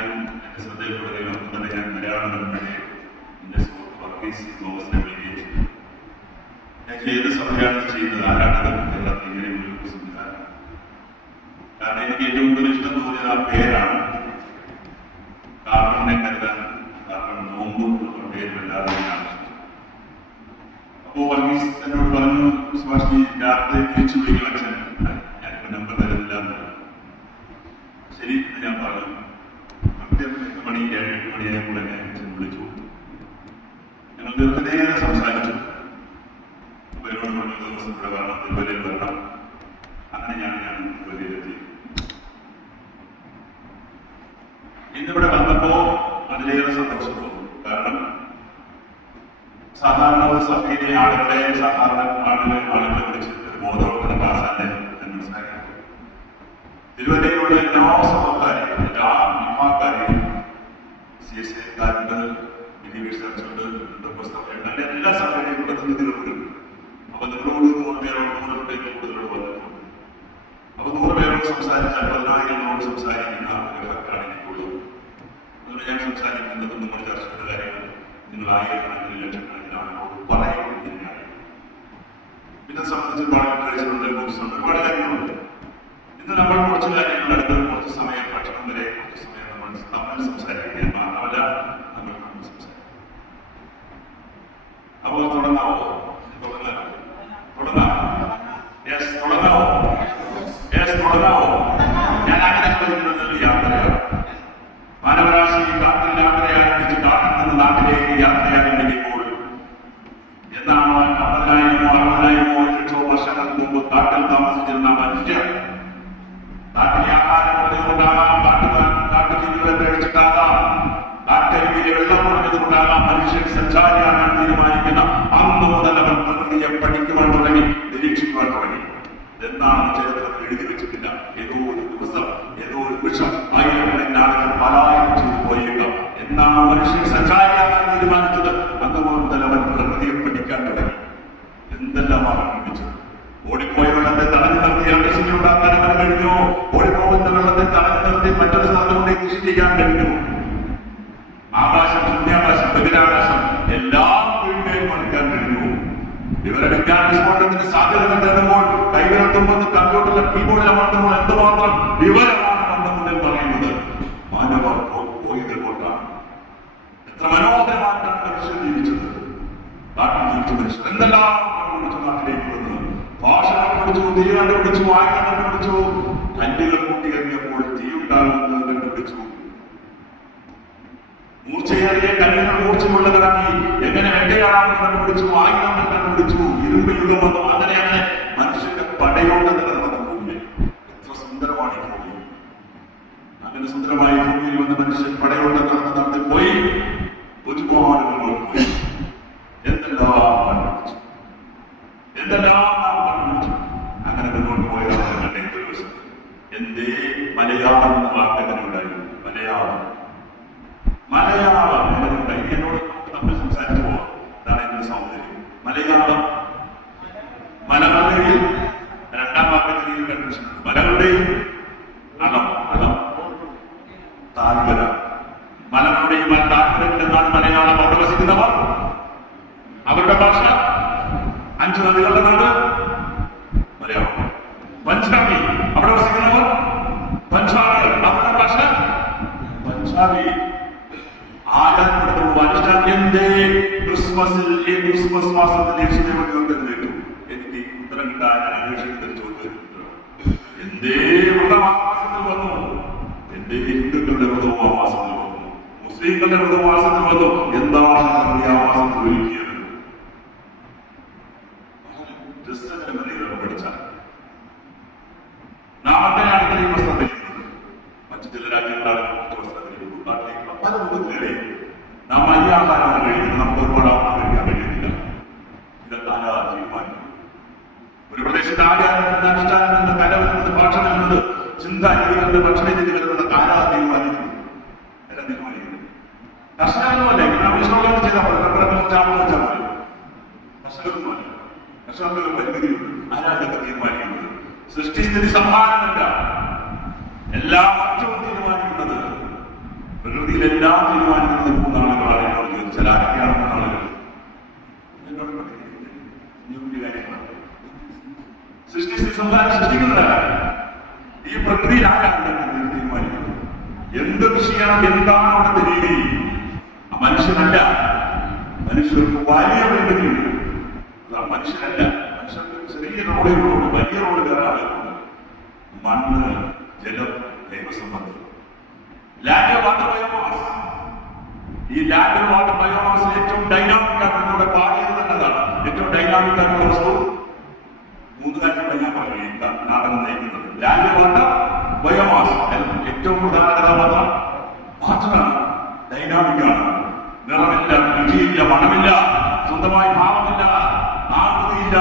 ഞാൻ എന്റെ ശ്രദ്ധയിൽപ്പെടുകയും ഒപ്പം തന്നെ ഞാൻ മലയാളം നടന്നതിനെ എന്റെ സുഹൃത്ത് വർഗീസ് തോമസിനെ വിളിക്കുകയും ചെയ്തു. ഞാൻ ഏത് സഭയാണ് ചെയ്യുന്നത്, ആരാണത് കേരളത്തിൽ ഇങ്ങനെ ഒരു സംവിധാനം? കാരണം എനിക്ക് ഏറ്റവും കൂടുതൽ ഇഷ്ടം തോന്നിയത് ആ പേരാണ്. കാരണനെ കരുതാൻ, കാരണം നോമ്പ് എന്നുള്ള പേരുമല്ലാതെ അപ്പോ വർഗീസ് എന്നോട് പറഞ്ഞു, സുഭാഷ് രാത്രി തിരിച്ചു വിളിക്കണം അച്ഛൻ, ഞാനിപ്പോ നമ്പർ തരുന്നില്ല എന്ന് പറഞ്ഞു. ശരി എന്ന് ഞാൻ പറഞ്ഞു. കൃത്യം 8 മണി 7-8 മണിയായപ്പോൾ എന്നെ അച്ഛൻ വിളിച്ചു. ഞങ്ങൾ ദീർഘനേരം സംസാരിച്ചു. അപ്പൊ എന്നോട് പറഞ്ഞു, ദിവസം ഇവിടെ വരണം, തിരുവല്ലയിൽ വരണം. അങ്ങനെ ഞാൻ തിരുവല്ലയിലെത്തി. ഇന്നിവിടെ വന്നപ്പോ അതിലേറെ സന്തോഷപ്പെട്ടു. കാരണം സാധാരണ ഒരു സഭയിലെ ആളുകളെ വിളിച്ച് ഒരു ബോധവൽക്കരണ ക്ലാസ്സല്ലേ എന്ന് മനസ്സിലാക്കി. തിരുവല്ലയിലുള്ള എല്ലാ സഭക്കാരെയും, എല്ലാ വിഭാഗക്കാരെയും, CSIക്കാരുണ്ട്, ബിലീവേഴ്സ് ചർച്ചുണ്ട്, പുസ്തകമുണ്ട്, അങ്ങനെ എല്ലാ സഭയുടെയും പ്രതിനിധികളുണ്ട്. അപ്പൊ നിങ്ങളോട് 100 പേരോട് 100 പേരിൽ കൂടുതലോട് വന്നിട്ടുണ്ട്. അപ്പൊ 100 പേരോട് സംസാരിച്ചാൽ 10,000 സംസാരിക്കുന്ന ഒരു എഫക്റ്റാണ് എനിക്കുള്ളത്. അതുകൊണ്ട് ഞാൻ സംസാരിക്കുന്നത് നിങ്ങൾ ചർച്ച ചെയ്ത കാര്യങ്ങൾ നിങ്ങൾ ആയിരക്കണക്കിന് ലക്ഷക്കണക്കിന് ആളുകളോട് പറയുന്നത് തന്നെയാണ്. പിന്നെ സംബന്ധിച്ച് ഒരുപാട് ലിറ്ററേച്ചറുണ്ട്, ബുക്സുണ്ട്, ഒരുപാട് കാര്യങ്ങളുണ്ട്. ഇന്ന് നമ്മൾ കുറച്ച് കാര്യങ്ങളെടുത്ത് കുറച്ച് സമയം, ഭക്ഷണം വരെ കുറച്ച് സമയം നമ്മൾ സംസാരിക്കുക മാത്രമല്ല നമ്മൾ സംസാരിക്കും. അപ്പോ തുടങ്ങാവോ? ഞാൻ അങ്ങനെ ചോദിക്കുന്നത് ഒരു യാത്രയാണ്. മാനവരാശി കാട്ടിൽ യാത്രയാരംഭിച്ച് കാട്ടിൽ നിന്ന് നാട്ടിലേക്ക് യാത്രയാരംഭിക്കുമ്പോൾ എന്നാണ് 50,000-ഓ 60,000-ഓ ലക്ഷോ വർഷങ്ങൾക്ക് മുമ്പ് കാട്ടിൽ താമസിച്ചിരുന്ന മനുഷ്യർ, കാട്ടിലെ ആഹാരം കുറഞ്ഞതുകൊണ്ടാകാം, കാട്ടുജീവികളെ പേടിച്ചിട്ടാകാം, കാട്ടരുവിയിലെ വെള്ളം കുറഞ്ഞതുകൊണ്ടാകാം മനുഷ്യൻ സഞ്ചാരിയാകാൻ തീരുമാനിക്കുന്ന അന്ന് മുതൽ അവൻ പ്രകൃതിയെ പഠിക്കുവാൻ തുടങ്ങി, നിരീക്ഷിക്കുവാൻ തുടങ്ങി. എന്നാണ് ചരിത്രത്തിൽ എഴുതി വെച്ചിട്ടില്ല. ഏതോ ഒരു ദിവസം, ഏതോ ഒരു നിമിഷം ആയിരക്കണക്കിന് ആളുകൾ പലായനം ചെയ്തു പോയേക്കാം. എന്നാണ് മനുഷ്യൻ സഞ്ചാരിയാകാൻ തീരുമാനിച്ചത്, അന്ന് മുതൽ അവൻ പ്രകൃതിയെ പഠിക്കാൻ തുടങ്ങി. എന്തെല്ലാമാണ് പഠിച്ചത്? ഓടിപ്പോയ വെള്ളത്തെ തടഞ്ഞു നിർത്തി ഇലക്ട്രിസിറ്റി ഉണ്ടാക്കാൻ അവന് കഴിഞ്ഞു. ഓടിപ്പോകുന്ന വെള്ളത്തെ തടഞ്ഞു നിർത്തി മറ്റൊരു സ്ഥലത്തുകൊണ്ട് കൃഷി ചെയ്യാൻ കഴിഞ്ഞു. ആകാശം, ശൂന്യാകാശം, ബഹിരാകാശം എല്ലാം വീണ്ടും പഠിക്കാൻ കഴിഞ്ഞു. വിവരവിജ്ഞാന വിസ്ഫോടനത്തിന് സാധ്യതകൾ തേടുമ്പോൾ കൈവിരൽ തുമ്പത്ത് കമ്പ്യൂട്ടറിലെ കീബോർഡിൽ അമർത്തുമ്പോൾ എന്തുമാത്രം വിവരമാണ് നമ്മുടെ മുന്നിൽ പറയുന്നത്. മാനവർ പോയത് കൊണ്ടാണ്. എത്ര മനോഹരമായിട്ടാണ് മനുഷ്യർ ജീവിച്ചത്. നാട്ടിൽ ജീവിച്ച മനുഷ്യർ എന്തെല്ലാം കണ്ടുപിടിച്ചു നാട്ടിലേക്ക് വന്നത്. ഭാഷ കണ്ടുപിടിച്ചു, തീ കണ്ടുപിടിച്ചു, ആയുധം കണ്ടുപിടിച്ചു, കല്ലുകൾ കൂട്ടിയെറിഞ്ഞപ്പോൾ തീ ഉണ്ടാകുന്നത് കണ്ടുപിടിച്ചു. മൂർച്ചയേറിയ കല്ലുകൾ മൂർച്ചയുള്ളതാക്കി എങ്ങനെ വേട്ടയാടാമെന്ന് കണ്ടുപിടിച്ചു, ആയുധങ്ങൾ കണ്ടുപിടിച്ചു, ഇരുമ്പ് യുഗം വന്നു. അങ്ങനെ മനുഷ്യന്റെ പടയോട്ടം നിലനിർന്ന ഭൂമി. എത്ര സുന്ദരമാണ് ഈ ഭൂമി. അങ്ങനെ സുന്ദരമായ ഭൂമിയിൽ വന്ന് മനുഷ്യൻ പടയോട്ടം നടന്ന് പോയി. ഒരുപാട് പോയി. എന്തെല്ലാം കണ്ടുപിടിച്ചു, എന്തെല്ലാം കണ്ടുപിടിച്ചു. അങ്ങനെ മുന്നോട്ട് പോയതാണ് കണ്ടേ ഒരു ദിവസം. എന്തേ മലയാളം എന്ന വാക്കെങ്ങനെ ഉണ്ടായിരുന്നു? മലയാളം എന്നുണ്ടായി. എന്നോട് നമ്മൾ സംസാരിച്ചു പോവാം. അതാണ് എന്റെ സൗന്ദര്യം. മലയാളം മലകളുടെയും രണ്ടാം വാക്കിന്റെ കൺവെൻഷൻ. മലകളുടെയും അളം താഴ്വര. മലകളുടെയും താഴ്വരയിലെന്നാണ് മലയാളം. അവിടെ വസിക്കുന്നവർ, അവരുടെ ഭാഷ 5 നദികളുടെ നാട് മലയാളം. പഞ്ചാബി, അവിടെ വസിക്കുന്നവർ പഞ്ചാബികൾ, അവരുടെ ഭാഷ പഞ്ചാബി. എന്തേ ക്രിസ്മസ് മാസത്തിൽ യേശുദേവൻ എനിക്ക് ഉത്തരം കിട്ടാൻ അന്വേഷിക്കുന്ന ചോദ്യം എന്തേ മാസത്തിൽ വന്നു? എന്തേ ഹിന്ദുക്കളുടെ വ്രതവും ആ മാസത്തിൽ വന്നു, മുസ്ലിങ്ങളുടെ വ്രതവും മാസത്തിൽ വന്നു. എന്താണ് ആ മാസത്തിൽ ഒരുക്കിയത്? പഠിച്ചാൽ നാം അങ്ങനെയാണ് ഈ വസ്ത്രം ധരിക്കുന്നത്. മറ്റു ചില രാജ്യങ്ങളാണ് വസ്ത്രം ധരിക്കുന്നത്. പല മുഖത്തിലേ നാം വലിയ ആഹാരമാണ് കഴിക്കുന്നത്. നമുക്ക് ഒരുപാട് ആഹാരം കഴിക്കാൻ കഴിയുന്നില്ല. ഇതൊക്കെ ആരാ തീരുമാനിക്കുന്നത്? ഒരു പ്രദേശത്ത് ആചാരമെന്നത്, അനുഷ്ഠാനമെന്നത്, കലവെന്നത്, ഭക്ഷണം എന്നത്, ചിന്താരീതികളുടെ ഭക്ഷണ രീതി വരുന്നത് ആരാ തീരുമാനിക്കുന്നത്? എല്ലാം തീരുമാനിക്കുന്നത് കർഷകരൊന്നുമല്ലേ. വിശ്വം ചെയ്താൽ പോലെ ചാമ്പ വെച്ചാൽ പോലെ കർഷകരൊന്നുമല്ല. കർഷകർക്ക് പരിമിതിയുണ്ട്. ആരാ ഇതൊക്കെ തീരുമാനിക്കുന്നത്? സൃഷ്ടിസ്ഥിതി സംഹാരമല്ല, എല്ലാ മാറ്റവും തീരുമാനിക്കുന്നത് പ്രകൃതിയിൽ എല്ലാം തീരുമാനിക്കുന്ന നിൽക്കുന്ന ആളുകളാണ് എന്നോട് ചോദിച്ചാൽ ആരൊക്കെയാണെന്ന ആളുകൾ എന്നോട് സൃഷ്ടിക്കുന്നതല്ല. ഈ പ്രകൃതിയിൽ ആരാണ് തീരുമാനിക്കുന്നത്? എന്ത് കൃഷി ചെയ്യണം, എന്താണ് അവിടുത്തെ രീതി? മനുഷ്യനല്ല. മനുഷ്യർക്ക് വലിയ പ്രകൃതിയുണ്ട്. അതാ മനുഷ്യനല്ല. മനുഷ്യർക്ക് ചെറിയ റോഡുകളുണ്ട്, വലിയ റോഡ് കയറാറുണ്ട്. മണ്ണ്, ജലം, ദൈവസമ്പത്ത്. Land water biomass. ഈ ലാൻഡ് വാട്ടർ ബയോമാസ് ഏറ്റവും ഡൈനാമിക് ആയിട്ട് ഇവിടെ പാടിയത് തന്നെതാണ്. ഏറ്റവും ഡൈനാമിക് ആയിട്ടുള്ള വസ്തു 3 കാര്യങ്ങൾ ഞാൻ പറഞ്ഞു ഈ നാടകം നയിക്കുന്നത്. ലാൻഡ് വാട്ടർ ബയോമാസ് ഏറ്റവും പ്രധാന കഥാപാത്രം വാട്ടറാണ്. ഡൈനാമിക്കാണ്. നിറമില്ല, രുചിയില്ല, മണമില്ല, സ്വന്തമായി ഭാവമില്ല, ആകൃതിയില്ല,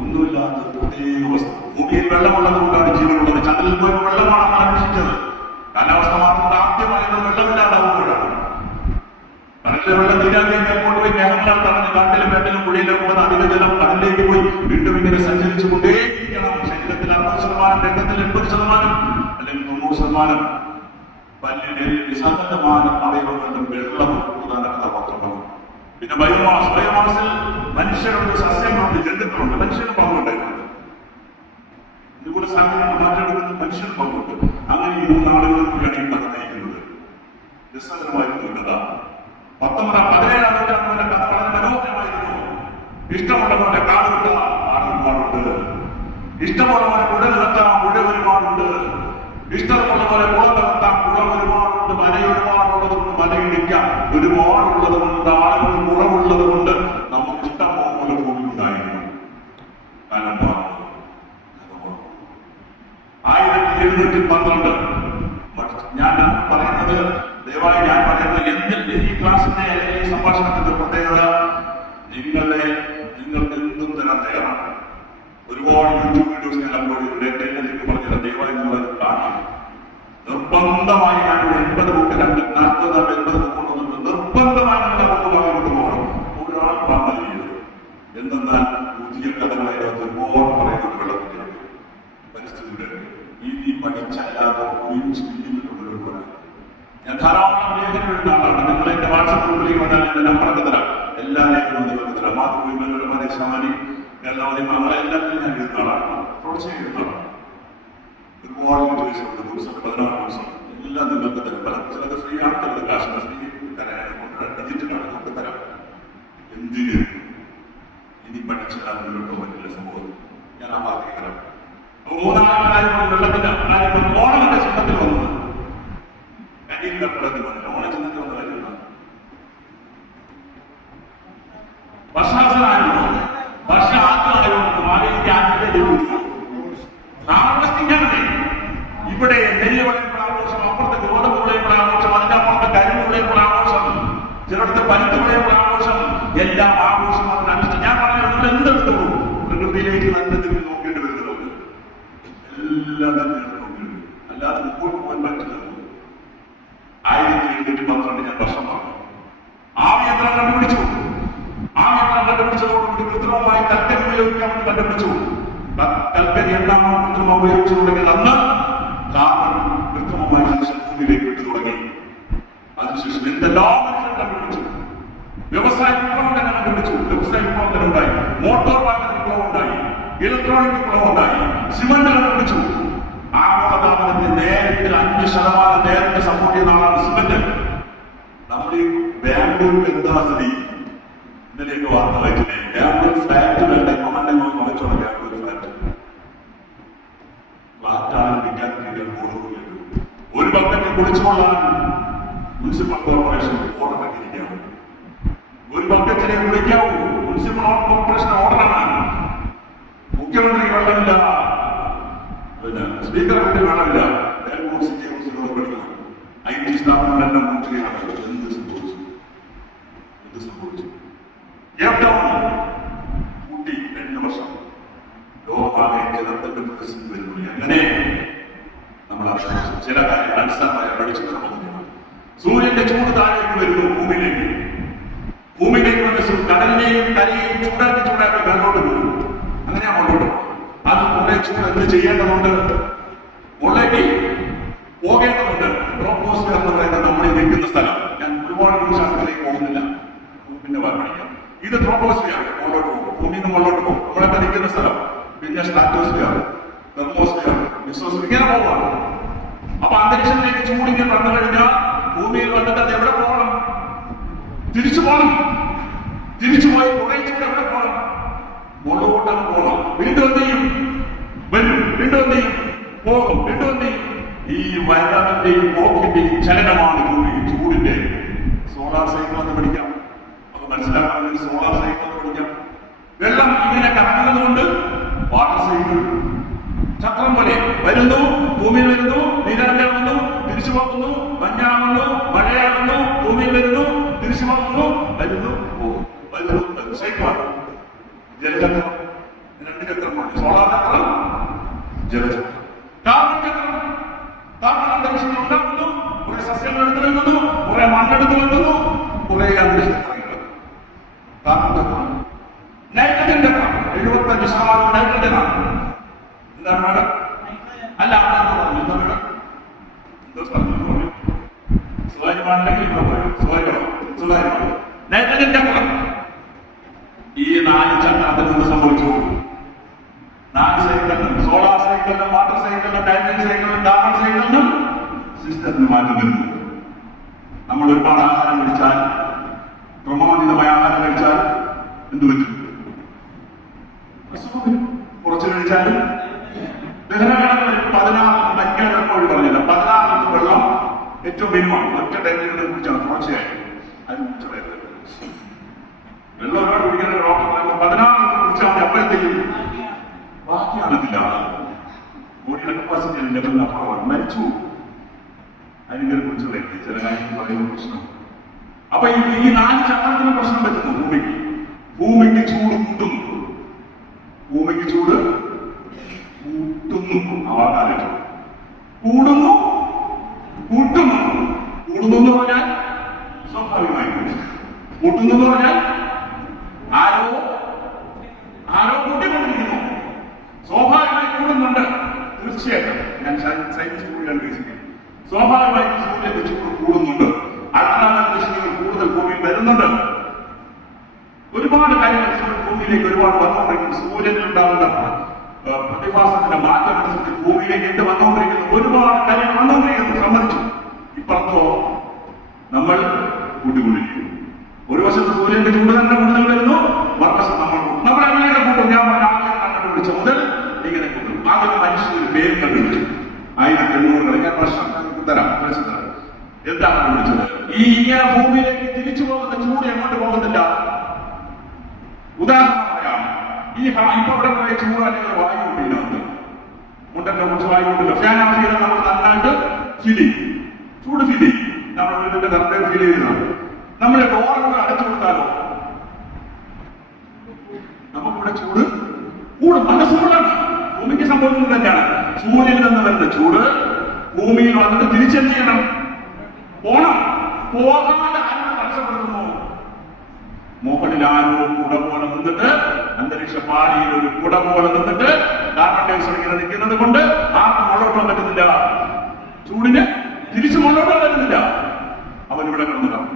ഒന്നുമില്ലാത്ത പ്രത്യേക വസ്തു. ഭൂമിയിൽ വെള്ളമുള്ളത് കൊണ്ടാണ് ജീവനുള്ളത്. ചന്ദ്രനിൽ പോയപ്പോൾ വെള്ളമാണ് അന്വേഷിച്ചത്. കാലാവസ്ഥ മാറുന്നത് ആദ്യമായി വെള്ളമില്ലാതാവുമ്പോഴാണ്. കടലിലെ വെള്ളം നീരാവിയെ കൊണ്ടുപോയി മേഘങ്ങളാൽ തടഞ്ഞ് കാട്ടിലും വേട്ടിലും പുഴയിലും പോകുന്ന അധിക ജലം കടലിലേക്ക് പോയി വീണ്ടും ഇങ്ങനെ സഞ്ചരിച്ചു കൊണ്ടേയിരിക്കണം. ശരീരത്തിൽ 60%, രക്തത്തിൽ 80% അല്ലെങ്കിൽ 90%, പല്ലിന്റെ വിശാലമായ അവയവങ്ങളിലും വെള്ളം പ്രധാന കഥാപാത്രമാണ്. പിന്നെ ബയോമാസിൽ മനുഷ്യരുണ്ട്, സസ്യങ്ങളുണ്ട്, ജന്തുക്കളുണ്ട്. മനുഷ്യന് പങ്കുണ്ടായിരുന്നത് ഇതുപോലെ സാഹചര്യം മാറ്റെടുക്കുന്നത് മനുഷ്യന് പങ്കുണ്ട്. അങ്ങനെ ഈ 3 ആളുകളിൽ കൂടിയാണ് ഈ കഥ നയിക്കുന്നത്. രസകരമായിരുന്നു കഥ. 17-ാം നൂറ്റാണ്ടിലെ കഥ വളരെ മനോഹരമായിരുന്നു. ഇഷ്ടമുള്ളവരുടെ കാടുകിട്ട ആട് ഒരുപാടുണ്ട്. ഇഷ്ടമുള്ളവരെ പുഴ നികത്താൻ പുഴ ഒരുപാടുണ്ട്. ഇഷ്ടമുള്ള പോലെ കുളം നികത്താൻ കുളം ഒരുപാടുണ്ട്. മല ഒരുപാടുള്ളതുകൊണ്ട് മലയിടിക്കാൻ ഒരുപാടുള്ളത് കൊണ്ട് ആളുകൾ കുറവുള്ളത് കൊണ്ട് നമുക്ക് ഇഷ്ടം പോലെ ഭൂമി ഉണ്ടായിരുന്നു. കാരണം 1712 ഞാൻ പറയുന്നത് ദയവായി ഞാൻ പറയുന്നത് ഈ ക്ലാസിന്റെ ഈ സംഭാഷണത്തിന്റെ പ്രത്യേകത നിങ്ങൾക്ക് എന്തും തരാൻ തയ്യാറാണ്. ഒരുപാട് യൂട്യൂബ് വീഡിയോസ് ഞാൻ അപ്ലോഡ് ചെയ്തിട്ടുണ്ട്. എനിക്ക് പറഞ്ഞില്ല, ദയവായി നിങ്ങളത് കാണണം. നിർബന്ധമായി ഞാൻ 80 ബുക്ക് 40-50 ബുക്ക് കൊണ്ടുവന്നിട്ട് നിർബന്ധമായി നിങ്ങളെ കൊണ്ടുപോകാൻ കൊണ്ടുപോകണം. ഒരാൾ പറഞ്ഞത് എന്തെന്നാൽ പുതിയ കഥകളെ ഒരുപാട് പറയുന്നത് വെള്ളത്തിന്റെ പരിസ്ഥിതിയുടെ ഈ പഠിച്ചല്ലാതെ ഞാൻ ധാരാളം ലേഖനം എഴുതുന്ന ആളാണ്. നിങ്ങൾ എന്റെ വാട്സപ്പ് ഗ്രൂപ്പിലേക്ക് വന്നാൽ എന്റെ നമ്പറൊക്കെ തരാം. എല്ലാ ലേഖനവും നിങ്ങൾക്ക് തരാം. മാതൃഭൂമി, ശാമനി, കേരളാവധി, എല്ലാത്തിലും ഞാൻ എഴുതുന്ന ആളാണ്. തുടർച്ചയായി എഴുതുന്ന ആളാണ്. ഒരുപാട് ദിവസമുണ്ട്, 16 ദിവസം എല്ലാം നിങ്ങൾക്ക് തരാം. ചിലത് ഫ്രീ ആണ്, ചിലത് കാശിന് ഫ്രീ തരാൻ ഡിജിറ്റലാണ് നമുക്ക് തരാം. എന്തിന് ഇനി പഠിച്ചാൽ മുന്നോട്ട് പറ്റില്ല സംഭവം. ഞാൻ ആ ഭാഗത്തേക്ക് തരാം. അപ്പൊ 3-ാം കാര്യം വെള്ളത്തിന്റെ ഓണത്തിന്റെ ചിഹ്നത്തിൽ വന്നത് ഓണച്ചിഹ്നത്തിൽ വന്ന കാര്യമാണ്. വർഷാവസാനമായിരുന്നു. വർഷം ആദ്യമായതുകൊണ്ട് മാവേലിക്ക് ആദ്യത്തെ താമസിക്കാതെ ഇവിടെ നെല്ല് വിളയുമ്പോൾ ആഘോഷം, അപ്പുറത്തെ ഗോതമ്പ് വിളയുമ്പോൾ ആഘോഷം, അതിന്റെ അപ്പുറത്തെ കരിമ്പ് വിളയുമ്പോൾ ആഘോഷം, ചിലടത്ത് പരുത്ത് വിളയുമ്പോൾ ആഘോഷം. എല്ലാം ആഘോഷം അതിനനുസരിച്ച് ഞാൻ പറഞ്ഞത് നിങ്ങൾ എന്തെടുത്തോളൂ. പ്രകൃതിയിലേക്ക് തന്നെ തിരിഞ്ഞ് നോക്കേണ്ടി വരുന്നത് എല്ലാം തന്നെ നോക്കേണ്ടി. അല്ലാതെ മുമ്പോട്ട് പോകാൻ പറ്റില്ല. 1812 ഞാൻ വർഷം പറഞ്ഞു. ആവിയന്ത്രം കണ്ടുപിടിച്ചു. ആവിയന്ത്രം കണ്ടുപിടിച്ചതോടുകൂടി കൃത്രിമമായി കൽക്കരി ഉപയോഗിക്കാൻ വേണ്ടി കണ്ടുപിടിച്ചു. കൽക്കരി എന്താണോ കൃത്രിമം ഉപയോഗിച്ചു തുടങ്ങിയത് അന്ന് കാർബൺ കൃത്രിമമായി മനുഷ്യൻ ഭൂമിയിലേക്ക് വിട്ടു തുടങ്ങി. അതിനുശേഷം എന്തെല്ലാം മനുഷ്യൻ കണ്ടുപിടിച്ചു. വ്യവസായ വിപ്ലവം തന്നെ കണ്ടുപിടിച്ചു. വ്യവസായ വിപ്ലവം തന്നെ ഉണ്ടായി. മോട്ടോർ വാഹന വിപ്ലവം ഉണ്ടായി. ഇലക്ട്രോണിക് വിപ്ലവം ഉണ്ടായി. സിമന്റ് കണ്ടുപിടിച്ചു. ആഗോളതാപനത്തെ നേരിട്ട് 5% നേരിട്ട് സപ്പോർട്ട് ചെയ്യുന്ന ആളാണ് സിമന്റ്. നമ്മുടെ ഈ ബാംഗ്ലൂരിൽ എന്താ സ്ഥിതി? ഇന്നലെയൊക്കെ വാർത്ത വായിച്ചില്ലേ? ബാംഗ്ലൂർ ഫ്ലാറ്റ് വേണ്ട മണ്ണെ മറിച്ചോളെ. ബാംഗ്ലൂർ ഫ്ലാറ്റാണ് വിൽക്കാൻ കൂടുതൽ. ഒരു ബക്കറ്റ് കുടിച്ചുകൊള്ളാൻ മുനിസിപ്പൽ കോർപ്പറേഷൻ ഓർഡർ ഇറക്കിയിരിക്കുകയാണ്. ഒരു ബക്കറ്റിനെ കുടിക്കാവൂ. Municipal corporation ഓർഡറാണ്. മുഖ്യമന്ത്രി വെള്ളമില്ല, പിന്നെ സ്പീക്കർ വേണ്ടി വെള്ളമില്ല. ബാംഗ്ലൂർ സിറ്റി കൗൺസിലർ പഠിക്കണം. IT സ്ഥാപനങ്ങളെല്ലാം മുൻകൈയാണ്. എന്ത് സംഭവിച്ചു? കൂട്ടി 2 വർഷം ലോകമാകെ ജലത്തിന്റെ പ്രതിസന്ധി വരുന്നു. അങ്ങനെ നമ്മൾ ചില കാര്യങ്ങൾ അടിസ്ഥാനമായി പഠിച്ചു തുടങ്ങുകയാണ്. സൂര്യന്റെ ചൂട് താഴേക്ക് വരുന്നു ഭൂമിയിലേക്ക്. ഭൂമിയിലേക്ക് വന്ന കടലിനെയും കരയെയും ചൂടാക്കി മേലോട്ട് പോകും. അങ്ങനെയാ മുന്നോട്ട് പോകും. അത് കുറെ ചൂട് എന്ത് ചെയ്യേണ്ടതുണ്ട്? മുകളിലേക്ക് പോകേണ്ടതുണ്ട്. പഠിക്കാം. ഇത് ട്രോപ്പോസ്ഫിയർ, മുകളിലോട്ട് പോകും, ഭൂമിയിൽ നിന്ന് മുകളിലോട്ട് പോകും. നമ്മളൊക്കെ നിൽക്കുന്ന സ്ഥലം. പിന്നെ സ്ട്രാറ്റോസ്ഫിയർ, തെർമോസ്ഫിയർ, മെസോസ്ഫിയർ, ഇങ്ങനെ പോവാണ്. അപ്പൊ അന്തരീക്ഷത്തിലേക്ക് ചൂടിങ്ങനെ വന്നു കഴിഞ്ഞാൽ ഭൂമിയിൽ വന്നിട്ട് അത് എവിടെ പോകണം? തിരിച്ചു പോകണം. തിരിച്ചു പോയി കുറെ ചൂട് എവിടെ പോകണം? മുകളിലോട്ടാണ് പോകണം. വീണ്ടും എന്ത് ചെയ്യും? വരും. വീണ്ടും എന്ത് ചെയ്യും? പോകും. വീണ്ടും എന്ത് ചെയ്യും? ഈ വരവിന്റെയും പോക്കിന്റെയും ചലനമാണ് ഭൂമി ചൂടിന്റെ. സോളാർ സൈക്കിൾ എന്ന് പഠിക്കാം. അത് മനസ്സിലാക്കണമെങ്കിൽ സോളാർ സൈക്കിൾ എന്ന് പഠിക്കാം. വെള്ളം ഇങ്ങനെ കറങ്ങുന്നതുകൊണ്ട് വാട്ടർ സൈക്കിൾ ചക്രം പോലെ വരുന്നു, ഭൂമിയിൽ വരുന്നു, നീരാവിയാവുന്നു, തിരിച്ചു പോകുന്നു, മഞ്ഞാവുന്നു, മഴയാവുന്നു, ഭൂമിയിൽ വരുന്നു, തിരിച്ചു പോകുന്നു, വരുന്നു, പോകും, വരുന്നു, സൈക്കിളാണ്. ജലചക്രം, രണ്ട് ചക്രമാണ്. സോളാർ ചക്രം, ജലചക്രം. കാർബൺ ചക്രം, കാർബൺ അന്തരീക്ഷത്തിൽ ഉണ്ടാകുന്നു, കുറെ സസ്യങ്ങൾ എടുത്തു വെക്കുന്നു, കുറെ മണ്ണെടുത്ത് വെക്കുന്നു, കുറെ അന്തരീക്ഷത്തിൽ കാർബൺ ചക്രം. നൈട്രജൻ ചക്രം, 75% നൈട്രജനാണ്. എന്താണ് മേഡം? അല്ല, എന്താ മേഡം? എന്തോ പറഞ്ഞു സ്വകാര്യമാണെങ്കിൽ സ്വകാര്യമാണ്. നൈട്രജൻ ചക്രം. ഈ 4 ചക്രത്തിൽ നിന്ന് സംഭവിച്ചു. 4 സൈക്കിളിനും, സോളാർ സൈക്കിളിനും, വാട്ടർ സൈക്കിളിനും, നൈട്രജൻ സൈക്കിളിനും, കാർബൺ സൈക്കിളിനും സിസ്റ്റത്തിന് മാറ്റം വരുന്നു. നമ്മൾ ഒരുപാട് ആഹാരം കഴിച്ചാൽ, ക്രമബന്ധിതമായ ആഹാരം കഴിച്ചാൽ എന്ത് പറ്റും? കുറച്ച് കഴിച്ചാലും ദഹനകാലം 16 മരിക്കാൻ എപ്പോഴും പറഞ്ഞില്ല. 16 ലിറ്റർ വെള്ളം ഏറ്റവും മിനിമം ഒറ്റ ടൈമിൽ കുടിച്ചാണ് തുടർച്ചയായി. അത് വെള്ളം ഒരുപാട് കുടിക്കുന്ന ഡോക്ടർ 16 ലിറ്റർ കുടിച്ചാൽ മതി. അപ്പോഴത്തേക്കും ബാക്കിയാണെന്നില്ല. ബോഡിയുടെ കപ്പാസിറ്റി ലെവലിന് അപ്പുറമാണ്. മരിച്ചു. അതിനെ കുറിച്ചുള്ള ചില കാര്യങ്ങൾ പറയുന്ന പ്രശ്നം. അപ്പൊ ഈ 4 ചക്രത്തിന് പ്രശ്നം പറ്റുന്നു ഭൂമിക്ക്. ഭൂമിക്ക് ചൂട് കൂട്ടുന്നു. ഭൂമിക്ക് ചൂട് കൂട്ടുന്നു. ആവാകാലം കൂടുന്നു, കൂട്ടുന്നു. കൂടുന്നു എന്ന് പറഞ്ഞാൽ സ്വാഭാവികമായി കൂട്ടുന്നു എന്ന് പറഞ്ഞാൽ ആരോ കൂട്ടിക്കൊണ്ടിരിക്കുന്നു. സ്വാഭാവികമായി കൂടുന്നുണ്ട്. തീർച്ചയായിട്ടും ഞാൻ സയൻസ് കൂടിയാണ് ഉദ്ദേശിക്കുന്നത്. സ്വാഭാവികമായി സൂര്യന്റെ ചൂട് കൂടുന്നുണ്ട്. അൾട്രാവയലറ്റ് രശ്മികൾ കൂടുതൽ ഭൂമിയിൽ വരുന്നുണ്ട്. ഒരുപാട് കാര്യങ്ങൾ ഭൂമിയിലേക്ക് ഒരുപാട് വന്നുകൊണ്ടിരിക്കുന്നു. സൂര്യനിൽ ഉണ്ടാകുന്ന പ്രതിഭാസത്തിന്റെ മാറ്റം അനുസരിച്ച് ഭൂമിയിലേക്ക് എന്ത് വന്നുകൊണ്ടിരിക്കുന്നു? ഒരുപാട് കാര്യങ്ങൾ വന്നുകൊണ്ടിരിക്കുന്നു. സമ്മതിച്ചു. ഇപ്പുറത്തോ നമ്മൾ കൂട്ടിക്കൊണ്ടിരിക്കുന്നു. ഒരു വശത്ത് സൂര്യന്റെ ചൂട് തന്നെ കൂടുതൽ വരുന്നു, മറുവശം നമ്മൾ എങ്ങനെ കൂട്ടും? ഞാൻ ആദ്യം കണ്ടുപിടിച്ച മുതൽ ഇങ്ങനെ കൂട്ടും. ആദ്യം മനുഷ്യന് പേര് കണ്ടുപിടിച്ചു. 1800 ഞാൻ പ്രശ്നം തരാം. എന്താ കണ്ടുപിടിച്ചത്? ഈ ഇങ്ങനെ ഭൂമിയിലേക്ക് തിരിച്ചു പോകുന്ന ചൂട് എങ്ങോട്ട് പോകുന്നില്ല. ഉദാഹരണം പറയാം. ഇപ്പൊ ഇവിടെ കുറെ ചൂട് അല്ലെങ്കിൽ വായു ഉണ്ട്. മുണ്ടന്റെ കുറച്ച് വായു ഉണ്ടല്ലോ. ഫാൻ ഓഫ് ചെയ്താൽ നമ്മൾ നന്നായിട്ട് ഫീൽ ചെയ്യും. ചൂട് ഫീൽ ചെയ്യും. നമ്മൾ വീടിന്റെ കറക്റ്റ് ഫീൽ ചെയ്യുന്നത്. നമ്മുടെ ഡോറുകൾ അടച്ചു കൊടുത്താലോ നമുക്കിവിടെ ചൂട് കൂടും. നല്ല ചൂടാണ്. ഭൂമിക്ക് സംഭവിക്കുന്നത് തന്നെയാണ്. സൂര്യനിൽ നിന്ന് വരുന്ന ചൂട് ഭൂമിയിൽ വന്നിട്ട് തിരിച്ചെന്ത് ചെയ്യണം? പോണം. പോകാതെ ആരും തടസ്സപ്പെടുത്തുന്നു. മുകളിൽ ആരോ കുട പോലെ നിന്നിട്ട്, അന്തരീക്ഷ പാളിയിൽ ഒരു കുട പോലെ നിന്നിട്ട് കാർബൺ ഡയോക്സൈഡ് ഇങ്ങനെ നിൽക്കുന്നത് കൊണ്ട് ആർക്കും മുള്ളോട്ടാൻ പറ്റുന്നില്ല. ചൂടിന് തിരിച്ചു മുള്ളോട്ടാൻ പറ്റുന്നില്ല. അവനിവിടെ കിടന്നിട്ടാണ്.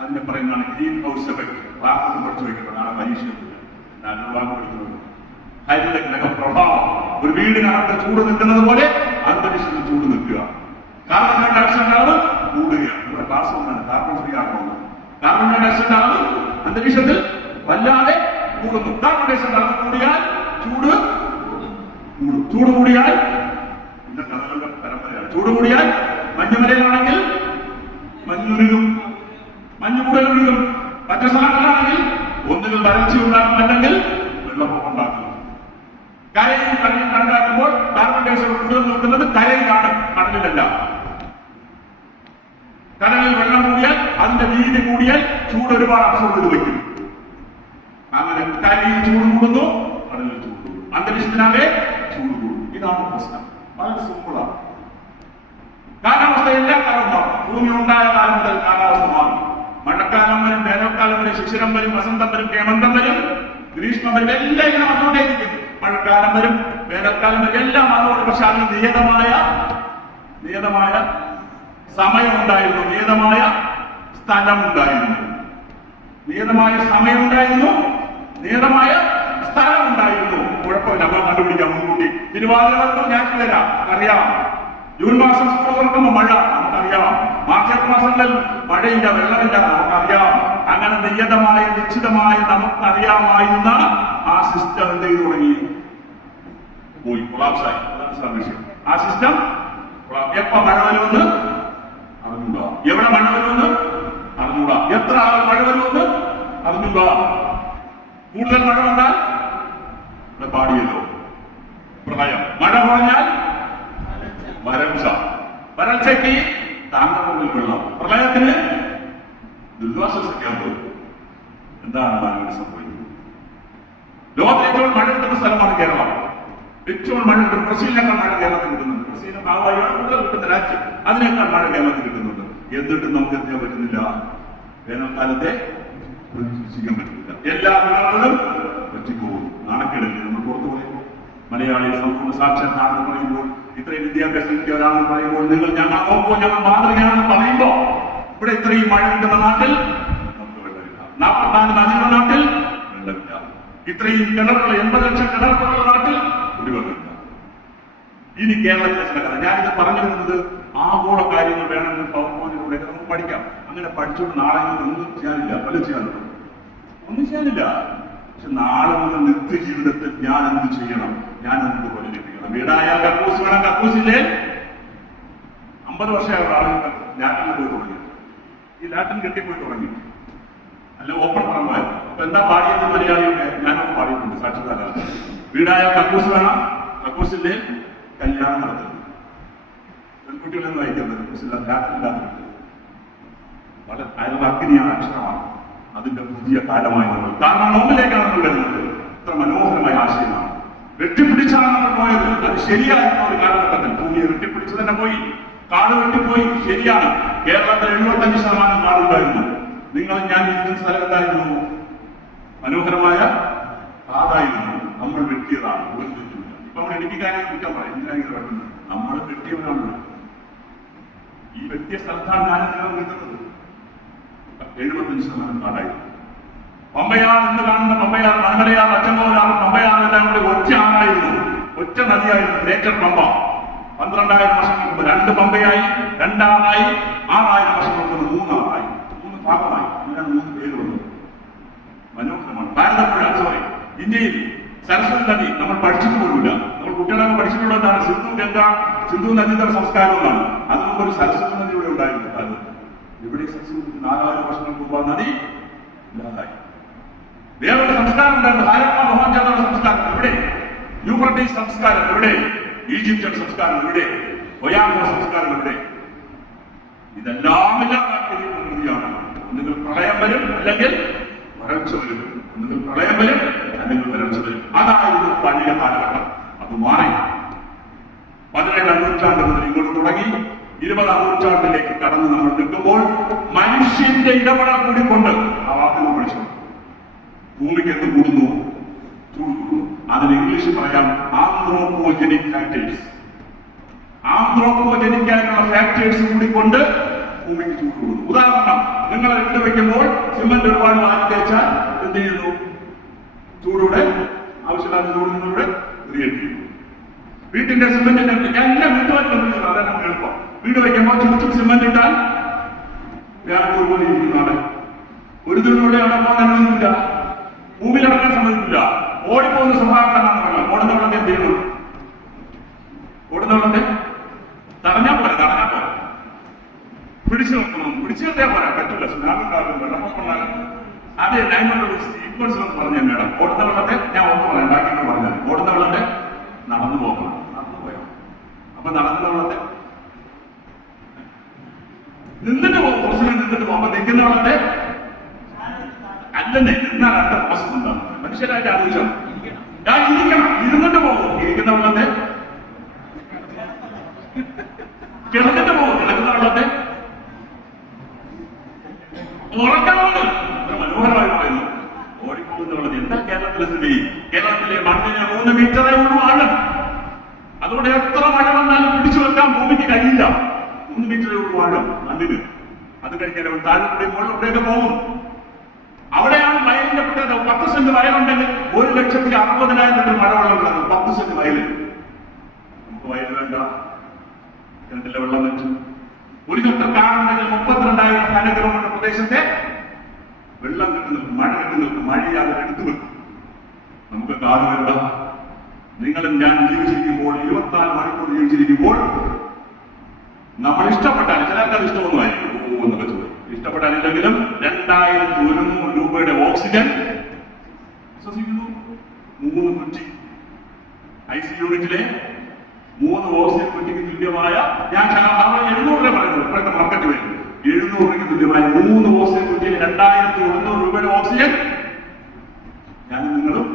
അതിനെ പറയുന്നതാണ് ഗ്രീൻ ഹൗസ് എഫക്ട്. വാക്കൊന്നും പഠിച്ചു വയ്ക്കുന്നതാണ് പരീക്ഷ. ഞാൻ വാക്ക് പഠിക്കുന്നത് ഹരിതഗ്രഹ പ്രഭാവം. ഒരു വീടിനകത്ത് ചൂട് നിൽക്കുന്നത് പോലെ അന്തരീക്ഷത്തിൽ ചൂട് നിൽക്കുക. കാർബൺ ഡയോക്സൈഡ് അളവ് കൂടുകയാണ്. ഇവിടെ ക്ലാസ് ഒന്നാണ് കാർബൺ ഫ്രീ ആക്കുന്നത്. കാർബൺ ഡയോക്സൈഡ് അളവ് അന്തരീക്ഷത്തിൽ വല്ലാതെ കൂടുന്നു. കാർബൺ ഡയോക്സൈഡ് അളവ് കൂടിയാൽ ചൂട് കൂടിയാൽ പിന്നെ കഥകളുടെ പരമ്പരയാണ്. ചൂട് കൂടിയാൽ മഞ്ഞുമലയിലാണെങ്കിൽ മഞ്ഞുരുകും, മഞ്ഞു കൂടുതലൊഴുകും. മറ്റു സ്ഥലങ്ങളിലാണെങ്കിൽ ഒന്നുകിൽ വരൾച്ച ഉണ്ടാകും, അല്ലെങ്കിൽ വെള്ളപ്പൊക്കം ഉണ്ടാക്കും. കരയും കടലും കണ്ടാക്കുമ്പോൾ കാർബൺ ഡയോക്സൈഡ് കൂടുതൽ നോക്കുന്നത് കരയിലാണ്, കടലിലല്ല. കടലിൽ വെള്ളം കൂടിയാൽ അതിന്റെ വീതി കൂടിയാൽ ചൂട് ഒരുപാട് അബ്സോർബ് ചെയ്ത് വയ്ക്കും. അങ്ങനെ കരയിൽ ചൂട് കൂടുന്നു, കടലിൽ ചൂട് കൂടും, അന്തരീക്ഷത്തിനാകെ ചൂട് കൂടും. ഇതാണ് പ്രശ്നം. വളരെ സിമ്പിളാണ്. കാലാവസ്ഥ എല്ലാ കാലവും മാറും. ഭൂമി ഉണ്ടായ കാലം മുതൽ കാലാവസ്ഥ മാറും. മഴക്കാലം വരും, വേനൽക്കാലം വരും, ശിശിരം വരും, വസന്തം വരും, ഹേമന്തം വരും, ഗ്രീഷ്മം വരും. എല്ലാം ഇങ്ങനെ വന്നുകൊണ്ടേയിരിക്കും. മഴക്കാലം വരും, വേനൽക്കാലം വരും, എല്ലാം വന്നുകൊണ്ട്. പക്ഷെ അതിന് നിയതമായ സമയമുണ്ടായിരുന്നു, നിയതമായ സ്ഥലമുണ്ടായിരുന്നു. നിയതമായ സമയമുണ്ടായിരുന്നു, നിയതമായ സ്ഥലമുണ്ടായിരുന്നു. കുഴപ്പമില്ല, നമ്മൾ കണ്ടുപിടിക്കാം മുൻകൂട്ടി. തിരുവാതിര ഞാൻ വരാം, അറിയാം. ജൂൺ മാസം സ്കൂൾ തുറക്കുമ്പോൾ മഴ നമുക്കറിയാം. മാർച്ച് ഏപ്രിൽ മാസങ്ങളിൽ മഴയില്ല, വെള്ളമില്ല, നമുക്കറിയാം. അങ്ങനെ നിയതമായ നിശ്ചിതമായ നമുക്കറിയാമായിരുന്ന ആ സിസ്റ്റം എന്ത് ചെയ്തു തുടങ്ങി? പോയി, കൊളാപ്സായി. അതാണ് വിഷയം. ആ സിസ്റ്റം എപ്പ മഴ വരുമെന്ന് അറിഞ്ഞൂടാ, എവിടെ മഴ വരുമെന്ന് അറിഞ്ഞൂടാ, എത്ര ആൾ മഴ വരുമെന്ന് അറിഞ്ഞൂടാ. കൂടുതൽ മഴ വന്നാൽ പാടിയല്ലോ പ്രളയം, മഴ കുറഞ്ഞാൽ വരൾച്ച, വരൾച്ചയ്ക്ക് താങ്ങാവുന്ന വെള്ളം, പ്രളയത്തിന് ദുരിതാശ്വാസ ക്യാമ്പ്. എന്താണ് സംഭവിക്കുന്നത്? ലോകത്തിൽ ഏറ്റവും മഴ കിട്ടുന്ന സ്ഥലമാണ് കേരളം. ഏറ്റവും മഴ കിട്ടും. ബ്രസീലിനേക്കാൾ മഴ കേരളത്തിൽ കിട്ടുന്നുണ്ട്. ബ്രസീലിന് ഭാഗമായാണ് കൂടുതൽ കിട്ടുന്ന രാജ്യം. അതിനേക്കാൾ മഴ കേരളത്തിൽ കിട്ടുന്നുണ്ട്. എന്നിട്ടും നമുക്ക് എന്ത് ചെയ്യാൻ പറ്റുന്നില്ല? വേനൽക്കാലത്തെ പ്രതീക്ഷിക്കാൻ പറ്റുന്നില്ല. എല്ലാ കിണറുകളും പറ്റിപ്പോകുന്നു. നാണക്കേടല്ലേ നമ്മൾ പുറത്തു പറയുമ്പോൾ? മലയാളി സമ്പൂർണ്ണ സാക്ഷരനാണെന്ന് പറയുമ്പോൾ, ഇത്രയും വിദ്യാഭ്യാസം കിട്ടിയവരാണെന്ന് പറയുമ്പോൾ, നിങ്ങൾ ഞങ്ങൾ നോക്കുമ്പോൾ ഞങ്ങൾ മാതൃകയാണെന്ന് പറയുമ്പോൾ, ഇവിടെ ഇത്രയും മഴ കിട്ടുന്ന നാട്ടിൽ നമുക്ക് വെള്ളമില്ല. 44 നദികളുടെ നാട്ടിൽ വെള്ളമില്ല. ഇത്രയും കിണറുകൾ 80 ലക്ഷം കിണറുകളുള്ള നാട്ടിൽ ഒരു വെള്ളമില്ല. ഇനി കേരളത്തിലെ ചില കഥ ഞാനിത് പറഞ്ഞു വരുന്നത് ആഗോള കാര്യങ്ങൾ വേണമെങ്കിൽ പവർപോയിന്റിലൂടെ നമുക്ക് പഠിക്കാം. അങ്ങനെ പഠിച്ചുകൊണ്ട് നാളെ ഒന്നും ചെയ്യാനില്ല, പല ചെയ്യാനുണ്ട്, ഒന്നും ചെയ്യാനില്ല. പക്ഷെ നാളെ മുതൽ നിത്യജീവിതത്തിൽ ഞാൻ എന്ത് ചെയ്യണം? ഞാൻ എന്ത് പ്രചരിപ്പിക്കണം? വീടായാൽ കക്കൂസ് വേണം. കക്കൂസില്ലേ? 50 വർഷമായ ആളുകൾ ലാറ്റിന് പോയി തുടങ്ങി. ഈ ലാറ്റിൻ കെട്ടിപ്പോയി തുടങ്ങി. അല്ല, ഓപ്പൺ പറമ്പായിരുന്നു. അപ്പൊ എന്താ പാടിയത്? മലയാളിയൊക്കെ ഞാനൊക്കെ പാടിയിട്ടുണ്ട്. സാക്ഷരത വീടായാൽ കക്കൂസ് വേണം. കക്കൂസില്ലേ? കല്യാണം നടത്തുന്നത്. പെൺകുട്ടികളെന്ന് വായിക്കുന്നത് കക്കൂസില്ല, ലാറ്റിനില്ലാത്ത വളരെ അഗ്നിയാണ്, അക്ഷരമാണ്. അതിന്റെ പുതിയ കാലമായി നമ്മൾ കാരണം നോമ്പിലേക്കാണ് നമ്മൾ വരുന്നത്. ഇത്ര മനോഹരമായ ആശയമാണ്. വെട്ടിപ്പിടിച്ചാണ് നമ്മൾ പോയത്. അത് ശരിയായിരുന്ന ഒരു കാലഘട്ടത്തിൽ ഭൂമിയെ വെട്ടിപ്പിടിച്ച് തന്നെ പോയി. കാട് വെട്ടിപ്പോയി, ശരിയാണ്. കേരളത്തിൽ 75% കാടുണ്ടായിരുന്നു. നിങ്ങൾ ഞാൻ ഇരിക്കുന്ന സ്ഥലം എന്തായിരുന്നു? മനോഹരമായ കാടായിരുന്നു. നമ്മൾ വെട്ടിയതാണ്. ഒരു തെറ്റുമില്ല. ഇപ്പൊ നമ്മൾ ഇടുക്കിക്കാരെ കുറ്റം പറയും. എന്തിനാണ് പറയുന്നത്? നമ്മൾ വെട്ടിയവരാണ്. ഈ വെട്ടിയ സ്ഥലത്താണ് ഞാൻ നിൽക്കുന്നത്. 75% കാടായിരുന്നു. പമ്പയാർ എന്ന് കാണുന്ന പമ്പയാർ, മലമലയാർ, അച്ചൻകോലാർ, പമ്പയാർ എല്ലാം കൂടി ഒറ്റ ആറായിരുന്നു, ഒറ്റ നദിയായിരുന്നു. ഗ്രേറ്റർ പമ്പ 12,000 വർഷങ്ങൾക്ക് മുമ്പ് 2 പമ്പയായി, 2 ആറായി, 6,000 വർഷങ്ങൾക്ക് മുമ്പ് 3 ആറായി, 3 ഭാഗമായി. അങ്ങനെയാണ് 3 പേരുള്ളത്. മനോഹരമാണ്. ഭാരതപ്പുഴ, സോറി, ഇന്ത്യയിൽ സരസ്വതി നദി നമ്മൾ പഠിച്ചിട്ട് പോലുമില്ല. നമ്മൾ കുട്ടികളൊക്കെ പഠിച്ചിട്ടുള്ളതാണ് സിന്ധു ഗംഗ, സിന്ധു നദീതര സംസ്കാരമെന്നാണ്. അതുകൊണ്ട് ഒരു സരസ്വതി നദി ഇവിടെ ഉണ്ടായിരുന്നു കാലത്ത്. ഇവിടെ സരസ്വതി 4,000 വർഷങ്ങൾക്ക് മുമ്പ് ആ നദി ഇല്ലാതായി. വേറൊരു സംസ്കാരം ഉണ്ടായിരുന്നു, ഹാരപ്പ മൊഹൻജദാരോ സംസ്കാരം ഇവിടെ, യൂഫ്രട്ടീസ് സംസ്കാരം ഇവിടെ, ഈജിപ്ഷ്യൻ സംസ്കാരം ഇവിടെ, ഒയാമോ സംസ്കാരം ഇവിടെ. ഇതെല്ലാം പ്രകൃതിയാണ്. ഒന്നുകിൽ പ്രളയം വരും, അല്ലെങ്കിൽ വരൾച്ച വരും. ഒന്നുകിൽ പ്രളയം വരും, അല്ലെങ്കിൽ വരൾച്ച വരും. അതായിരുന്നു പഴയ കാലഘട്ടം. അത് മാറി 17ാം നൂറ്റാണ്ട് മുതൽ ഇങ്ങോട്ട് തുടങ്ങി 20ാം നൂറ്റാണ്ടിലേക്ക് കടന്ന് നമ്മൾ നിൽക്കുമ്പോൾ മനുഷ്യന്റെ ഇടപെടൽ കൂടി കൊണ്ട് ആ വാക്കുകൾ പഠിച്ചു. ഭൂമിക്ക് എന്ത് കൂടുന്നു? ചൂട് കൂടുന്നു. അതിന് ഇംഗ്ലീഷിൽ പറയാം ആന്ത്രോപോജനിക് ഫാക്ടേഴ്സ്. ആന്ത്രോപോജനിക് ആയിട്ടുള്ള ഫാക്ടേഴ്സ് കൂടിക്കൊണ്ട് ഭൂമിക്ക് ചൂട് കൂടുന്നു. ഉദാഹരണം, നിങ്ങൾ ഇട്ട് വെക്കുമ്പോൾ സിമന്റ് ഒരുപാട് വാരി തേച്ചാൽ എന്ത് ചെയ്യുന്നു? ചൂടൂടെ ആവശ്യമില്ലാത്ത ചൂട് നിങ്ങളുടെ ക്രിയേറ്റ് ചെയ്യുന്നു. വീട്ടിന്റെ സിമന്റിന്റെ എല്ലാം വീട്ടുവാൻ അതെല്ലാം എളുപ്പം. വീട് വയ്ക്കുമ്പോൾ ചുറ്റും സിമന്റ് ഇട്ടാൽ വ്യാപൂർ പോലെ ഇരിക്കുന്നതാണ്. ഒരു തുണിയുടെ അവിടെ പോകാൻ അനുവദിക്കില്ല, ഭൂമിയിലിറങ്ങാൻ സമ്മതിക്കില്ല. ഓടിപ്പോകുന്ന സ്വഭാവക്കാരാണ് വെള്ളം. ഓടുന്ന വെള്ളത്തെ എന്ത് ചെയ്യണം? ഓടുന്ന വെള്ളത്തെ തടഞ്ഞാൽ പോലെ, തടഞ്ഞാൽ പോലെ പിടിച്ചു നിർത്തണം. പിടിച്ചു നിർത്തിയാൽ പോരാ, പറ്റില്ല. സുനാമിണ്ടാകും, വെള്ളപ്പൊക്കുണ്ടാകും. അതെ, അതിനുള്ള സീക്വൻസ് എന്ന് പറഞ്ഞാൽ മേഡം, ഓടുന്ന വെള്ളത്തെ ഞാൻ ഒന്ന് പറയാം, ബാക്കി പറഞ്ഞാൽ ഓടുന്ന വെള്ളത്തെ നടന്നു പോകണം. നടന്നു പോയോ? അപ്പൊ നടന്ന വെള്ളത്തെ നിന്നിട്ട് പോകും. കുറച്ചു നിന്നിട്ട് പോകും. അപ്പൊ നിൽക്കുന്ന വെള്ളത്തെ അല്ലെന്നേ, നിന്നാൽ അടുത്ത പ്രോസസ് എന്താണ്? മനുഷ്യരായിട്ട് ആലോചിച്ചോ? ഞാൻ ഇരിക്കണം, ഇരുന്നിട്ട് പോകും. ഇരിക്കുന്ന വെള്ളത്തെ കിടന്നിട്ട് പോകും. കിടക്കുന്ന വെള്ളത്തെ ഉറക്കമുണ്ട്. മനോഹരമായി പറയുന്നു. ഓടിപ്പോകുന്ന വെള്ളത്തെ എന്താ കേരളത്തിലെ സ്ഥിതി? കേരളത്തിലെ മണ്ണിന് 3 മീറ്ററേ ഉള്ളൂ ആഴം. അതുകൊണ്ട് എത്ര മഴ വന്നാലും പിടിച്ചു വെക്കാൻ ഭൂമിക്ക് കഴിയില്ല. 3 മീറ്ററേ ഉള്ളൂ ആഴം മണ്ണിന്. അത് കഴിഞ്ഞാൽ താഴെ മുകളിലൂടെയൊക്കെ പോകും. അവിടെയാണ് വയലിന്റെ പ്രത്യേകത. 10 സെന്റ് വയലുണ്ടെങ്കിൽ 1,60,000 ലിറ്റർ മഴവെള്ളം ഉണ്ടാകും. 10 സെന്റ് വയലിൽ. നമുക്ക് വയൽ വേണ്ട, കിണറ്റിലെ വെള്ളം വെച്ചു. 1 ഹെക്ടർ കാടുണ്ടെങ്കിൽ 32,000 ഘനകിലോമീറ്റർ പ്രദേശത്തെ വെള്ളം കെട്ടി നിൽക്കും, മഴ കെട്ടി നിൽക്കും, മഴയാതെ എടുത്തു വെക്കും. നമുക്ക് കാട് വേണ്ട. നിങ്ങളും ഞാൻ ജീവിച്ചിരിക്കുമ്പോൾ 24 മണിക്കൂർ ജീവിച്ചിരിക്കുമ്പോൾ നമ്മൾ ഇഷ്ടപ്പെട്ടാൽ, ചിലർക്ക് അത് ഇഷ്ടമൊന്നുമായിരിക്കും, എന്നൊക്കെ ചോദിക്കും. ഇഷ്ടപ്പെട്ടാനില്ലെങ്കിലും 2,100 രൂപയുടെ ഓക്സിജൻ വിശ്വസിക്കുന്നു. 3 കുറ്റി IC യൂണിറ്റിലെ 3 ഓക്സിജൻ കുറ്റിക്ക് തുല്യമായ, ഞാൻ 700 രൂപ പറയുന്നത്, ഇപ്പോഴത്തെ മാർക്കറ്റ് വരും 700 രൂപയ്ക്ക് തുല്യമായ 3 ഓക്സിജൻ കുറ്റിയിൽ 2,100 രൂപയുടെ ഓക്സിജൻ ഞാൻ നിങ്ങളും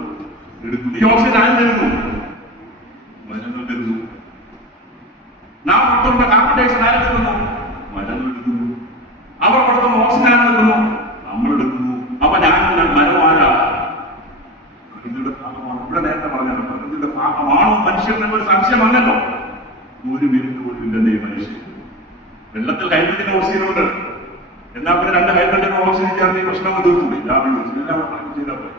എടുക്കുന്നു. ഈ ഓക്സിജൻ ആരും തരുന്നു? മരങ്ങൾ തരുന്നു. നാം പുറത്തുള്ള കാർബൺ ഡയോക്സൈഡ് ആരും എടുക്കുന്നു? മരങ്ങൾ എടുക്കുന്നു. അവർ പുറത്തുനിന്ന് ഓക്സിജൻ ആരും എടുക്കുന്നു? നമ്മൾ എടുക്കുന്നു. അപ്പൊ ഞാൻ മരമായ പ്രകൃതിയുടെ ഭാഗമാണ്. ഇവിടെ നേരത്തെ പറഞ്ഞല്ലോ, പ്രകൃതിയുടെ ഭാഗമാണോ മനുഷ്യൻ എന്നൊരു സംശയമാണല്ലോ. 1 മിനിറ്റ് പോലും ഇല്ലെന്നേ മനുഷ്യൻ. വെള്ളത്തിൽ ഹൈഡ്രജൻ ഓക്സിജൻ ഉണ്ട്. എന്നാൽ പിന്നെ 2 ഹൈഡ്രജൻ ഓക്സിജൻ ചേർന്ന് ഈ പ്രശ്നം തീർത്തുകൂടി. എല്ലാം ചെയ്താൽ പോയി.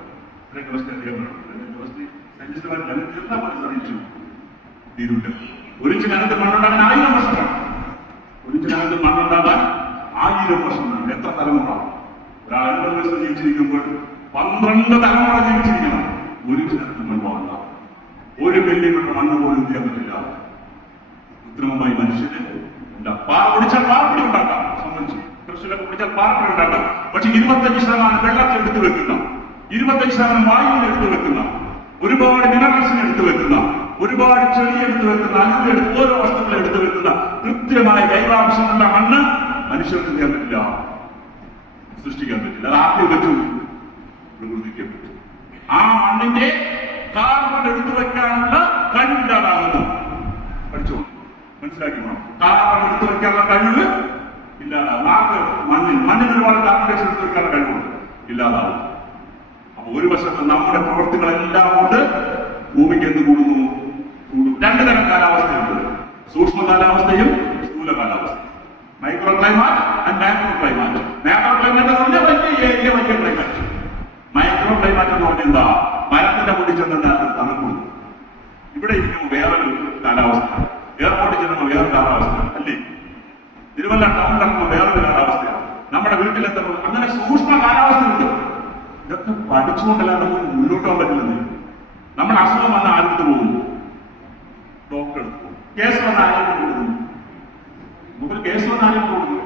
തീരുണ്ട്. ഒരു ഇഞ്ച് കനത്തിൽ മണ്ണുണ്ടാകാൻ 1000 വർഷം വേണം. 1 ഇഞ്ച് കനത്തിൽ മണ്ണുണ്ടാകാൻ 1000 വർഷം വേണം. എത്ര തലമുറ? ഒരാൾ 80 വയസ്സ് ജീവിച്ചിരിക്കുമ്പോൾ 12 തലമുറ ജീവിച്ചിരിക്കണം. 1 ഇഞ്ച് കനത്തിൽ മണ്ണ് വാങ്ങാം. 1 മില്ലിമീറ്റർ മണ്ണ് പോലും ചെയ്യാൻ പറ്റില്ല. കൃത്രിമമായി മനുഷ്യന് പൊടിച്ചാൽ പാർപ്പിടി ഉണ്ടാക്കാം. സംബന്ധിച്ചു കൃഷിയിലൊക്കെ പൊടിച്ചാൽ പാർപ്പിടി ഉണ്ടാക്കാം. പക്ഷെ 25% വെള്ളത്തിൽ എടുത്തു വെക്കുന്ന, 25% വായുവിൽ എടുത്തു വെക്കുന്ന, ഒരുപാട് മിനറൽസിന് എടുത്തു വെക്കുന്ന, ഒരുപാട് ചെടി എടുത്തു വെക്കുന്ന, അല്ലെടുത്ത് ഓരോ വസ്തുക്കളെ എടുത്തു വെക്കുന്ന കൃത്യമായ ജൈവാംശങ്ങളുടെ മണ്ണ് മനുഷ്യർക്ക് ചെയ്യാൻ പറ്റില്ല, സൃഷ്ടിക്കാൻ പറ്റില്ല. അത് ആദ്യം പറ്റൂ, പ്രകൃതിക്ക് പറ്റും. ആ മണ്ണിന്റെ കാർബൺ എടുത്തു വെക്കാനുള്ള കഴിവില്ലാതാകുന്നു. പഠിച്ചോ, മനസ്സിലാക്കി വേണം. കാർബൺ എടുത്തു വെക്കാനുള്ള കഴിവ് ഇല്ലാതാകും. മണ്ണിന് ഒരുപാട് കാർബൺ ഡയോക്സൈഡ് എടുത്തു വെക്കാനുള്ള കഴിവുണ്ട്, ഇല്ലാതാകും. അപ്പൊ ഒരു വശത്ത് നമ്മുടെ പ്രവൃത്തികളെല്ലാം കൊണ്ട് ഭൂമിക്ക് എന്ത് കൂടുന്നു? 2 തരം കാലാവസ്ഥയുണ്ട്. സൂക്ഷ്മ കാലാവസ്ഥയും സ്ഥൂല കാലാവസ്ഥയും. Micro climate and macro climate. Macro climate എന്ന് പറഞ്ഞാൽ വലിയ ക്ലൈമാറ്റ്. മൈക്രോ ക്ലൈമാറ്റ് എന്ന് പറഞ്ഞാൽ എന്താ? മരത്തിന്റെ പൊടി ചെന്നാൽ തണുക്കുന്നു. ഇവിടെ ഇരിക്കുമ്പോൾ വേറൊരു കാലാവസ്ഥ, എയർപോർട്ടിൽ ചെല്ലുമ്പോൾ വേറൊരു കാലാവസ്ഥയാണ്, അല്ലേ? തിരുവല്ല ടൗണിൽ ഇറങ്ങുമ്പോൾ വേറൊരു കാലാവസ്ഥയാണ്, നമ്മുടെ വീട്ടിലെത്തുമ്പോൾ അങ്ങനെ സൂക്ഷ്മ കാലാവസ്ഥയുണ്ട്. ഇതൊക്കെ പഠിച്ചുകൊണ്ടല്ലാതെ നമുക്ക് മുന്നോട്ട് പോകാൻ പറ്റില്ലെന്നേ. നമ്മുടെ അസുഖം വന്ന ആരെടുത്ത് പോകുന്നു? ഡോക്ടർ എടുത്ത് പോകും. കേസ് വന്ന ആരെങ്കിലും കൊടുക്കുന്നു? നമുക്ക് കേസ് വന്ന ആരെങ്കിലും കൊടുക്കുന്നു?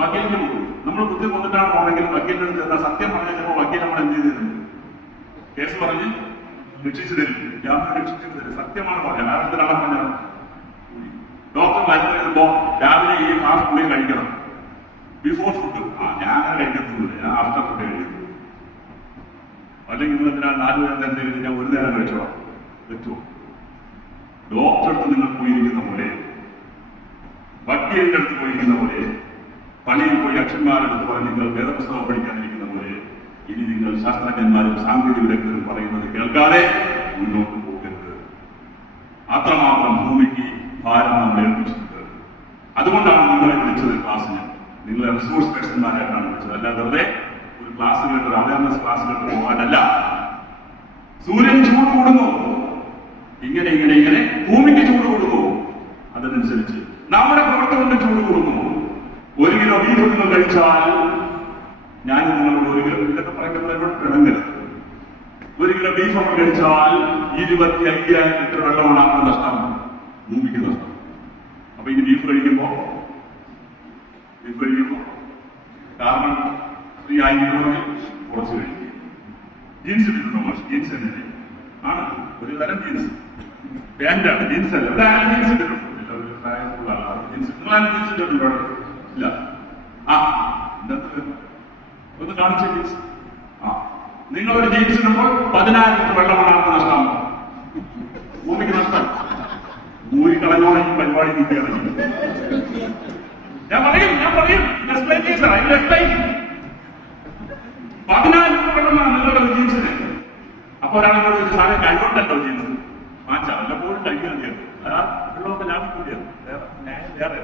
വക്കീലിന് കൊടുക്കും. നമ്മൾ ബുദ്ധി കൊന്നിട്ടാണ് പോകണമെങ്കിൽ വക്കീലിന് എന്താ സത്യം പറഞ്ഞാൽ ചിലപ്പോൾ വക്കീൽ നമ്മൾ എന്ത് ചെയ്തിരുന്നു? കേസ് പറഞ്ഞ് രക്ഷിച്ചു തരും, ജാമ്യം രക്ഷിച്ചു തരും. സത്യമാണ് പറഞ്ഞത്. ആരുടെ കള്ളം പറഞ്ഞാൽ ഡോക്ടർ മരുന്ന് എഴുതുമ്പോ രാവിലെ ഈ മാസം കൂടി കഴിക്കണം, ബിഫോർ ഫുഡ്. ഞാൻ അങ്ങനെ കഴിക്കത്തൊന്നുമില്ല, ഞാൻ ആഫ്റ്റർ ഫുഡ് കഴിക്കുന്നു. അല്ലെങ്കിൽ നിങ്ങൾ എന്തിനാ 4 നേരം എന്തെങ്കിലും ഞാൻ 1 നേരം കഴിച്ചോളാം പറ്റുമോ? ഡോക്ടറെ അടുത്ത് നിങ്ങൾ പോയിരിക്കുന്ന പോലെ, വക്കീലിന്റെ അടുത്ത് പോയിരിക്കുന്ന പോലെ, പള്ളിയിൽ പോയി അക്ഷന്മാരെടുത്ത് പറഞ്ഞ് നിങ്ങൾ വേദപുസ്തകം പഠിക്കാനിരിക്കുന്ന പോലെ, ഇനി നിങ്ങൾ ശാസ്ത്രജ്ഞന്മാരും സാങ്കേതിക വിദഗ്ധരും പറയുന്നത് കേൾക്കാതെ മുന്നോട്ട് പോകരുത്. അത്രമാത്രം ഭൂമിക്ക് ഭാരം നമ്മൾ ഏൽപ്പിച്ചിട്ടുണ്ട്. അതുകൊണ്ടാണ് നിങ്ങളെ വിളിച്ചത് ക്ലാസ്സിന്. നിങ്ങളെ റിസോഴ്സ് പേഴ്സൺമാരായിട്ടാണ് വിളിച്ചത്. അല്ല വെറുതെ ഒരു ക്ലാസ് കേട്ട്, ഒരു അവയർനെസ് ക്ലാസ് കേട്ട് പോകാനല്ല. സൂര്യൻ ചൂട് കൂടുന്നു, ഇങ്ങനെ ഭൂമിക്ക് ചൂട് കൂടുന്നു. അതിനനുസരിച്ച് നമ്മുടെ പ്രവർത്തനം കൊണ്ട് ചൂട് കൂടുന്നു. 1 കിലോ ബീഫ് നിങ്ങൾ കഴിച്ചാൽ, ഞാൻ നിങ്ങളോട് 1 കിലോ ഇതൊക്കെ പറയുന്നത് കിടങ്ങരുത്. 1 കിലോ ബീഫ് നമ്മൾ കഴിച്ചാൽ 25,000 ലിറ്റർ വെള്ളമാണ് നമുക്ക് നഷ്ടം, ഭൂമിക്ക് നഷ്ടം. അപ്പൊ ഇനി ബീഫ് കഴിക്കുമ്പോ കാർബൺ ഫ്രീ ആയിരിക്കണമെങ്കിൽ കുറച്ച് കഴിക്കും. ജീൻസ് ഇട്ടിട്ടുണ്ടോ? ജീൻസ് തന്നെ ആണ്, ഒരു തരം ജീൻസ് പാന്റാണ്, ജീൻസ് അല്ല. ഇവിടെ ആരും ജീൻസ് ഇട്ടിട്ടുണ്ടോ? നിങ്ങളാരും ജീൻസ് ഇട്ടിട്ടുണ്ടോ? ഇല്ല. ഒന്ന് കാണിച്ച ജീൻസ്. നിങ്ങളൊരു ജീൻസ് ഇടുമ്പോൾ 10,000 ലിറ്റർ വെള്ളമാണ് ആർക്ക് നഷ്ടം? ഭൂമിക്ക് നഷ്ടം. ഊരിക്കളഞ്ഞോളെ ഈ പരിപാടി നീക്കുകയാണ്. ഞാൻ പറയും 10,000 ലിറ്റർ വെള്ളമാണ് നിങ്ങളുടെ ജീൻസിന്. അപ്പൊ ഒരാളോട് സാധനം കഴിവുണ്ടല്ലോ ജീൻസ് മാറ്റാം, വല്ലപ്പോഴും കഴിക്കാൻ മതിയാണ്. വെള്ളമൊക്കെ ലാഭിക്കുകയാണ്. വേറെ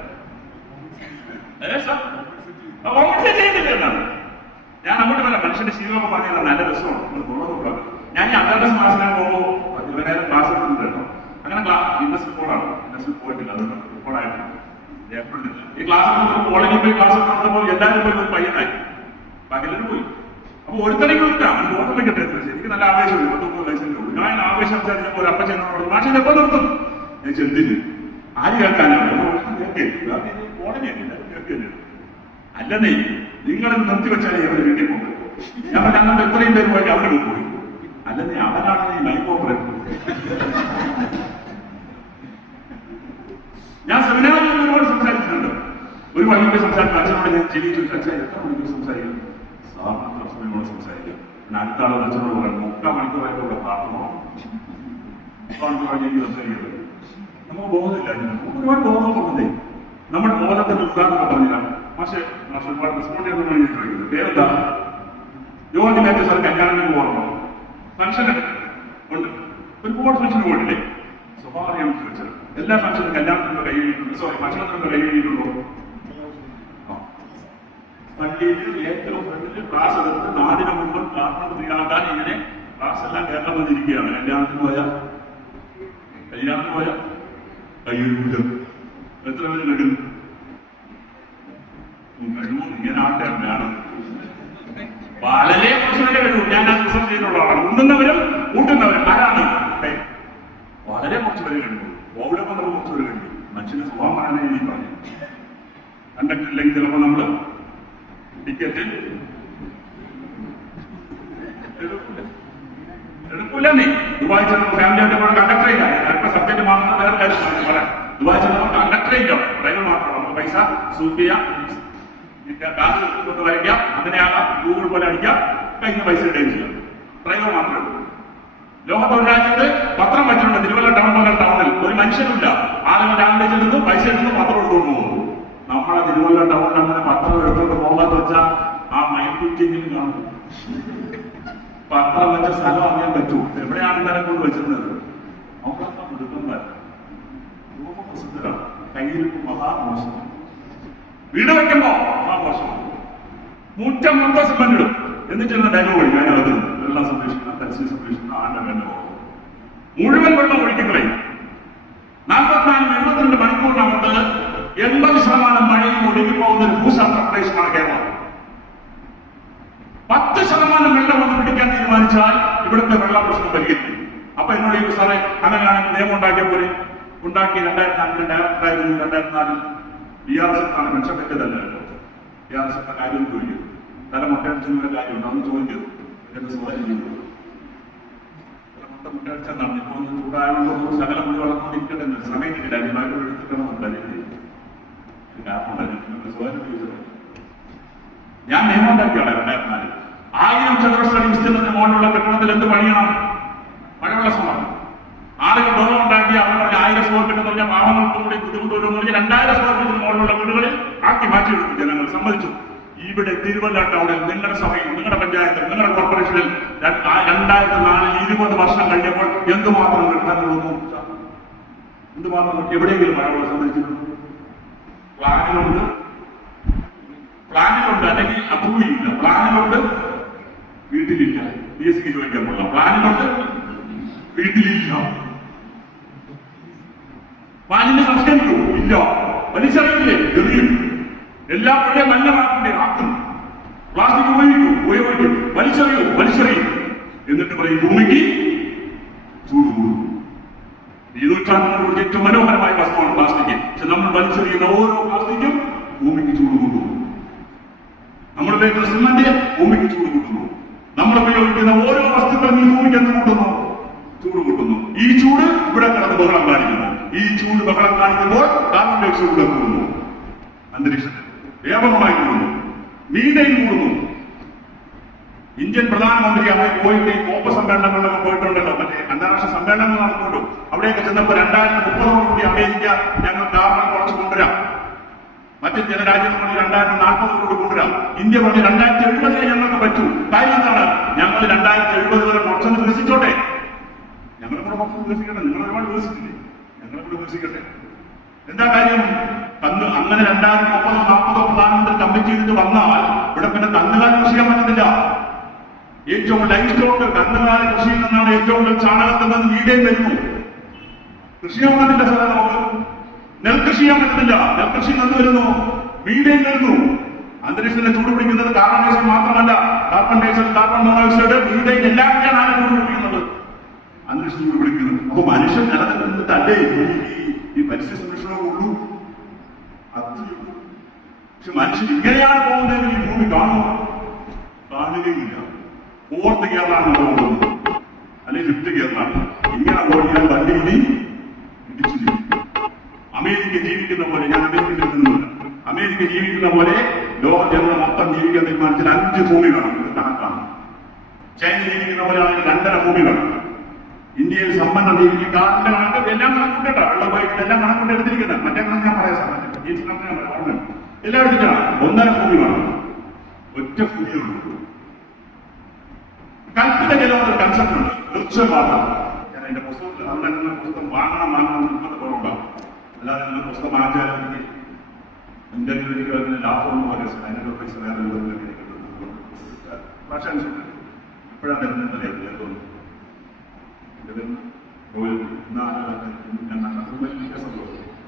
ചെയ്യുന്നില്ല എന്നാണ്. ഞാൻ അങ്ങോട്ട് പറയാം, മനുഷ്യന്റെ ശീലമൊക്കെ പറഞ്ഞാൽ നല്ല രസമാണ്, നിങ്ങൾ തുറന്നു. ഞാൻ ഈ അന്താരാഷ്ട്ര ക്ലാസ്സിലാണ് പോകുമ്പോൾ 10,000 ക്ലാസ് എടുക്കുന്നുണ്ട് കേട്ടോ. അങ്ങനെ ഇൻഡസ് റിപ്പോർട്ടാണ്, ഇൻഡസ് പോയിട്ടില്ല, അത് റിപ്പോർട്ടായിട്ടില്ല, രേഖപ്പെടുന്നില്ല. ഈ ക്ലാസ് കോളേജിൽ പോയി ക്ലാസ് നടത്തുമ്പോൾ എല്ലാവരും പോയി ഒരു പയ്യനായി, ബാക്കിയെല്ലാവരും പോയി. അപ്പൊ ഒരുത്തണിക്ക് വിട്ടാണ് ഓർമ്മ വെക്കട്ടെ. എനിക്ക് നല്ല ആവേശം, 29 വയസ്സിൻ്റെ ഉള്ളൂ. ഞാൻ ആവേശം സംസാരിച്ചപ്പോൾ ഒരു അപ്പച്ചൻ ഭാഷ എപ്പോൾ നിർത്തും? ഞാൻ ചെന്തിന് ആര് കേൾക്കാനാണ് കോളേജ് അല്ലെന്നേ, നിങ്ങളത് നിർത്തിവെച്ചാൽ അവരെ വീട്ടിൽ പോകും. ഞാൻ ഞങ്ങളുടെ എത്രയും പേര് പോയി അവിടെ പോയി. അല്ലെന്നേ, അവനാണ് ഈ ലൈഫ് ഓപ്പറേറ്റർ. ഞാൻ സെമിനാറിൽ ഒരുപാട് സംസാരിച്ചിട്ടുണ്ട്. ഒരു മണിക്കൂർ സംസാരിക്കും. അച്ഛനോട് ഞാൻ ചെല്ലിച്ചു, അച്ഛൻ എത്ര മണിക്കൂർ സംസാരിക്കും? സാറിന് സമയങ്ങളോട് സംസാരിക്കാം. ഞാൻ അടുത്ത ആളോട് അച്ഛനോട് പറയാം, 3 മണിക്കൂറായിട്ട് ഇവിടെ പ്രാർത്ഥനോ സംസാരിക്കുന്നത്. നമുക്ക് ബോധമില്ല, ഒരുപാട് ബോധം കൊടുക്കുന്നേ. നമ്മുടെ ബോധത്തിന്റെ ഉദാഹരണം പറഞ്ഞില്ല. പക്ഷേ ഒരുപാട് റെസ്പോണ്ട് ചെയ്യുന്ന ചോദിക്കുന്നത് പേരെന്താ? യോഗത്തിലേക്ക് സാർ കല്യാണത്തിന് പോകണോ? ഫംഗ്ഷൻ ഉണ്ട്, ഒരുപാട് ഫംഗ്ഷന് പോയിട്ടില്ലേ? സ്വഭാവം ചോദിച്ചത് എല്ലാ ഫംഗ്ഷനും കല്യാണത്തിനുള്ള കൈ കഴിഞ്ഞിട്ടുണ്ട്, സോറി ഭക്ഷണത്തിനുള്ള കൈ കഴിഞ്ഞിട്ടുണ്ടോ? പള്ളിയിൽ ഏറ്റവും ഫ്രണ്ടിൽ ക്ലാസ് എടുത്ത് നാടിന് മുമ്പ് പ്രാർത്ഥനയാകാൻ ഇങ്ങനെ ക്ലാസ് എല്ലാം കേൾക്കാൻ വന്നിരിക്കുകയാണ്. കല്യാണത്തിന് പോയ കയ്യൂല എത്ര പേര് കഴിയും? ഇങ്ങനെ ആൾക്കാരാണ് വളരെ കുറച്ചുപേരെ കഴിവും. ഞാൻ ആ ദിവസം ചെയ്തിട്ടുള്ള ആളാണ്. ഉണ്ണുന്നവരും കൂട്ടുന്നവരും ആരാണ്? വളരെ കുറച്ച് പേര് കഴിവും. കോവിഡൊക്കെ നമ്മൾ കുറച്ച് പേര് കഴിക്കും. മനുഷ്യന് സ്വഭാവമാണ് എനിക്ക് പറഞ്ഞു. കണ്ടക്ടറില്ലെങ്കിൽ ചിലപ്പോൾ നമ്മള് ടിക്കറ്റ് എടുക്കൂലെന്നേ. ദുബായ് ചെന്നപ്പോൾ ഫാമിലി ആയിട്ട് കണ്ടക്ടറേ ഇല്ല. ചിലപ്പോൾ സബ്ജക്ട് മാറുന്ന വേറെ കാര്യം പറയാം. ദുബായ് ചെന്നപ്പോൾ കണ്ടക്ടറേ ഇല്ല, ഡ്രൈവർ മാത്രം. നമുക്ക് പൈസ സൂപ്പ് ചെയ്യാം, കാർഡ് കൊണ്ട് വരയ്ക്കാം, അങ്ങനെയാകാം, ഗൂഗിൾ പോലെ അടിക്കാം, കയ്യിൽ പൈസ ഇടുകയും ചെയ്യാം. ഡ്രൈവർ മാത്രമേ ഉള്ളൂ. ലോകത്തൊരു രാജ്യത്ത് പത്രം വെച്ചിട്ടുണ്ട്. തിരുവല്ല ടൗണിൽ ഒരു മനുഷ്യനുമില്ല. ആളുകൾ രാവിലെ ചെല്ലുന്നു, പൈസ എടുക്കുന്നു, പത്രം എടുത്തുകൊണ്ട് പോകുന്നു. നമ്മളെ തിരുവല്ല ടൗണിൽ അങ്ങനെ പത്രം എടുത്തോണ്ട് പോകാന്ന് വെച്ചാൽ ആ മൈൻഡ് കുറ്റിങ്ങിൽ കാണും. പത്രം വെച്ച സ്ഥലം അറിയാൻ പറ്റൂ. എവിടെയാണ് ഇന്നലെ കൊണ്ട് വെച്ചിരുന്നത്? അവരൊക്കെ എടുക്കുന്നതാണ്. പ്രസിദ്ധരാണ്. കയ്യിരിപ്പ് മഹാമോശം. വീട് വെക്കുമ്പോ മഹാമോശം. 100 സിമന്റ് ഇടും. എന്നിട്ടുള്ള ഡയലോഗ് ഒഴിക്കും. അതിനകത്ത് വെള്ളം സംരക്ഷിക്കുന്ന, പരിസ്ഥിതി സംരക്ഷിക്കുന്ന, ആണ്ട വേണ്ട മുഴുവൻ വെള്ളം ഒഴിക്കുകയും 44-72 മണിക്കൂറിനകത്ത് 80% മഴയും ഒഴുകിപ്പോകുന്ന ഒരു ഭൂശാസ്ത്ര പ്രദേശമാണ് കേരളം. 10% വെള്ളം ഒന്ന് പിടിക്കാൻ തീരുമാനിച്ചാൽ ഇവിടുത്തെ വെള്ള പ്രശ്നം പരിഹരിക്കും. അപ്പൊ എന്നോട് ഈ സാറേ അങ്ങനെയാണെങ്കിൽ നിയമം ഉണ്ടാക്കിയപ്പോലെ ഉണ്ടാക്കി 2004 ഡയറക്ടറായിരുന്നു. 2004 BRS ആണ് മെച്ചപ്പെട്ടതല്ല. BRS കാര്യം ചോദിക്കും. തല മുട്ടയടിച്ചെന്നൊരു കാര്യമുണ്ട്, അന്ന് ചോദിക്കും. എന്റെ സുഖം മുട്ടയടിച്ചാൽ നടന്നു. ഇപ്പൊ ഒന്ന് ചൂടായതുകൊണ്ട് ശകലം മുടി വളർന്നുകൊണ്ടിരിക്കട്ടെ. സമയം കിട്ടില്ല, അതിനായിട്ട് എടുത്തിട്ടാണ് ഞാൻ നിയമം ഉണ്ടാക്കിയാണ് 2004. 1000 ചതുരശ്ര അടി വിസ്തീർണത്തിന് മുകളിലുള്ള കെട്ടിടത്തിൽ എന്ത് പണിയണം? മഴവെള്ള സമാനം. ആളുകൾ ബഹളം ഉണ്ടാക്കി അവർ പറഞ്ഞ 1000 സ്ക്വയർ ഫീറ്റ് എന്ന് പറഞ്ഞാൽ പാവങ്ങൾക്കും കൂടി ബുദ്ധിമുട്ട് വരുമെന്ന് പറഞ്ഞ് 2000 സ്ക്വയർ ഫീറ്റിന് മുകളിലുള്ള വീടുകളിൽ ആക്കി മാറ്റിയെടുക്കും. ജനങ്ങൾ സമ്മതിച്ചു. ഇവിടെ തിരുവല്ല ടൗണിൽ നിങ്ങളുടെ സഭയിൽ, നിങ്ങളുടെ പഞ്ചായത്തിൽ, നിങ്ങളുടെ കോർപ്പറേഷനിൽ 2004 20 വർഷം കഴിഞ്ഞപ്പോൾ എന്തുമാത്രം കെട്ടിടങ്ങളൊന്നും എന്തുമാത്രം എവിടെയെങ്കിലും മഴവെള്ളം സംഭവിച്ചിട്ടുണ്ട്? പ്ലാനിലുണ്ട്, അല്ലെങ്കിൽ അപ്രൂവില്ല. പ്ലാനിലുണ്ട്, വീട്ടിലില്ല. DSക്ക് ചോദിക്കാൻ പോകാം. പ്ലാനിലുണ്ട്, വീട്ടിലില്ല. പ്ലാനിന്റെ സംസ്കരിക്കൂ ഇല്ല. വലിച്ചറിയില്ലേ? എറിയും. എല്ലാ പഴയ മലിനമാക്കിന്റെ ആക്കും. പ്ലാസ്റ്റിക് ഉപയോഗിക്കും. വലിച്ചെറിയും. എന്നിട്ട് പറയും ഭൂമിക്ക് ചൂട് കൂടും. ഈ നൂറ്റാണ്ടിനുള്ള ഏറ്റവും മനോഹരമായ വസ്തുവാണ് പ്ലാസ്റ്റിക്. പക്ഷെ നമ്മൾ വലിച്ചെറിയുന്ന ഓരോ പ്ലാസ്റ്റിക്കും ഭൂമിക്ക് ചൂട് കൂട്ടുന്നു. നമ്മൾ ഉപയോഗിക്കുന്ന സിമന്റ് ഭൂമിക്ക് ചൂട് കൂട്ടുന്നു. നമ്മൾ ഉപയോഗിക്കുന്ന ഓരോ വസ്തുക്കളും ഈ ഭൂമിക്ക് എന്ത് കൂട്ടുന്നു? ചൂട് കൂട്ടുന്നു. ഈ ചൂട് ഇവിടെ കിടന്ന് ബഹളം കാണിക്കുന്നു. ഈ ചൂട് ബഹളം കാണിക്കുമ്പോൾ കാർബൺ ഡയോക്സൈഡ് ഇവിടെ കൂടുന്നു. അന്തരീക്ഷത്തിൽ വ്യാപകമായി കൂടുന്നു. മീഥെയ്ൻ കൂടുന്നു. ഇന്ത്യൻ പ്രധാനമന്ത്രി അവിടെ പോയിട്ട് ഈ കോപ്പ സമ്മേളനങ്ങളിലൊക്കെ പോയിട്ടുണ്ടല്ലോ, മറ്റേ അന്താരാഷ്ട്ര സമ്മേളനങ്ങൾ നടക്കുന്നുണ്ടോ? അവിടെയൊക്കെ ചെന്നപ്പോൾ 2030 അമേരിക്ക ഞങ്ങൾ കാർബൺ കുറച്ച് കൊണ്ടുവരാം, മറ്റു ചില രാജ്യങ്ങളിൽ 2040 കൊണ്ടുവരാം. ഇന്ത്യ പറഞ്ഞ് 2070 ഞങ്ങൾക്ക് പറ്റൂ. കാര്യം എന്താണ്? ഞങ്ങൾ 2070 വരെ കുറച്ചൊന്ന് വികസിച്ചോട്ടെ. ഞങ്ങൾ കൂടെ കുറച്ച് വികസിക്കട്ടെ. നിങ്ങൾ ഒരുപാട് വികസിച്ചില്ലേ, ഞങ്ങളെ കൂടെ വികസിക്കട്ടെ. എന്താ കാര്യം? അങ്ങനെ 2030-40 പ്രധാനമന്ത്രി കമ്മിറ്റ് ചെയ്തിട്ട് വന്നാൽ ഇവിടെ പിന്നെ കന്നുകാലി കൃഷി ചെയ്യാൻ പറ്റത്തില്ല. ഏറ്റവും ലൈഫ് സ്റ്റോക്ക് കന്നുകാലി കൃഷിയിൽ നിന്നാണ് ഏറ്റവും കൂടുതൽ ചാണകത്തിൽ നിന്ന് മീഡിയം വരുന്നു. കൃഷി ആവുന്നില്ല സാറേ, നമുക്ക് നെൽകൃഷി ചെയ്യാൻ പറ്റുന്നില്ല. നെൽകൃഷി നിന്ന് വരുന്നു, മീഡിയം വരുന്നു. അന്തരീക്ഷത്തിന്റെ ചൂട് പിടിക്കുന്നത് കാർബൺ ഡൈ ഓക്സൈഡ് മാത്രമല്ല, carbon dioxide, carbon monoxide, medium എല്ലാവരെയാണ് ചൂട് പിടിക്കുന്നത്, അന്തരീക്ഷം ചൂട് പിടിക്കുന്നത്. അപ്പൊ മനുഷ്യൻ നിലനിന്നിട്ടല്ലേ ഈ പരിസ്ഥിതി സംരക്ഷണം ഉള്ളൂ. പക്ഷെ മനുഷ്യൻ ഇങ്ങനെയാണ് പോകുന്നതെങ്കിൽ ഈ ഭൂമി കാണുകയില്ല. ഫോർത്ത് ഗിയറിലാണ് പോകുന്നത്, അല്ലെങ്കിൽ ഫിഫ്ത്ത് ഗിയറിലാണ്. ഇങ്ങനെ ഓടിയാൽ വണ്ടി ഇടിച്ചു. അമേരിക്ക ജീവിക്കുന്ന പോലെ, ഞാൻ അമേരിക്കയിൽ നിന്നുമില്ല, അമേരിക്ക ജീവിക്കുന്ന പോലെ ലോക ജനത മൊത്തം ജീവിക്കാൻ തീരുമാനിച്ചാൽ 5 ഭൂമി വേണം. ഇത് കണക്കാണ്. ചൈന ജീവിക്കുന്ന പോലെ ആണെങ്കിൽ 2.5 ഭൂമി വേണം. ഇന്ത്യയിൽ സമ്പന്ന ജീവിക്കും കാറിന്റെ കണക്ക് എല്ലാം കണക്കൂട്ടാ, വെള്ളം പോയിട്ട് എല്ലാം കണക്കൂട്ട് എടുത്തിരിക്കുന്നത്. മറ്റേ കണക്ക് ഞാൻ പറയാൻ സാധിക്കും. എല്ലാം എടുത്തിട്ടാണ് 1.5 ഭൂമി വേണം. ഒറ്റ ഭൂമിയുള്ളൂ. കൽപ്പിത ജലം ഒരു കൺസെപ്റ്റ് ഉണ്ട്, വൃക്ഷവാദം. ഞാൻ എന്റെ പുസ്തകത്തിൽ അവിടെ നിങ്ങൾ പുസ്തകം വാങ്ങണം നിൽക്കുന്ന കുറവുണ്ടാവും. അല്ലാതെ നിങ്ങൾ പുസ്തകം വാങ്ങിച്ചാലും എന്റെ എനിക്ക് അതിന് ലാഭമൊന്നും പോലെ അതിന്റെ പൈസ വേറെ ഭാഷ അനുസരിച്ച് ഇപ്പോഴാണ് വരുന്നത്.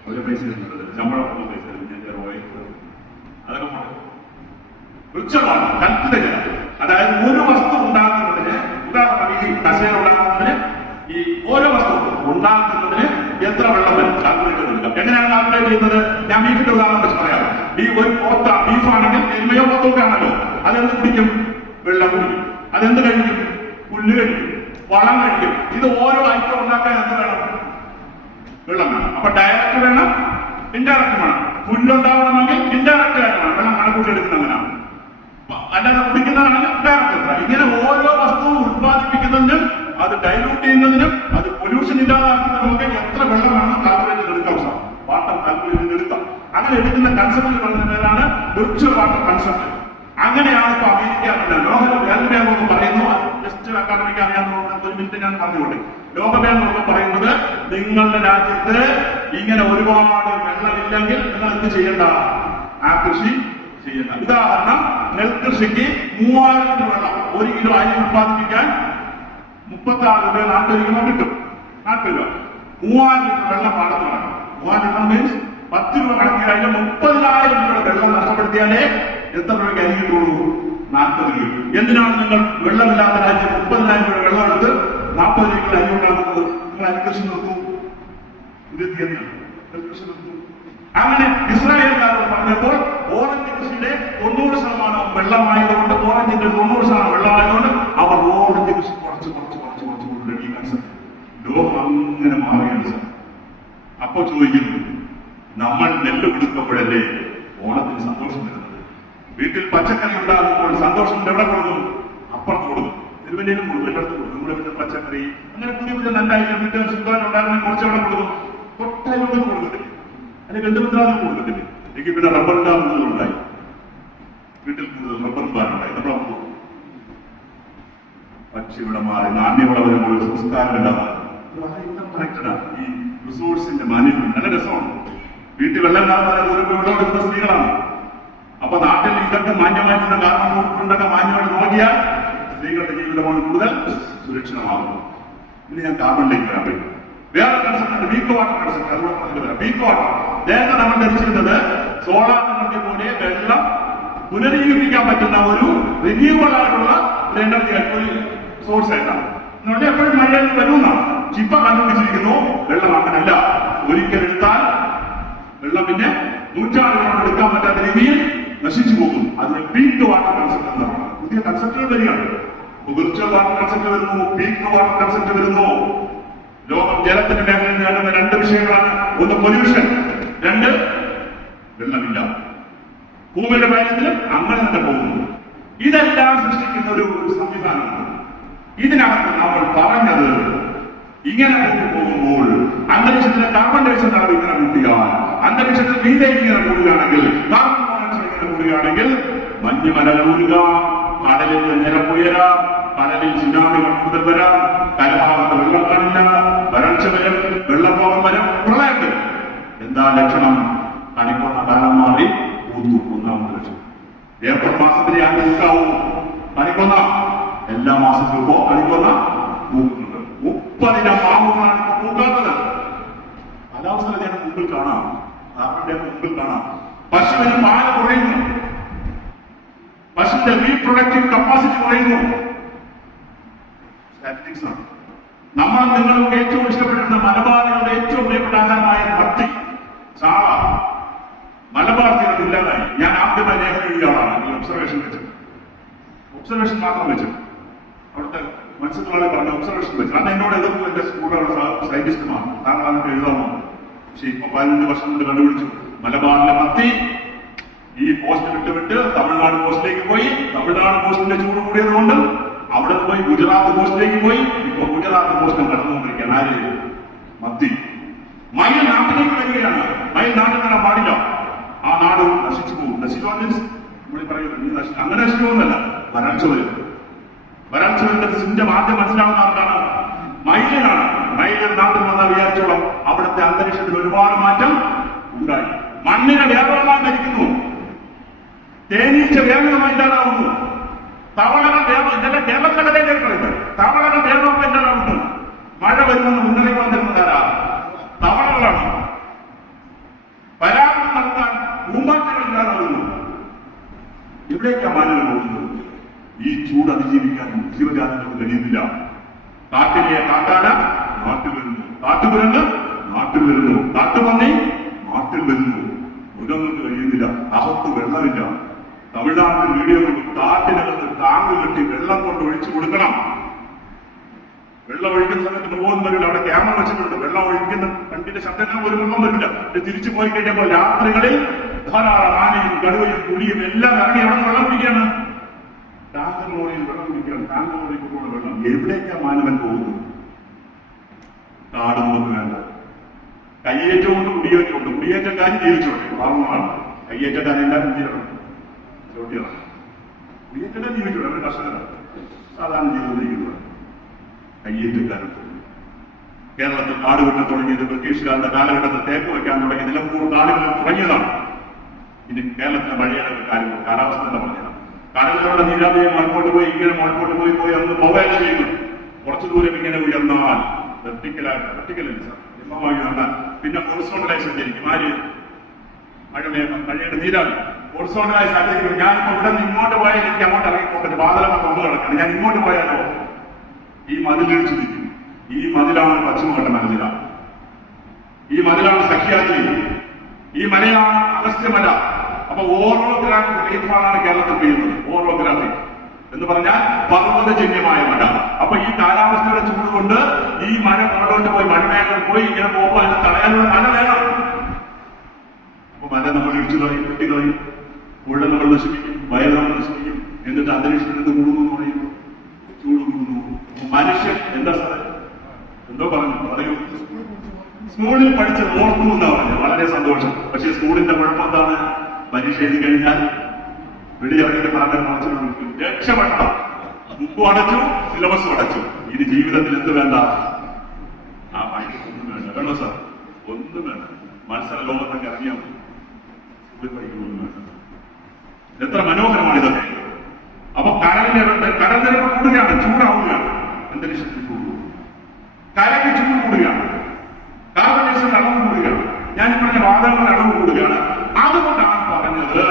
അവരെ പൈസ ശമ്പളം പൈസ അതൊക്കെ പോട്ടെ. വൃക്ഷമാണ് കൽപ്പിത ജലം. അതായത് ഒരു വസ്തു ഉണ്ടാക്കുന്നതിന്, ഉദാഹരണം ഈ കസേര ഉണ്ടാക്കുന്നതിന്, ഈ ഓരോ വസ്തു ഉണ്ടാക്കുന്നതിന് എത്ര വെള്ളം വരും കാൽക്കുലേറ്റ് ചെയ്തില്ല. എങ്ങനെയാണ് കാൽക്കുലേറ്റ് ചെയ്യുന്നത്? ഞാൻ ബീഫിന്റെ ഉദാഹരണം വെച്ച് പറയാം. ഒരു പോത്ത ബീഫാണെങ്കിൽ എരുമയോ പോത്തൊക്കെ ആണല്ലോ, അതെന്ത് കുടിക്കും? വെള്ളം കുടിക്കും. അതെന്ത് കഴിക്കും? പുല്ല് കഴിക്കും, വളം കഴിക്കും. ഇത് ഓരോ ഐറ്റം ഉണ്ടാക്കാൻ എന്ത് വേണം? വെള്ളം വേണം. അപ്പൊ ഡയറക്റ്റ് വേണം, ഇൻഡയറക്റ്റ് വേണം. പുല്ലുണ്ടാവണമെങ്കിൽ ഇൻഡയറക്റ്റ് വേണം, വെള്ളം കണക്കൂട്ടിയെടുക്കുന്നവനാണ്. അല്ലാതെ കുടിക്കുന്നതാണെങ്കിൽ ഡയറക്റ്റ്. ഇങ്ങനെ ഓരോ വസ്തുവും ഉത്പാദിപ്പിക്കുന്നതിനും അത് ഡൈലൂട്ട് ചെയ്യുന്നതിനും അത് പൊല്യൂഷൻ ഇല്ലാതാക്കുന്നതിനൊക്കെ എത്ര വെള്ളം വേണം കാൽക്കുലേറ്റ് എടുക്കാം. വാട്ടർ കാൽക്കുലേറ്റ് എടുക്കാം. അങ്ങനെ എടുക്കുന്ന കൺസെപ്റ്റ് പറയുന്ന പേരാണ് വിർച്വൽ വാട്ടർ കൺസെപ്റ്റ്. അങ്ങനെയാണ് ഇപ്പൊ അമേരിക്ക ലോകബാങ്ക് പറയുന്നു. ജസ്റ്റ് അക്കാദമിക്ക് അറിയാവുന്ന ഒരു മിനിറ്റ് ഞാൻ പറഞ്ഞുകൊണ്ട്, ലോകബാങ്ക് പറയുന്നത് നിങ്ങളുടെ രാജ്യത്ത് ഇങ്ങനെ ഒരുപാട് വെള്ളമില്ലെങ്കിൽ നിങ്ങൾ എന്ത് ചെയ്യണ്ട? ആ കൃഷി ചെയ്യണ്ട. ഉദാഹരണം, നെൽകൃഷിക്ക് 3000 ലിറ്റർ വെള്ളം 1 കിലോ അരി ഉത്പാദിപ്പിക്കാൻ 36 രൂപ 40 കിലോ കിട്ടും. 40 രൂപ 3000 ലിറ്റർ വെള്ളം പാടത്ത് വേണം. 3000 ലിറ്റർ മീൻസ് 10 രൂപ കണക്കിൽ അതിന് 30,000 രൂപയുടെ വെള്ളം നഷ്ടപ്പെടുത്തിയാലേ എത്ര രൂപയ്ക്ക് അരി കിട്ടുള്ളൂ? 40 രൂപ. എന്തിനാണ് നിങ്ങൾ വെള്ളമില്ലാത്ത രാജ്യം 30,000 രൂപ വെള്ളം എടുത്ത് 40 രൂപയ്ക്ക് അരി ഉണ്ടാക്കുന്നത്? നിങ്ങൾ അരികൃഷി നിർത്തൂ. ഇത് നെൽകൃഷി നിർത്തൂ. അങ്ങനെ ഇസ്രായേൽക്കാരോട് പറഞ്ഞപ്പോൾ ഓറഞ്ച് കൃഷിയുടെ 90% വെള്ളമായതുകൊണ്ട്, ഓറഞ്ചിന്റെ 90% വെള്ളമായതുകൊണ്ട് അവർ ഓറഞ്ച് കൃഷി കുറച്ച് കൊണ്ടുവരും. ഈ കൺസെപ്റ്റ് ലോകം അങ്ങനെ മാറിയാണ് സാർ. അപ്പൊ ചോദിക്കുന്നു, നമ്മൾ നെല്ല് കൊടുക്കുമ്പോഴല്ലേ ഓണത്തിന് സന്തോഷം വരുന്നത്? വീട്ടിൽ പച്ചക്കറി ഉണ്ടാകുമ്പോൾ സന്തോഷം എവിടെ കൊടുക്കും? അപ്പുറത്ത് കൊടുക്കും, തിരുവല്ലയിലും കൊടുക്കും, എല്ലായിടത്തും കൊടുക്കും. നമ്മുടെ വീട്ടിൽ പച്ചക്കറി അങ്ങനെ പുതിയ പുതിയ നല്ലായിട്ട് വീട്ടിൽ സുഖം ഉണ്ടാകുന്ന കുറച്ച് എവിടെ കൊടുക്കും? തൊട്ടയലോട്ട് കൊടുക്കത്തില്ല, അല്ലെങ്കിൽ ബന്ധുമിത്രാദികൾ കൊടുക്കത്തില്ല. എനിക്ക് പിന്നെ റബ്ബർ ഉണ്ടാകുന്നതുണ്ടായി, വീട്ടിൽ കൂടുതൽ റബ്ബർ ഉണ്ടായി. നമ്മളെ പക്ഷെ ഇവിടെ മാറി നാണ്യവിടെ വരുമ്പോൾ ഒരു സംസ്കാരം ഉണ്ടാകാൻ കണക്റ്റഡാണ്. ഈ റിസോഴ്സിന്റെ മാനേജ്മെന്റ് നല്ല രസമാണ്. വീട്ടിൽ വെള്ളം ഉണ്ടാകുന്ന വെള്ളം എടുക്കുന്ന സ്ത്രീകളാണ്. അപ്പൊ നാട്ടിൽ ഇതൊക്കെ മാന്യമായിട്ടുള്ള കാരണം കൊണ്ടൊക്കെ മാന്യമായിട്ട് നോക്കിയാൽ സ്ത്രീകളുടെ ജീവിതമാണ് കൂടുതൽ സുരക്ഷിതമാകുന്നത്. ഇനി ഞാൻ കാർബണിലേക്ക് വരാൻ പറ്റും. വേറെ കൺസെപ്റ്റ് വീക്ക് വാട്ടർ കൺസെപ്റ്റ്, അതുകൂടെ പറഞ്ഞിട്ട് വരാം. വീക്ക് വാട്ടർ നേരത്തെ നമ്മൾ ധരിച്ചിരുന്നത് സോളാർ എനർജി പോലെ വെള്ളം പുനരുജ്ജീവിപ്പിക്കാൻ പറ്റുന്ന ഒരു റിന്യൂവബിൾ ആയിട്ടുള്ള ഒരു എനർജി ഒരു സോഴ്സ് ആയിട്ടാണ്. എന്നുകൊണ്ട് എപ്പോഴും മഴയിൽ വരുമെന്നാണ്. ഇപ്പൊ കണ്ടുപിടിച്ചിരിക്കുന്നു വെള്ളം അങ്ങനല്ല. ഒരിക്കൽ എടുത്താൽ വെള്ളം പിന്നെ 100 കൊണ്ട് എടുക്കാൻ പറ്റാത്ത രീതിയിൽ നശിച്ചു പോകും. അതിന് പീക്ക് വാട്ടർ കൺസെപ്റ്റ് എന്ന് പറയുന്നത്. പുതിയ കൺസെപ്റ്റുകൾ വരികയാണ്. വിർച്വൽ വാട്ടർ കൺസെപ്റ്റ് വരുന്നു, പീക്ക് വാട്ടർ കൺസെപ്റ്റ് വരുന്നു. ലോകം ജലത്തിന്റെ മേഖലയിൽ നേടുന്ന 2 വിഷയങ്ങളാണ്. ഒന്ന് പൊല്യൂഷൻ, 2 വെള്ളമില്ല. ഭൂമിയുടെ കാര്യത്തിലും അങ്ങനെ തന്നെ പോകുന്നു. ഇതെല്ലാം സൃഷ്ടിക്കുന്ന ഒരു സംവിധാനമാണ്. ഇതിനകത്ത് നമ്മൾ പറഞ്ഞത് ഇങ്ങനെ പോകുമ്പോൾ അന്തരീക്ഷത്തിലെ കാർബൺ ഡൈ ഓക്സൈഡ് അളവ് ഇങ്ങനെ കൂട്ടിയാൽ, അന്തരീക്ഷത്തിൽ മീഥേൻ ഇങ്ങനെ കൂടുകയാണെങ്കിൽ, കാർബൺ മോണോക്സൈഡ് ഇങ്ങനെ കൂടുകയാണെങ്കിൽ മഞ്ഞുമലകൾ ഉരുക, കടലിൽ നിരപ്പുയരാം, കടലിൽ സുനാമികൾ കൂടുതൽ വരാം, കരഭാഗത്ത് വെള്ളം കാണില്ല, വരൾച്ച വരും, വെള്ളപ്പൊക്കം വരും, പ്രളയം വരും. എന്താ ലക്ഷണം? കണിക്കൊന്ന കാലം മാറി ഒന്നാമത്തെ ലക്ഷണം. ഏപ്രിൽ മാസത്തിലെ ആ നിൽക്കാവൂ കണിക്കൊന്ന എല്ലാ മാസത്തിലും കളിക്കുന്ന പൂക്കുന്നുണ്ട്. 30 മാവുകളാണ് ഇപ്പൊ പൂക്കാത്തത്. കാലാവസ്ഥ വ്യതിയാനം മുമ്പിൽ കാണാം, മുമ്പിൽ കാണാം. പശുവിന് പാല് കുറയുന്നു, പശുവിന്റെ റീപ്രൊഡക്റ്റീവ് കപ്പാസിറ്റി കുറയുന്നു. സ്റ്റാറ്റിസ്റ്റിക്സ് ആണ്. നമ്മൾ നിങ്ങളും ഏറ്റവും ഇഷ്ടപ്പെട്ടിരുന്ന മലബാറുകളുടെ ഏറ്റവും പ്രിയപ്പെട്ട ആഹാരമായ മത്തി, ചാള, മലബാർ തീരത്ത് ഇല്ലാതായി. ഞാൻ ആദ്യമായി ലേഖനം എഴുതിയ ആളാണ്. ഒബ്സർവേഷൻ വെച്ചത്, ഒബ്സർവേഷൻ മാത്രം വെച്ചത്. അവിടുത്തെ മത്സ്യത്തൊഴിലാളി പറഞ്ഞ ഒബ്സർവേഷൻ വെച്ചത്. അത് എന്നോട് എതിർപ്പ് എന്റെ സ്കൂളിലുള്ള സയന്റിസ്റ്റുമാണ്. താങ്കൾ അതിനൊക്കെ എഴുതാമോ? പക്ഷെ ഇപ്പൊ 15 വർഷം കൊണ്ട് കണ്ടുപിടിച്ചു. മലബാറിലെ മത്തി ഈ പോസ്റ്റ് വിട്ട് തമിഴ്നാട് പോസ്റ്റിലേക്ക് പോയി. തമിഴ്നാട് പോസ്റ്റിന്റെ ചൂട് കൂടിയത് കൊണ്ട് അവിടെ പോയി ഗുജറാത്ത് പോസ്റ്റിലേക്ക് പോയി. ഇപ്പൊ ഗുജറാത്ത് പോസ്റ്റും കടന്നുകൊണ്ടിരിക്കുകയാണ്. ആര്? മത്തി. മയിൽ നാട്ടിലേക്ക് വരികയാണ്. മയിൽ നാട്ടിൽ വരാൻ പാടില്ല. ആ നാട് നശിച്ചു പോകും. നശിച്ചു മീൻസ് നമ്മൾ പറയുന്നത് അങ്ങനെ നശിച്ചു പോകുന്നല്ല, വരൾച്ച വരും. വരൾച്ച വരുന്നത് സിന്റെ ആദ്യം മനസ്സിലാവുന്ന ആർക്കാണ്? മയിലിനാണ്. മയിലിൽ നാട്ടിൽ വന്നാൽ വിചാരിച്ചോളം അവിടുത്തെ അന്തരീക്ഷത്തിൽ ഒരുപാട് മാറ്റം ഉണ്ടായി. മണ്ണിനെ വ്യാപകമായി മരിക്കുന്നു. തേനീച്ച വ്യാപകമായി ഇല്ലാതാവുന്നു. തവളകൾ ഇതെല്ലാം കേരളക്കടലേ പറയുന്നത്. തവളകൾ വ്യാപകമായി ഇല്ലാതാവുന്നു. മഴ വരുമെന്ന് മുന്നറിയിപ്പ് വന്നിരുന്നതാരാ? തവളകളാണ്. പരാഗണം നടത്താൻ പൂമ്പാറ്റകൾ ഇല്ലാതാവുന്നു. എവിടേക്കാണ് മാനുകൾ പോകുന്നത്? ഈ ചൂട് അതിജീവിക്കാൻ ജീവജാലങ്ങൾക്ക് കഴിയുന്നില്ല. കാട്ടിലെ കാട്ടാന നാട്ടിൽ വരുന്നു, കാട്ടുകുരങ്ങ് നാട്ടിൽ വരുന്നു, കാട്ടുപന്നി നാട്ടിൽ വരുന്നു. മൃഗങ്ങൾക്ക് കഴിയുന്നില്ല. അകത്ത് വെള്ളമില്ല. തമിഴ്നാട്ടിൽ വീഡിയോ കൊണ്ട് കാട്ടിനകത്ത് ടാങ്ക് കെട്ടി വെള്ളം കൊണ്ട് ഒഴിച്ചു കൊടുക്കണം. വെള്ളം ഒഴിക്കുന്ന സമയത്ത് മൃഗമൊന്നും വരില്ല. അവിടെ ക്യാമറ വെച്ചിട്ടുണ്ട്. വെള്ളം ഒഴിക്കുന്ന കണ്ടിന്റെ ശബ്ദങ്ങൾ ഒരു മൃഗം വരില്ല. തിരിച്ചു പോയി കഴിഞ്ഞപ്പോൾ രാത്രികളിൽ ധാരാളം ആനയും കടുവയും പുലിയും എല്ലാം ഇറങ്ങി അവിടെ വെള്ളം കുടിക്കുകയാണ്. ടാങ്കർ ലോറിയിൽ വെള്ളം കുടിക്കുകയാണ്. ടാങ്കർ ലോറിയിൽ കൊണ്ടുള്ള വെള്ളം എവിടേക്കാ മാനവൻ പോകുന്നു? കാടുമ്പോൾ വേണ്ട. കയ്യേറ്റമുണ്ട്, കുടിയേറ്റമുണ്ട്. കുടിയേറ്റക്കാരും ജീവിച്ചോട്ടെ, പാവങ്ങളാണ്. കയ്യേറ്റക്കാരെല്ലാവരും ജീവിക്കണം, ചോട്ടിയാണ്. കുടിയേറ്റക്കാർ ജീവിച്ചോട്ടെ, അവർ കർഷകരാണ്, സാധാരണ ജീവിതം നയിക്കുന്നത്. കയ്യേറ്റക്കാരുണ്ട്. കേരളത്തിൽ കാട് വെട്ടാൻ തുടങ്ങിയത് ബ്രിട്ടീഷുകാരുടെ കാലഘട്ടത്തിൽ തേക്ക് വയ്ക്കാൻ തുടങ്ങിയ നിലമ്പൂർ കാടുകളിൽ തുടങ്ങിയതാണ്. ഇനി കേരളത്തിലെ മഴയുടെ കാര്യങ്ങൾ കാലാവസ്ഥ തന്നെ പറഞ്ഞതാണ്. കടലിലുള്ള നീരാവിയെ മുൻപോട്ട് പോയി ഇങ്ങനെ മുൻപോട്ട് പോയി അന്ന് പോവുകയല്ല ചെയ്യുന്നു. കുറച്ചു ദൂരം ഇങ്ങനെ ഉയർന്നാൽ പിന്നെ ഹൊറിസോണ്ടലായി സഞ്ചരിക്കും. ആര്? മഴയുടെ നീരാവി ഹൊറിസോണ്ടലായി സഞ്ചരിക്കും. ഞാനിപ്പോ ഇവിടെ നിന്ന് ഇങ്ങോട്ട് പോയാൽ എനിക്ക് അങ്ങോട്ട് ഇറങ്ങിപ്പോട്ടെ, ബാധലമ തൊണ്ട് കിടക്കണം. ഞാൻ ഇങ്ങോട്ട് പോയാലോ ഈ മതിലിടിച്ചു നിൽക്കും. ഈ മതിലാണ് പശ്ചിമഘട്ട മലനിര, ഈ മതിലാണ് സഖ്യാദ്രി, ഈ മലയാണ് അഗസ്ത്യമല. അപ്പൊ ഓറോഗ്രാഫിക് റെയിൻഫാളാണ് കേരളത്തിൽ പെയ്യുന്നത്. ഓറോഗ്രാഫിക് എന്ന് പറഞ്ഞാൽ പർവ്വതജന്യമായ മഴ. അപ്പൊ ഈ കാലാവസ്ഥയുടെ ചൂട് കൊണ്ട് ഈ മഴ മുന്നോട്ട് പോയി മഴമേഖല പോയി ഇങ്ങനെ പോകുമ്പോൾ അതിന് തടയാനുള്ള മഴ വേണം. അപ്പൊ മഴ നമ്മൾ ഇടിച്ചു കളയും, വെട്ടിക്കളയും, പുഴ നമ്മൾ നശിപ്പിക്കും, വയൽ നമ്മൾ നശിപ്പിക്കും. എന്നിട്ട് അന്തരീക്ഷത്തിൽ എന്ത് കൂടുന്നു എന്ന് പറയുന്നു? ചൂട് കൂടുന്നു. മനുഷ്യൻ എന്താ സാറേ എന്തോ പറയൂ. സ്കൂളിൽ പഠിച്ചത് ഓർത്തു എന്നാ പറഞ്ഞത്. വളരെ സന്തോഷം. പക്ഷെ സ്കൂളിന്റെ കുഴപ്പം എന്താണ്? പരീക്ഷ എഴുതി കഴിഞ്ഞാൽ വെളിയിറങ്ങിയിട്ട് പറഞ്ഞ മാർച്ചിൽ രക്ഷപ്പെടണം. ബുക്കും അടച്ചു, സിലബസും അടച്ചു. ഇനി ജീവിതത്തിൽ എന്ത് വേണ്ട? ആ ഒന്നും വേണ്ട. വേണോ സാർ? ഒന്നും വേണ്ട. മത്സര ലോകത്തൊക്കെ ഇറങ്ങിയാൽ മതി. സ്കൂളിൽ പഠിക്കൊന്നും വേണ്ട. എത്ര മനോഹരമാണ് ഇതൊക്കെ. അപ്പൊ കടൽനിരപ്പ് കൂടുകയാണ്, ചൂടാവുകയാണ്. അന്തരീക്ഷത്തിൽ ചൂട് കൂടും, കരയ്ക്ക് ചൂട് കൂടുകയാണ്, കാർബൺ ഡൈഓക്സൈഡ് അളവ് കൂടുകയാണ്. ഞാൻ പറഞ്ഞ വാതകങ്ങളുടെ അളവ് കൂടുകയാണ്. അതുകൊണ്ടാണ് പറഞ്ഞത്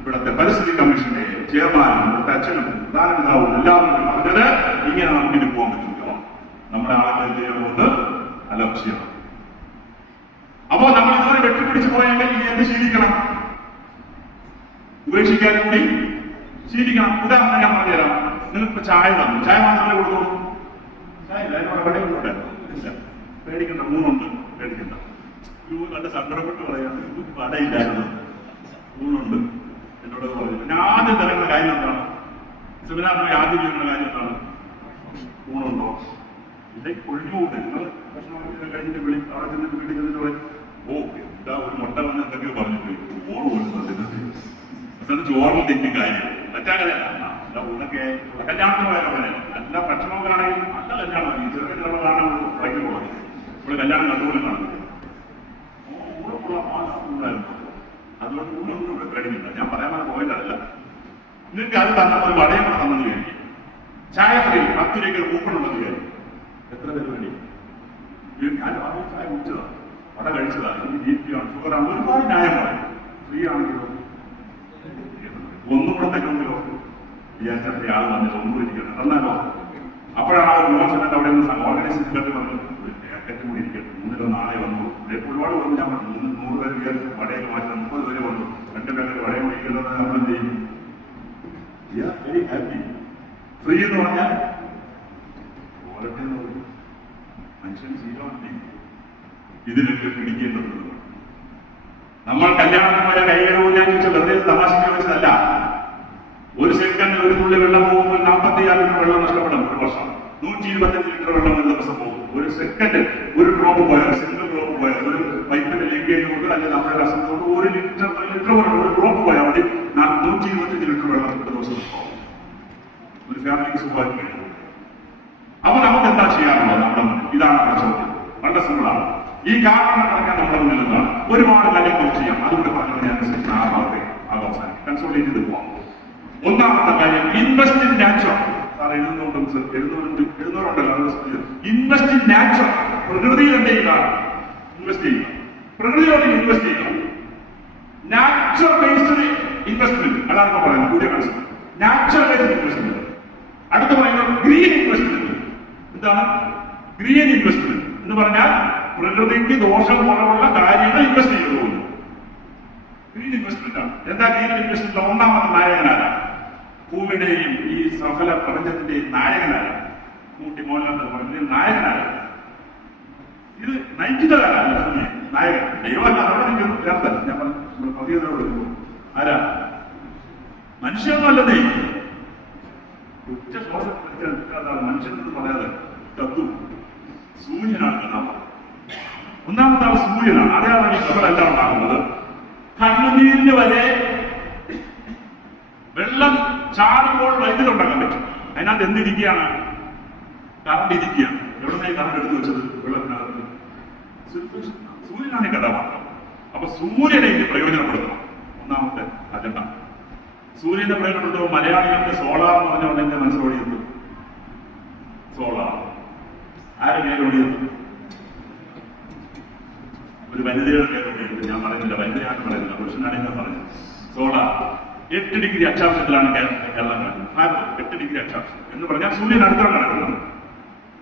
ഇവിടുത്തെ പരിസ്ഥിതി കമ്മീഷന്റെ ചെയർമാനും ഇവിടുത്തെ അച്ഛനും പ്രധാനപിതാവും എല്ലാവരും പറഞ്ഞത് ഇങ്ങനെ നമുക്കിന് പോകാൻ പറ്റില്ല. നമ്മുടെ ആളുകൾ ചെയ്യണമെന്ന് അലക്ഷ്യം. അപ്പോ നമ്മൾ ഇതുവരെ വെട്ടിപ്പിടിച്ചു പോയെങ്കിൽ ഇനി എന്ത് ശീലിക്കണം? ഉപേക്ഷിക്കാൻ കൂടി ശീലിക്കണം. ഉദാഹരണം ഞാൻ പറഞ്ഞുതരാം. നിങ്ങൾക്ക് ചായ തന്നു, ചായ മാത്രമേ കൊടുത്തോളൂ. ചായ ഇല്ല, അതിനോട് കടയിൽ കൊണ്ടുവരാം. പേടിക്കണ്ട, 3 ഉണ്ട്, പേടിക്കണ്ട. കണ്ട് സങ്കടപ്പെട്ട് പറയാം, കടയില്ലായിരുന്നു, 3 ഉണ്ട് എന്നോട് പറഞ്ഞു. പിന്നെ ആദ്യം തരേണ്ട കാര്യം എന്താണ്? സെമിനാറിന് ആദ്യം ചെയ്യുന്ന കാര്യം എന്താണ്? 3 ഉണ്ടോ? ഇല്ലെങ്കിൽ ഒഴിഞ്ഞുകൂടെ. നിങ്ങൾ ഭക്ഷണം കഴിഞ്ഞിട്ട് അവിടെ ചെന്നിട്ട് വീട്ടിൽ ചെന്നിട്ട് പറയും, ഓ എന്താ ഒരു മുട്ട വന്ന് എന്തൊക്കെയോ പറഞ്ഞു പോയി, ചോറ് പോലും ചോറിൽ തെറ്റും കാര്യം മറ്റാകതല്ല. ഉള്ളൊക്കെ കല്യാണത്തിന് പോയാൽ പോലെ നല്ല ഭക്ഷണമൊക്കെ ആണെങ്കിൽ നല്ല കല്യാണം. ഈ ചെറിയ ചിലവ് കാരണം വൈകി പോകുന്നത് ഇവിടെ കല്യാണം കണ്ടുപോലും കാണുന്നില്ല. അതുകൊണ്ട് ഊണൊന്നും പേടിക്കില്ല. ഞാൻ പറയാൻ പോയിട്ടല്ല. നിങ്ങൾക്ക് അത് തന്ന ഒരു വടയും കൂടെ തന്നെന്ന് വിചാരിക്കും. ചായ ഫ്രീ 10 രൂപയ്ക്ക് കൂപ്പണുള്ളത് കാര്യം എത്ര പേര് വേണ്ടി? ഞാൻ ആദ്യം ചായ കുടിച്ചതാണ്, വട കഴിച്ചതാണ്, എനിക്ക് BP ആണ്, ഷുഗറാണ്, ഒരുപാട് ന്യായം പറയും. ഫ്രീ ആണെങ്കിലോ ഒന്നും കൂടെ തരുമെങ്കിലോ വിചാരിച്ച ആൾ വന്നിട്ട് ഒന്നും ഇരിക്കണം എന്നാലോ. അപ്പോഴാണ് ആ ഒരു മോശം അവിടെ നിന്ന് ഓർഗനൈസേഷൻ കെട്ടി പറഞ്ഞു കെട്ടി കൂടി ഇരിക്കട്ടെ, 3 നാളെ വന്നു. ഒരുപാട് വന്നു. ഞാൻ പറഞ്ഞു 100 പേര് വിചാരിച്ചു വടയിൽ മാറ്റി 30 പേര് വന്നു. 2 പേര് വടയിൽ മേടിക്കുന്നത് നമ്മൾ എന്ത് ചെയ്യും? Very happy. ഫ്രീ എന്ന് പറഞ്ഞാൽ ക്വാളിറ്റി എന്ന് പറയും മനുഷ്യൻ ശീലമാണ്. ഇതിനൊക്കെ പിടിക്കേണ്ടത് നമ്മൾ കല്യാണത്തിന് പോയ കൈകളോ ഞാൻ ചോദിച്ചാൽ വെറുതെ തമാശയ്ക്ക് വെച്ചതല്ല. ഒരു സെക്കൻഡിൽ ഒരു തുള്ളി വെള്ളം പോകുമ്പോൾ 46 ലിറ്റർ വെള്ളം നഷ്ടപ്പെടും ഒരു വർഷം. 125 ലിറ്റർ വെള്ളം ഒരു ദിവസം പോകും. ഒരു സെക്കൻഡ് ഒരു ഡ്രോപ്പ് പോയാൽ, സിംഗിൾ ഡ്രോപ്പ് പോയാൽ, ഒരു പൈപ്പിന്റെ ലീക്കേജ് കൊണ്ട് അല്ലെങ്കിൽ നമ്മുടെ രസം കൊണ്ട് ഒരു ഡ്രോപ്പ് പോയാൽ മതി 125 ലിറ്റർ വെള്ളം ഒരു ദിവസം പോകും. ഒരു ഫാമിലിക്ക് സുഖമായിട്ട്. അപ്പൊ നമുക്ക് എന്താ ചെയ്യാറുള്ളത്? നമ്മുടെ ഇതാണ് ചോദ്യം. വളരെ സിമ്പിളാണ്. ഈ കാരണം നടക്കാൻ നമ്മുടെ മുന്നിൽ നിന്നാണ് ഒരുപാട് കാര്യങ്ങൾ ചെയ്യാം. അതുകൊണ്ട് പറഞ്ഞത് ഞാൻ അവസാനം കൺസോൾട്ടേറ്റ് ചെയ്ത് പോവാം. ഒന്നാമത്തെ കാര്യം ഇൻവെസ്റ്റ് ഇൻ നാച്ചുറൽ. സാർ എഴുതുന്നുണ്ടല്ലോ. Invest in natural. പ്രകൃതിയിൽ എന്ത് ചെയ്യുക? ഇൻവെസ്റ്റ് ചെയ്യുക. പ്രകൃതിയോട് ഇൻവെസ്റ്റ് ചെയ്യുക. Natural based investment. അതാണ് ഇപ്പൊ പറയുന്നത് പുതിയ കൺസെപ്റ്റ്. Natural based investment. അടുത്ത പറയുന്നത് ഗ്രീൻ ഇൻവെസ്റ്റ്മെന്റ്. എന്താണ് ഗ്രീൻ ഇൻവെസ്റ്റ്മെന്റ് എന്ന് പറഞ്ഞാൽ? പ്രകൃതിക്ക് ദോഷം കുറവുള്ള കാര്യങ്ങൾ ഇൻവെസ്റ്റ് ചെയ്തു പോകുന്നു. ഗ്രീൻ ഇൻവെസ്റ്റ്മെന്റ് ആണ്. എന്താ ഗ്രീൻ ഇൻവെസ്റ്റ്മെന്റ്? ഒന്നാമത്തെ നായകനാണ് ഭൂമിയുടെയും ഈ സകല പ്രപഞ്ചത്തിന്റെയും നായകനാണ്. കൂട്ടി മോഹൻലാൽ പറഞ്ഞ നായകനാണ്. ഇത് നയിക്കുന്നവരാണ് ഭൂമിയെ നായകൻ. ദൈവമല്ല. അവിടെ നിൽക്കുന്നു ചേർത്തല്ല. ഞാൻ പറഞ്ഞു പതിയോട് ആരാ? മനുഷ്യനൊന്നുമല്ലേ. ഉച്ച ശ്വാസം മനുഷ്യനെന്ന് പറയാതെ തത്വം സൂര്യനാണ് കാണാൻ. ഒന്നാമത്തെ ആൾ സൂര്യനാണ്. അയാളാണ് ഈ കഥകളെല്ലാം ഉണ്ടാകുന്നത്. കണ്ണുനീരിന് വരെ വെള്ളം ചാടുമ്പോൾ വൈദ്യുതി ഉണ്ടാക്കാൻ പറ്റും. അതിനകത്ത് എന്തിരിക്കുകയാണ്? കറണ്ട് ഇരിക്കുകയാണ്. എവിടുന്നായി കറണ്ട് എടുത്തു വെച്ചത്? വെള്ളത്തിനകത്ത്. സൂര്യനാണ് ഈ കഥാപാത്രം. അപ്പൊ സൂര്യനെ ഇനി പ്രയോജനപ്പെടുത്തണം. ഒന്നാമത്തെ അജണ്ട. സൂര്യനെ പ്രയോജനപ്പെടുത്തുമ്പോൾ മലയാളികൾക്ക് സോളാർ എന്ന് പറഞ്ഞുകൊണ്ട് എന്റെ മനസ്സിലോടിയെത്തു. സോളാർ ആരെ പേരോടിയെത്തു? ഒരു വനിതയുടെ പേരോടിയെത്തു. ഞാൻ പറയുന്നില്ല, വനിതയാണ് പറയുന്നില്ല, പുരുഷനാണ് ഞാൻ പറഞ്ഞത്. സോളാർ 8 ഡിഗ്രി അക്ഷാംശത്തിലാണ് കേരളം കിടക്കുന്നത്. ഭാരതം 8 ഡിഗ്രി അക്ഷാംശം എന്ന് പറഞ്ഞാൽ സൂര്യൻ അടുത്താണ് കിടക്കുന്നത്.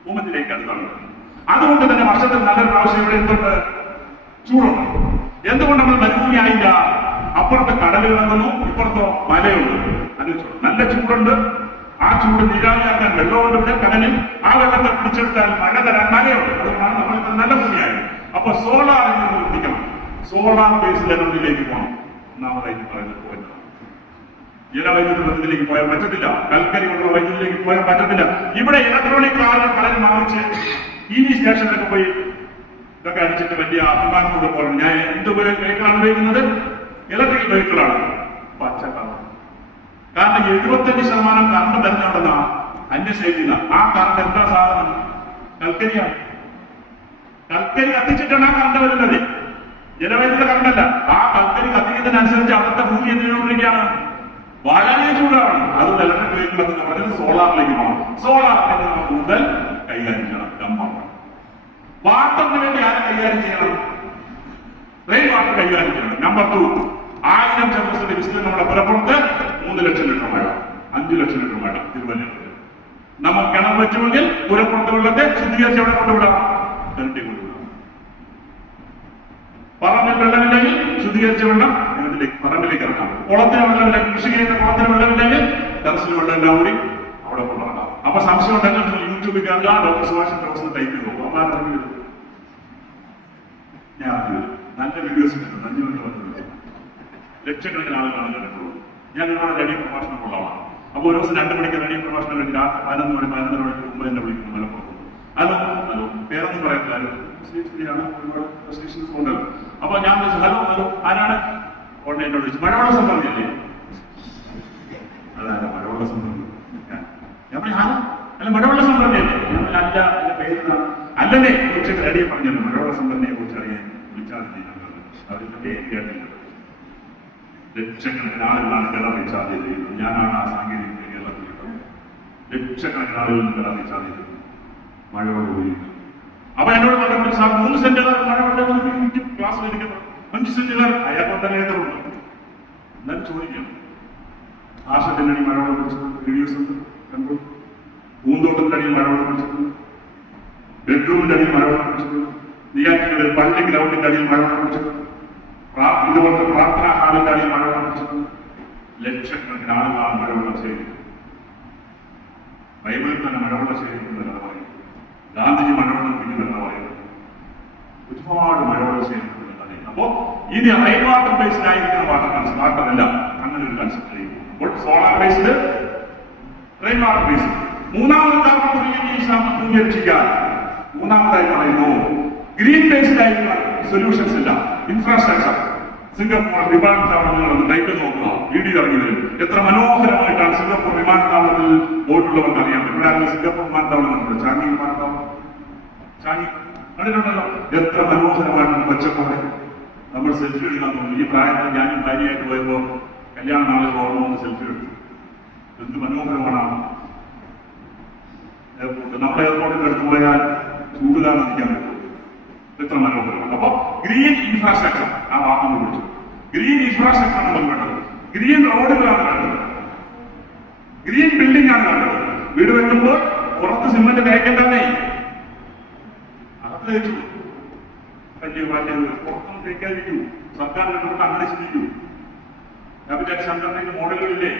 ഭൂമത്തിലേക്ക് അടുത്താണ് കിടക്കുന്നത്. അതുകൊണ്ട് തന്നെ വർഷത്തിൽ നല്ലൊരു പ്രാവശ്യം ഇവിടെ എന്തുണ്ട്? ചൂടുണ്ട്. എന്തുകൊണ്ട് നമ്മൾ മരുഭൂമി ആയില്ല? അപ്പുറത്ത് കടൽ കിടക്കുന്നു, ഇപ്പുറത്തോ മലയുണ്ട്. അത് നല്ല ചൂടുണ്ട്. ആ ചൂട് നീരാവിയാക്കാൻ വെള്ളമുണ്ട് ഇവിടെ കടലിൽ. ആ വെള്ളത്തെ പിടിച്ചെടുത്താൽ മഴ തരാൻ മലയുണ്ട്. അതുകൊണ്ടാണ് നമ്മൾ ഇത്ര നല്ല ഭൂമിയായത്. അപ്പൊ സോളാർ പിടിക്കണം. സോളാർ ബേസ്ഡ് എനർജിയിലേക്ക് പോകണം. ഒന്നാമതായിട്ട് പറയുന്നത് പോയിന്റ്. ജലവൈദ്യുത ബന്ധത്തിലേക്ക് പോയാൽ പറ്റത്തില്ല. കൽക്കരി കൊണ്ടുള്ള വൈദ്യുതിയിലേക്ക് പോയാൽ പറ്റത്തില്ല. ഇവിടെ ഇലക്ട്രോണിക് കാറുകൾ പലരും വാങ്ങിച്ച് EV സ്റ്റേഷനിലൊക്കെ പോയി ഇതൊക്കെ അടിച്ചിട്ട് വലിയ അഭിമാനത്തോടെ പോകണം. ഞാൻ എന്ത് വെഹിക്കിളാണ് ഉപയോഗിക്കുന്നത്? ഇലക്ട്രിക് വെഹിക്കിളാണ്. പച്ചക്കറ. കാരണം 75% കറണ്ട് തരുന്നുണ്ടെന്നാ അന്യശൈലിയില്ല. ആ കറണ്ട് എന്താ സാധനം? കൽക്കരിയാണ്. കൽക്കരി കത്തിച്ചിട്ടാണ് ആ കറണ്ട് വരുന്നത്. ജലവൈദ്യുത കറണ്ടല്ല. ആ കൽക്കരി കത്തിക്കുന്നതിനനുസരിച്ച് അവിടുത്തെ ഭൂമി എന്തിനോണ്ടിരിക്കുകയാണ്? വളരെ ചൂടാണ്. അത് ഇലക്ട്രിക് വെഹിക്കിൾ എന്ന് പറഞ്ഞത് സോളാറിലേക്ക് പോകണം. സോളാറിനെ നമുക്ക് കൂടുതൽ കൈകാര്യം ചെയ്യണം. കമ്പാണ്. വാട്ടറിന് വേണ്ടി ആരെ കൈകാര്യം ചെയ്യണം? റെയിൻ വാട്ടർ കൈകാര്യം ചെയ്യണം. നമ്പർ 2, 1000 ചതുരശ്ര വിസ്തീർണ്ണമുള്ള പുറപ്പുറത്ത് 3 ലക്ഷം ലിറ്റർ മഴ, 5 ലക്ഷം ലിറ്റർ മഴ. തിരുവനന്തപുരത്ത് നമുക്ക് കിണർ പറ്റുമെങ്കിൽ പുറപ്പുറത്ത് വെള്ളത്തെ ശുദ്ധീകരിച്ച് എവിടെ കൊണ്ടുവിടാം? കിണറ്റിൽ കൊണ്ടുവിടാം. പറമ്പിൽ വെള്ളമില്ലെങ്കിൽ ശുദ്ധീകരിച്ച വെള്ളം പറമ്പിലേക്ക് ഇറക്കാം. കുളത്തിന് വെള്ളമില്ലെങ്കിൽ, കൃഷി ചെയ്യുന്ന കുളത്തിന് വെള്ളമില്ലെങ്കിൽ ടെറസിൽ വെള്ളമെല്ലാം കൂടി അവിടെ കൊണ്ടുവരാം. അപ്പൊ സംശയം ഉണ്ടെങ്കിൽ നിങ്ങൾ യൂട്യൂബിൽ കയറുക, ഡോക്ടർ സുഭാഷ് ചന്ദ്രബോസിനെ ടൈപ്പ് ചെയ്ത് നോക്കും. അപ്പൊ ഇറങ്ങി വരും. ഞാൻ നല്ല വീഡിയോസ് കിട്ടും. 5 മിനിറ്റ് വന്നിട്ടുണ്ട്. ലക്ഷക്കണക്കിന് ആളുകളാണ് കണ്ടിട്ടുള്ളത്. ഞാൻ നിങ്ങളുടെ റേഡിയോ പ്രഭാഷണം കൊള്ളാമാണ്. അപ്പൊ ഒരു ദിവസം 2 മണിക്ക് റേഡിയോ പ്രഭാഷണം കഴിഞ്ഞ് രാത്രി 11 മണി 11 മണിക്ക് മുമ്പ് എന്നെ വിളിക്കുന്നു മലപ്പുറത്ത്. ഹലോ ഹലോ പേരൊന്നും പറയത്തില്ല. ഒരുപാട് റെസ്ട്രിക്ഷൻസ് ഉണ്ടല്ലോ. അപ്പൊ ഞാൻ ഹലോ ഹലോ ആരാണ്? ഉടനെ എന്നോട് ചോദിച്ചു മഴവെള്ള സംബന്ധില്ലേ? അതായത് മഴവെള്ള സംബന്ധം. ഞാൻ പറഞ്ഞു ഹലോ അല്ല മഴവെള്ള സംബന്ധല്ലേ? ഞാൻ അല്ല എന്റെ പേര് അല്ലേ ഉച്ചക്ക് റെഡിയെ പറഞ്ഞല്ലോ മഴവെള്ള സംബന്ധനെ കുറിച്ച് അറിയാൻ വിളിച്ചാൽ അവരുടെ പേര് കേട്ടില്ല. ലക്ഷക്കണക്കിന് ആളുകളാണ് കിണർ റീചാർജ് ചെയ്യുന്നത്. ഞാനാണ് ആ സാങ്കേതിക കേരളത്തിൽ ലക്ഷക്കണക്കിന് ആളുകൾ നിൽക്കാൻ സാധ്യത മഴയോട് കൂടി. അപ്പൊ എന്നോട് പറഞ്ഞു സാർ 3 സെന്റുകാർ മഴ ക്ലാസ് എടുക്കണം, 5 സെന്റുകാർ അയാൾക്ക് തന്നെ ഏതറുണ്ട്. എന്നാലും ചോദിക്കണം, ആശത്തിന്റെ അടി മഴ പിടിച്ചിട്ടുണ്ട്, വീഡിയോസ് ഉണ്ട്, കണ്ടു. പൂന്തോട്ടത്തിന്റെ അടിയിൽ മഴ പിടിച്ചിട്ടുണ്ട്, ബെഡ്റൂമിന്റെ അടിയിൽ മഴ പിടിച്ചിട്ടുണ്ട്, നെയ്യാറ്റിന്റെ പള്ളി ഗ്രൗണ്ടിന്റെ അടിയിൽ മഴ പിടിച്ചിട്ടുണ്ട്, ഇതുപോലത്തെ പ്രാർത്ഥനാ ഹാളിന്റെ അടിയിൽ മഴ പിടിച്ചിട്ടുണ്ട്. ലക്ഷക്കണക്കിന് ആളുകളാണ് മഴവെള്ളം ശേഖരിക്കുന്നത്. ബൈബിളിൽ തന്നെ മഴവെള്ളം ശേഖരിക്കുന്നതെന്ന് പറയുന്നത്, ഗാന്ധിജി മഴവെള്ളം കുടിക്കുന്നതെന്ന് പറയുന്നത്, ഒരുപാട് മഴവെള്ളം ശേഖരിക്കുന്നതെന്ന്. അപ്പോ ഇത് റെയിൻ വാട്ടർ ബേസ്ഡ് ആയിരിക്കുന്ന വാട്ടറല്ല, അങ്ങനെ ഒരു കൺസെപ്റ്റ്. അപ്പോൾ solar based, rain water based. മൂന്നാമത് കാർബൺ പൂർത്തീകരിക്കാൻ മൂന്നാമതായി പറയുന്നു ഗ്രീൻ ബേസ്ഡ് ആയിട്ടുള്ള സൊല്യൂഷൻസ് ഇല്ല. ഇൻഫ്രാസ്ട്രക്ചർ, സിംഗപ്പൂർ വിമാനത്താവളങ്ങൾ ഒന്ന് ടൈപ്പ് നോക്കുക, വീഡിയോ ഇറങ്ങിയത് എത്ര മനോഹരമായിട്ടാണ് സിംഗപ്പൂർ വിമാനത്താവളത്തിൽ പോയിട്ടുള്ളവർക്ക് അറിയാം. ഇവിടെ സിംഗപ്പൂർ വിമാനത്താവളം, ചാങ്ങി വിമാനത്താവളം, ചാങ്ങി കണ്ടിട്ടുണ്ടല്ലോ, എത്ര മനോഹരമായിട്ടാണ് പച്ചപ്പോടെ. നമ്മൾ സെൽഫി എടുക്കാൻ തോന്നുന്നു. ഈ പ്രായത്തിൽ ഞാനും ഭാര്യയായിട്ട് പോയപ്പോൾ കല്യാണ നാളിൽ ഓർമ്മ വന്ന് സെൽഫി എടുത്തു. എന്ത് മനോഹരമാണ് എയർപോർട്ട്. നമ്മുടെ എയർപോർട്ടിൽ എടുത്തു പോയാൽ ചൂടുകാലം നിൽക്കാൻ പറ്റും, എത്ര മനോഹരമാണ്. അപ്പൊ ഗ്രീൻ ഇൻഫ്രാസ്ട്രക്ചർ, ആ വാക്ക് വിളിച്ചു. ഗ്രീൻ ഇൻഫ്രാസ്ട്രക്ചർ ആണ് നമുക്ക് വേണ്ടത്. ഗ്രീൻ റോഡുകളാണ് വേണ്ടത്, ഗ്രീൻ ബിൽഡിംഗ് ആണ് വേണ്ടത്. വീട് വെക്കുമ്പോൾ പുറത്ത് സിമെന്റ് തേക്കേണ്ടതേ, അകത്ത് തേച്ചു വലിയ പുറത്തൊന്നും തേക്കാതിരിക്കൂ. സർക്കാരിന്റെ നമുക്ക് അങ്ങനെ ചിന്തിക്കൂ. ക്യാപിറ്റൽ സംഘടനയുടെ മോഡലുകളില്ലേ,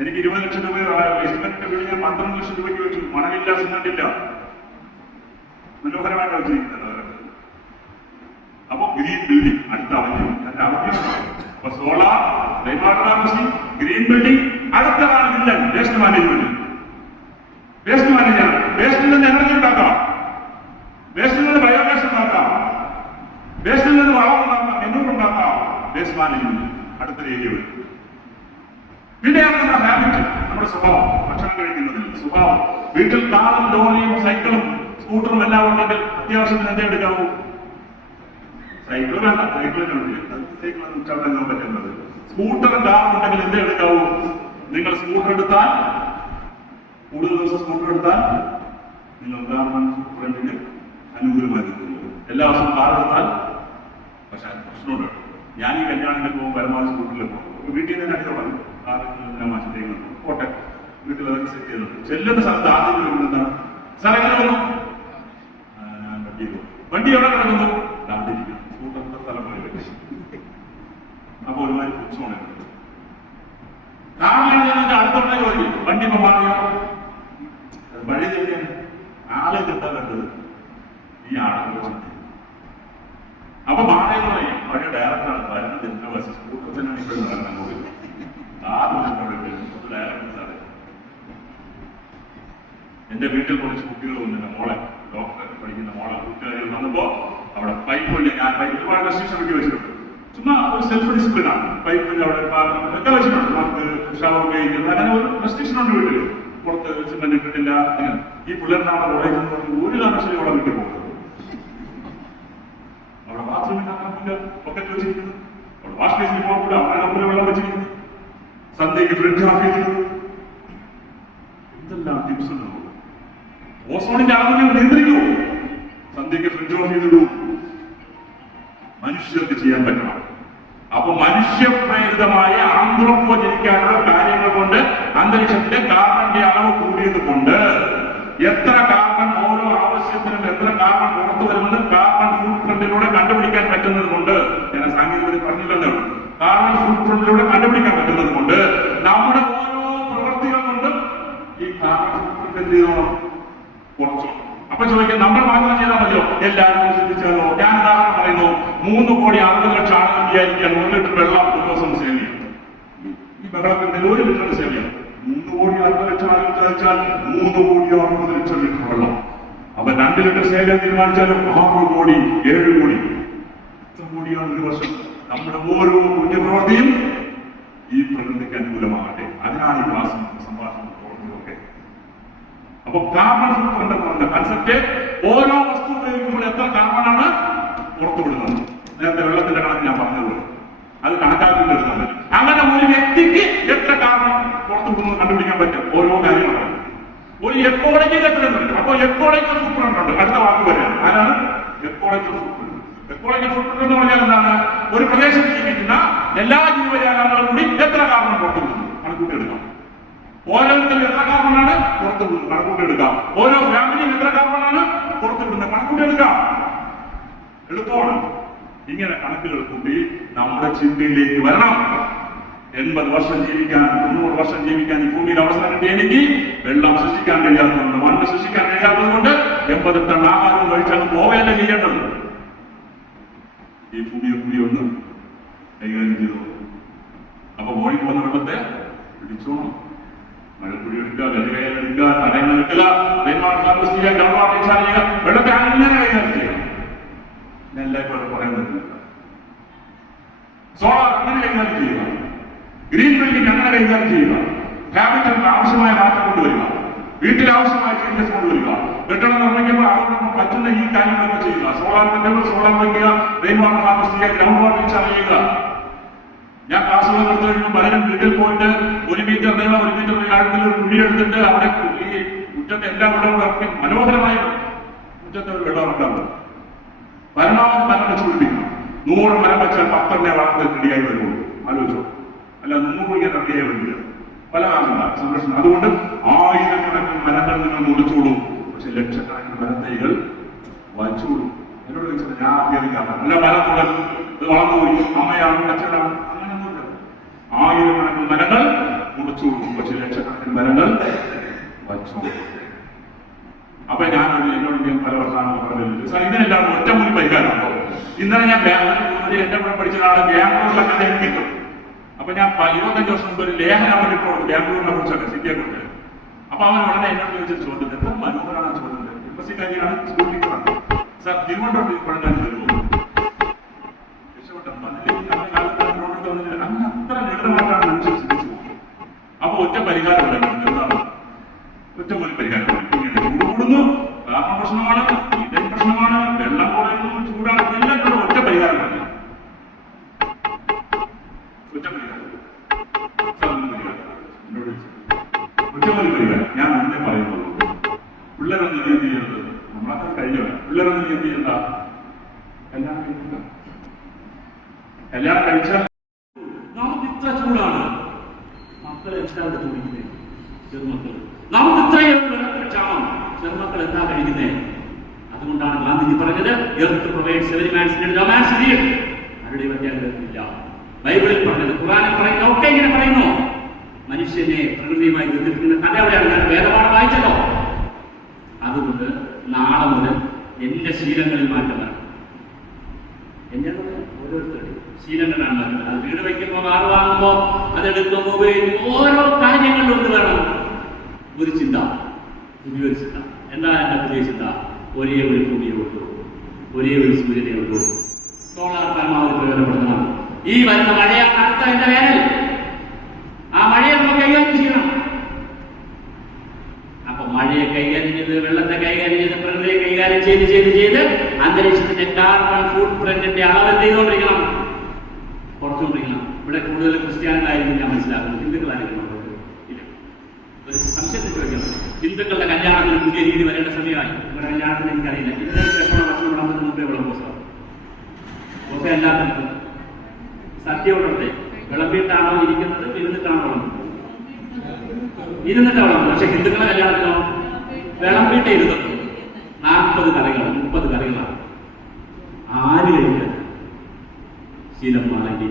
എനിക്ക് 20 ലക്ഷം രൂപ സിമെന്റിന്റെ വീട് ഞാൻ 12 ലക്ഷം രൂപയ്ക്ക് വെച്ചു. മണലില്ല, സിമെന്റില്ല, മനോഹരമായിട്ട് വെച്ചിരിക്കുന്നത്. അപ്പൊ ഗ്രീൻ ബിൽഡിംഗ് അടുത്ത അവധി, എന്റെ അവധിയാണ്. അപ്പൊ solar, rain water harvesting, green building. അടുത്തതാണ് villain, waste management. Waste management, വേസ്റ്റിൽ നിന്ന് എനർജി ഉണ്ടാക്കാം, വേസ്റ്റിൽ നിന്ന് ബയോഗ്യാസ് ഉണ്ടാക്കാം, വേസ്റ്റിൽ നിന്ന് വളം ഉണ്ടാക്കാം, മെനൂർ ഉണ്ടാക്കാം. വേസ്റ്റ് മാനേജ്മെന്റ് അടുത്തൊരു ഏരിയ വരും. പിന്നെയാണ് നമ്മുടെ ഹാബിറ്റ്, നമ്മുടെ സ്വഭാവം, ഭക്ഷണം കഴിക്കുന്നതിൽ സ്വഭാവം. വീട്ടിൽ കാറും ലോറിയും സൈക്കിളും സ്കൂട്ടറും എല്ലാം ഉണ്ടെങ്കിൽ അത്യാവശ്യത്തിന് എന്തേ എടുക്കാവൂ? സൈക്കിൾ വേണ്ട, സൈക്കിളൊന്നും ചവിടാൻ പറ്റുന്നത്. സ്കൂട്ടറും കാറും ഉണ്ടെങ്കിൽ എന്തേ എടുക്കാവൂ? നിങ്ങൾ സ്കൂട്ടർ എടുത്താൽ, കൂടുതൽ ദിവസം സ്കൂട്ടർ എടുത്താൽ നിങ്ങൾ കാർബൺ ഫുട് പ്രിന്റിന് അനുകൂലമായി നിൽക്കുന്നു. എല്ലാ ദിവസവും കാർ എടുത്താൽ പക്ഷെ പ്രശ്നമുണ്ട്. ഞാൻ ഈ കല്യാണത്തിൽ പോകുമ്പോൾ പരമാവധി സ്കൂട്ടറിൽ പോകും. വീട്ടിൽ നിന്ന് തന്നെ തുടങ്ങും, കാറിന് മാറ്റത്തേക്ക് പോട്ടെ, വീട്ടിൽ അതൊക്കെ സെറ്റ് ചെയ്തിട്ടുണ്ട്. ചെല്ലുന്ന സ്ഥലത്ത് ആദ്യം വരുന്നത് എന്താണ്? സാർ എങ്ങനെ വന്നു? ഞാൻ വണ്ടി എവിടെ കിടക്കുന്നു? ദാണ്ടിരിക്കുന്നു. സ്കൂട്ടറിന്റെ സ്ഥലം പോലെ അപ്പൊ ഒരുമാതിരി പുച്ഛമാണ്. കാറിലാണെങ്കിൽ അടുത്തുള്ള ജോലി, വണ്ടി ഇപ്പൊ മാറിയോ? വഴി ചെയ്യാൻ ആളെ എന്താ കണ്ടത്? ഈ ആളെ അപ്പൊ മാറിയെന്ന് പറയും, അവരുടെ ഡയറക്ടറാണ് വരുന്നത്. എന്റെ ബസ് സ്കൂട്ടർ തന്നെയാണ് ഇപ്പോഴും നടക്കാൻ പോയി. ഡയറക്ടർ സാറേ, എന്റെ വീട്ടിൽ കുറച്ച് കുട്ടികൾ വന്നില്ല, മോളെ ഡോക്ടർ പഠിക്കുന്ന മോളെ കുട്ടികൾ വന്നപ്പോ അവിടെ പൈപ്പില്ല. ഞാൻ പൈപ്പ് ഒരുപാട് റെസ്ട്രിക്ഷൻ ഒക്കെ വെച്ചിട്ടുണ്ട്. ചുമ്മാ ഒരു സെൽഫ് ഡിസിപ്ലിൻ ആണ്. പൈപ്പിന്റെ അവിടെ ഒക്കെ വെച്ചിട്ടുണ്ട്. നമുക്ക് ഷവർ ഉപയോഗിക്കുന്നത് അങ്ങനെ ഒരു റെസ്ട്രിക്ഷൻ ഉണ്ട് വീട്ടിൽ. പുറത്ത് സിമെന്റ് ഇട്ടിട്ടില്ല. ഈ പിള്ളേരുടെ അവിടെ കോളേജിൽ നിന്ന് പറഞ്ഞ് ഒരു കാരണവശാലും അവിടെ വീട്ടിൽ പോകുന്നത്. അവിടെ ബാത്റൂമിൽ ഒക്കെ വെച്ചിരിക്കുന്നത്, അവിടെ വാഷ് ബേസിൽ പോകൂല, അവിടെ കപ്പിലെ വെള്ളം വെച്ചിരിക്കുന്നത്, സന്ധ്യയ്ക്ക് ഫ്രിഡ്ജ് ഓഫ് ചെയ്തിരുന്നത്. എന്തെല്ലാം ടിപ്സ് ഉണ്ട്. ഓസോണിന്റെ അളവ് നിങ്ങൾ നിയന്ത്രിക്കൂ. സന്ധ്യയ്ക്ക് ഫ്രിഡ്ജ് ഓഫ് ചെയ്തിടൂ. മനുഷ്യർക്ക് ചെയ്യാൻ പറ്റണം. അപ്പൊ മനുഷ്യപ്രേരിതമായ ആന്ത്രോപോജനിക്കാനുള്ള കാര്യങ്ങൾ കൊണ്ട് അന്തരീക്ഷത്തിലെ കാർബണിന്റെ അളവ് കൂടിയത് കൊണ്ട് എത്ര കാർബൺ ഓരോ ആവശ്യത്തിനും എത്ര കാർബൺ പുറത്തു വരുമെന്ന് കാർബൺ ഫുട് പ്രിന്റിലൂടെ കണ്ടുപിടിക്കാൻ പറ്റുന്നത് കൊണ്ട്, ഞാൻ സാങ്കേതികത പറഞ്ഞില്ലെന്നേ ഉള്ളൂ, കാർബൺ ഫുട് പ്രിന്റിലൂടെ കണ്ടുപിടിക്കാൻ പറ്റുന്നത് കൊണ്ട് നമ്മുടെ ഓരോ പ്രവൃത്തികൾ കൊണ്ടും ഈ കാർബൺ ഫുട് പ്രിന്റ് എന്ത് ചെയ്തോണം? കുറച്ചു. അപ്പൊ ചോദിക്കാം, നമ്മൾ മാത്രം ചെയ്താൽ മതിയോ? എല്ലാവരും ശ്രദ്ധിച്ചാലോ? ഞാൻ ഉദാഹരണം പറയുന്നു, 3,60,00,000 ആളുകൾ വിചാരിക്കാൻ 1 ലിറ്റർ വെള്ളം ഒരു ദിവസം സേവ് ചെയ്യും. ഈ വെള്ളത്തിന്റെ 1 ലിറ്റർ സേവ് ചെയ്യാം. 3,60,00,000 ആളുകൾ ചോദിച്ചാൽ 3,60,00,000 ലിറ്റർ വെള്ളം. അപ്പൊ 2 ലിറ്റർ സേവ് ചെയ്യാൻ തീരുമാനിച്ചാലും 6 കോടി 7 കോടി. എത്ര കോടിയാണ് ഒരു വർഷം? നമ്മുടെ ഓരോ പുണ്യപ്രവൃത്തിയും ഈ പ്രകൃതിക്ക് അനുകൂലമാകട്ടെ. അതിനാണ് ഈ ക്ലാസ് സംഭാഷണം ഒക്കെ. അപ്പൊ കാർബൺ ഫുട് പ്രിന്റ് എന്ന് പറഞ്ഞ കൺസെപ്റ്റ്, ഓരോ വസ്തു ഉപയോഗിക്കുമ്പോൾ എത്ര കാർബണാണ് പുറത്തുവിടുന്നത്. നേരത്തെ വെള്ളത്തിന്റെ കണക്ക് ഞാൻ പറഞ്ഞതുപോലെ അത് കണക്കാക്കിയിട്ട് എടുക്കാൻ പറ്റും. അങ്ങനെ ഒരു വ്യക്തിക്ക് എത്ര കാർബൺ പുറത്തുവിടുന്നത് കണ്ടുപിടിക്കാൻ പറ്റും. ഓരോ കാര്യങ്ങളാണ്. ഒരു എക്കോളജിയിൽ എത്തുന്നുണ്ട്. അപ്പൊ എക്കോളജിക്കൽ ഫുട്പ്രിന്റ് ഉണ്ട്. അടുത്ത വാക്ക് വരെയാണ്. ആരാണ് എക്കോളജിക്കൽ ഫുട്പ്രിന്റ്? എക്കോളജിക്കൽ ഫുട്പ്രിന്റ് എന്ന് പറഞ്ഞാൽ എന്താണ്? ഒരു പ്രദേശത്ത് ജീവിക്കുന്ന എല്ലാ ജീവജാലങ്ങളും കൂടി എത്ര കാർബൺ പുറത്തുവിടുന്നു കണക്കൂട്ടിയെടുക്കാം. ഓരോരുത്തരും എത്ര കാർബണാണ് പുറത്തുവിടുന്നത് കണക്കൂട്ടിയെടുക്കാം. ഓരോ ഫാമിലിയും എത്ര കാർബണാണ് പുറത്തുവിടുന്നത് കണക്കൂട്ടിയെടുക്കാം. എളുപ്പമാണ്. ഇങ്ങനെ കണക്കുകൾ കൂട്ടി നമ്മുടെ ചിന്തയിലേക്ക് വരണം. 80 വർഷം ജീവിക്കാൻ, 90 വർഷം ജീവിക്കാൻ ഈ ഭൂമിയിൽ അവസരം കിട്ടി. എനിക്ക് വെള്ളം സൃഷ്ടിക്കാൻ കഴിയാത്തതുകൊണ്ട്, മണ്ണ് സൃഷ്ടിക്കാൻ കഴിയാത്തത് കൊണ്ട് 80 ടൺ ആഹാരം കഴിച്ചാണ് പോവുകയല്ല ചെയ്യേണ്ടത്. ഈ ഭൂമിയെ കൂടി ഒന്ന് കൈകാര്യം ചെയ്തു. അപ്പൊ മോളിൽ പോകുന്ന വെള്ളത്തെ പിടിച്ചോണം. മഴക്കുഴി എടുക്കുക, ഗതികയിൽ എടുക്കുക, തടയങ്ങൾ എടുക്കുക, ഹാർവെസ്റ്റ് ചെയ്യുക, ഗ്രൗണ്ട് വാട്ടർ റീചാർജ് ചെയ്യുക. വെള്ളത്തെ അങ്ങനെ കൈകാര്യം ചെയ്യുക. ഞാൻ എല്ലായ്പ്പോഴും പറയാൻ പറ്റില്ല. സോളാർ അങ്ങനെ കൈകാര്യം ചെയ്യുക. ഗ്രീൻ ബിൽഡിംഗ് അങ്ങനെ കൈകാര്യം ചെയ്യുക. ഹാബിറ്ററ്റിന് ആവശ്യമായ മാറ്റം കൊണ്ടുവരിക. വീട്ടിൽ ആവശ്യമായ ചേഞ്ചസ് കൊണ്ടുവരിക. കെട്ടിടം നിർമ്മിക്കുമ്പോൾ അതോടൊപ്പം പറ്റുന്ന ഈ കാര്യങ്ങളൊക്കെ ചെയ്യുക. സോളാർ പ്ലാന്റുകൾ, സോളാർ വയ്ക്കുക, റെയിൻ വാട്ടർ ഹാർവെസ്റ്റ് ചെയ്യുക, ഗ്രൗണ്ട് വാട്ടർ റീചാർജ് ചെയ്യുക. ഞാൻ ക്ലാസ്സുകൾ നടത്തി കഴിയുമ്പോൾ പലരും വീട്ടിൽ പോയിട്ട് 1 മീറ്റർ നീളം 1 മീറ്റർ ആഴത്തിൽ ഒരു കുഴി എടുത്തിട്ട് അവിടെ ഈ മുറ്റത്തെ എല്ലാ വെള്ളവും ഇറക്കി മനോഹരമായി മുറ്റത്തെ ഒരു വെള്ളം ഇറക്കാറുണ്ട്. പരമാവധി മരം വെച്ച് പിടിപ്പിക്കണം. 100 മരം വെച്ചാൽ 10 വളർന്ന് റെഡിയായി വരുള്ളൂ. ആലോചിച്ചോ? അല്ല 100 റെഡിയായി വരില്ല. പല കാരണങ്ങളാണ് സംരക്ഷണം. അതുകൊണ്ട് 1000കണക്കിന് മരങ്ങൾ നിങ്ങൾ മുറിച്ചോളൂ. പക്ഷെ ലക്ഷക്കണക്കിന് മരത്തൈകൾ വച്ചോളൂ. എന്നോട് ചോദിച്ചത് ഞാൻ അഭ്യർത്ഥിക്കാറ്. അല്ല മരം തുടരും, ഇത് വളർന്നുപോയി, അമ്മയാണ് അച്ഛനാണ്, അങ്ങനെയൊന്നുമില്ല. 1000കണക്കിന് മരങ്ങൾ മുറിച്ചോളൂ. പക്ഷെ ലക്ഷക്കണക്കിന് മരങ്ങൾ വച്ചോളൂ. അപ്പൊ എന്നോട് പല വർഷമാണ് പറഞ്ഞത്, സാർ ഇതിനെല്ലാം ഒറ്റമൂലി പരിഹാരമുണ്ടോ? ഇന്നലെ ഞാൻ എന്റെ കൂടെ പഠിച്ച ഒരാള് ബാംഗ്ലൂരിലൊക്കെ അദ്ദേഹം കിട്ടും. അപ്പൊ ഞാൻ 25 വർഷം മുമ്പ് ഒരു ലേഖനം അവിടെ ഇട്ടു ബാംഗ്ലൂരിനെ കുറിച്ചൊക്കെ, സിറ്റിയെ കുറിച്ച്. അപ്പൊ അവൻ ഉടനെ എന്നോട് ചോദിച്ച ചോദ്യം, എത്ര മനോഹരമാണ് ചോദ്യം. എംബസി കാര്യമാണ്, സ്കൂൾ ടീച്ചറാണ്. സാർ തിരുവനന്തപുരത്ത് ഇപ്പോഴാണ് വരുമോ? രക്ഷപ്പെട്ടു. അങ്ങനെ അത്ര ലളിതമായിട്ടാണ് മനുഷ്യൻ ചിന്തിച്ചു പോകുന്നത്. അപ്പൊ ഒറ്റ പരിഹാരമുണ്ട്. എന്താണ് ഒറ്റമൂലി പരിഹാരം? കൂടുന്നു, കാർബൺ പ്രശ്നമാണ്, മീഥേൻ പ്രശ്നമാണ്, വെള്ളം കുറയുന്നു, ചൂടാണ്, എല്ലാത്തിനും ഒറ്റ പരിഹാരമാണ്. ഒറ്റ പരിഹാരം. ഒറ്റമൂലി പരിഹാരം ഞാൻ മുന്നേ പറയുന്നുള്ളൂ. പിള്ളേരൊന്നും എന്ത് ചെയ്യരുത്, നമ്മളൊക്കെ കഴിഞ്ഞു. പിള്ളേരൊന്നും എന്ത് ചെയ്യണ്ട, കല്യാണം കഴിച്ചാൽ നമുക്ക് ഇത്ര ചൂടാണ്. മക്കൾ എന്താണ് ചോദിക്കുന്നത്? ചെറുമക്കൾ നമുക്ക് ഇത്രയും വെള്ളത്തിന് ക്ഷാമം. ചെറുമക്കൾ എന്താ കഴിക്കുന്നത്? അതുകൊണ്ടാണ് ഗാന്ധിജി പറഞ്ഞത്, earth provides every man's need, no man's need. ആരുടെ വ്യത്യാസമില്ല. ബൈബിളിൽ പറഞ്ഞത്, ഖുർആനിൽ പറയുന്നത് ഒക്കെ ഇങ്ങനെ പറയുന്നു. മനുഷ്യനെ പ്രകൃതിയുമായി ബന്ധിപ്പിക്കുന്ന കഥ എവിടെയാണ്? ഞാൻ വേദപാഠം വായിച്ചല്ലോ. അതുകൊണ്ട് നാളെ മുതൽ എന്റെ ശീലങ്ങളിൽ മാറ്റം വരണം. എന്റെ ഓരോരുത്തരുടെയും ശീലങ്ങളാണ് മാറ്റുന്നത്. അത് വീട് വയ്ക്കുമ്പോൾ, കാറ് വാങ്ങുമ്പോൾ, അതെടുക്കുമ്പോൾ, ഉപയോഗിക്കുമ്പോൾ ഓരോ കാര്യങ്ങളിലും എന്ത് വേണം? ഒരു ചിന്ത, പുതിയൊരു ചിന്ത. എന്താ എന്റെ പുതിയ ചിന്ത? ഒരേ ഒരു ഭൂമിയെ ഉള്ളൂ, ഒരേ ഒരു സൂര്യനെ ഉള്ളൂ. സോളാർ പരമാവധി പ്രയോജനപ്പെടുത്തണം. ഈ വരുന്ന മഴയാണ് അടുത്ത എന്റെ വേനൽ. ആ മഴയെ നമുക്ക് കൈകാര്യം ചെയ്യണം. അപ്പൊ മഴയെ കൈകാര്യം ചെയ്ത്, വെള്ളത്തെ കൈകാര്യം ചെയ്ത്, പ്രകൃതിയെ കൈകാര്യം ചെയ്ത് അന്തരീക്ഷത്തിന്റെ കാർബൺ ഫുട് പ്രിന്റിന്റെ അളവ് എന്ത് ചെയ്തുകൊണ്ടിരിക്കണം? കുറച്ചുകൊണ്ടിരിക്കണം. ഇവിടെ കൂടുതൽ ക്രിസ്ത്യാനികളായിരിക്കും ഞാൻ മനസ്സിലാക്കുന്നത്. ഹിന്ദുക്കളായിരിക്കും. സംശയത്തിൽ ചോദിക്കണം. ഹിന്ദുക്കളുടെ കല്യാണത്തിന് പുതിയ രീതി വരേണ്ട സമയമായി. നിങ്ങളുടെ കല്യാണത്തിന് എനിക്കറിയില്ല. ഇതിന് ശേഷം ഭക്ഷണം വിളമ്പുന്നതിന് മുമ്പേ വിളമ്പോസ എല്ലാത്തിനും സത്യമുള്ളത്തെ വിളമ്പിയിട്ടാണോ ഇരിക്കുന്നത്, ഇരുന്നിട്ടാണോ വിളമ്പുന്നത്? ഇരുന്നിട്ട് വിളമ്പുന്നത്. പക്ഷെ ഹിന്ദുക്കളുടെ കല്യാണത്തിനോ വിളമ്പിയിട്ട് ഇരുന്നത് 40 കറികൾ 30 കറികളാണ്. ആര് കഴിക്കാൻ ശീലം മാറേണ്ടി